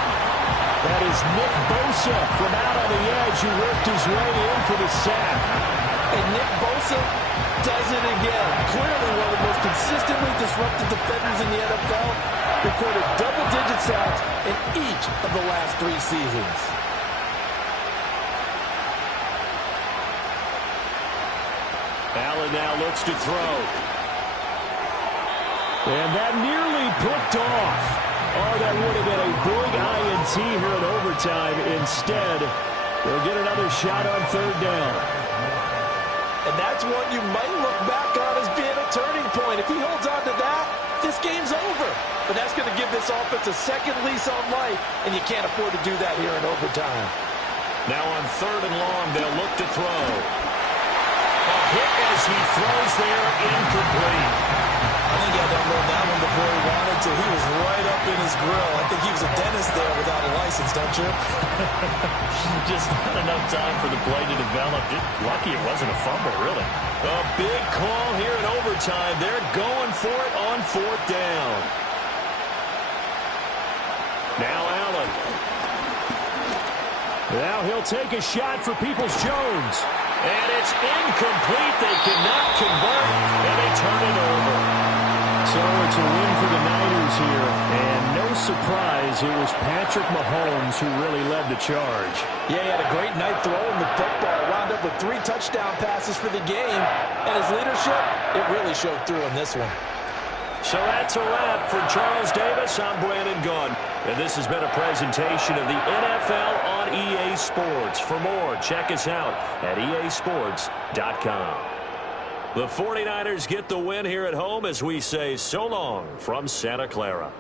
That is Nick Bosa from out on the edge who worked his way in for the sack. And Nick Bosa does it again. Clearly one of the most consistently disruptive defenders in the NFL. Recorded double-digit sacks in each of the last 3 seasons. Allen now looks to throw. And that nearly picked off. Oh, that would have been a big INT here in overtime. Instead, they'll get another shot on third down. And that's what you might look back on as being a turning point. If he holds on to that, this game's over. But that's going to give this offense a second lease on life, and you can't afford to do that here in overtime. Now on third and long, they'll look to throw. A hit as he throws there, incomplete. I think he had to unload that one before he wanted to. He was right up in his grill. I think he was a dentist there without a license, don't you? Just not enough time for the play to develop. Just lucky it wasn't a fumble, really. A big call here in overtime. They're going for it on fourth down. Now Allen. Now he'll take a shot for Peoples-Jones. And it's incomplete. They cannot convert, and they turn it over. So it's a win for the Niners here. And no surprise, it was Patrick Mahomes who really led the charge. Yeah, he had a great night throwing the football. Wound up with 3 touchdown passes for the game. And his leadership, it really showed through on this one. So that's a wrap. For Charles Davis, I'm Brandon Gunn. And this has been a presentation of the NFL on EA Sports. For more, check us out at easports.com. The 49ers get the win here at home as we say so long from Santa Clara.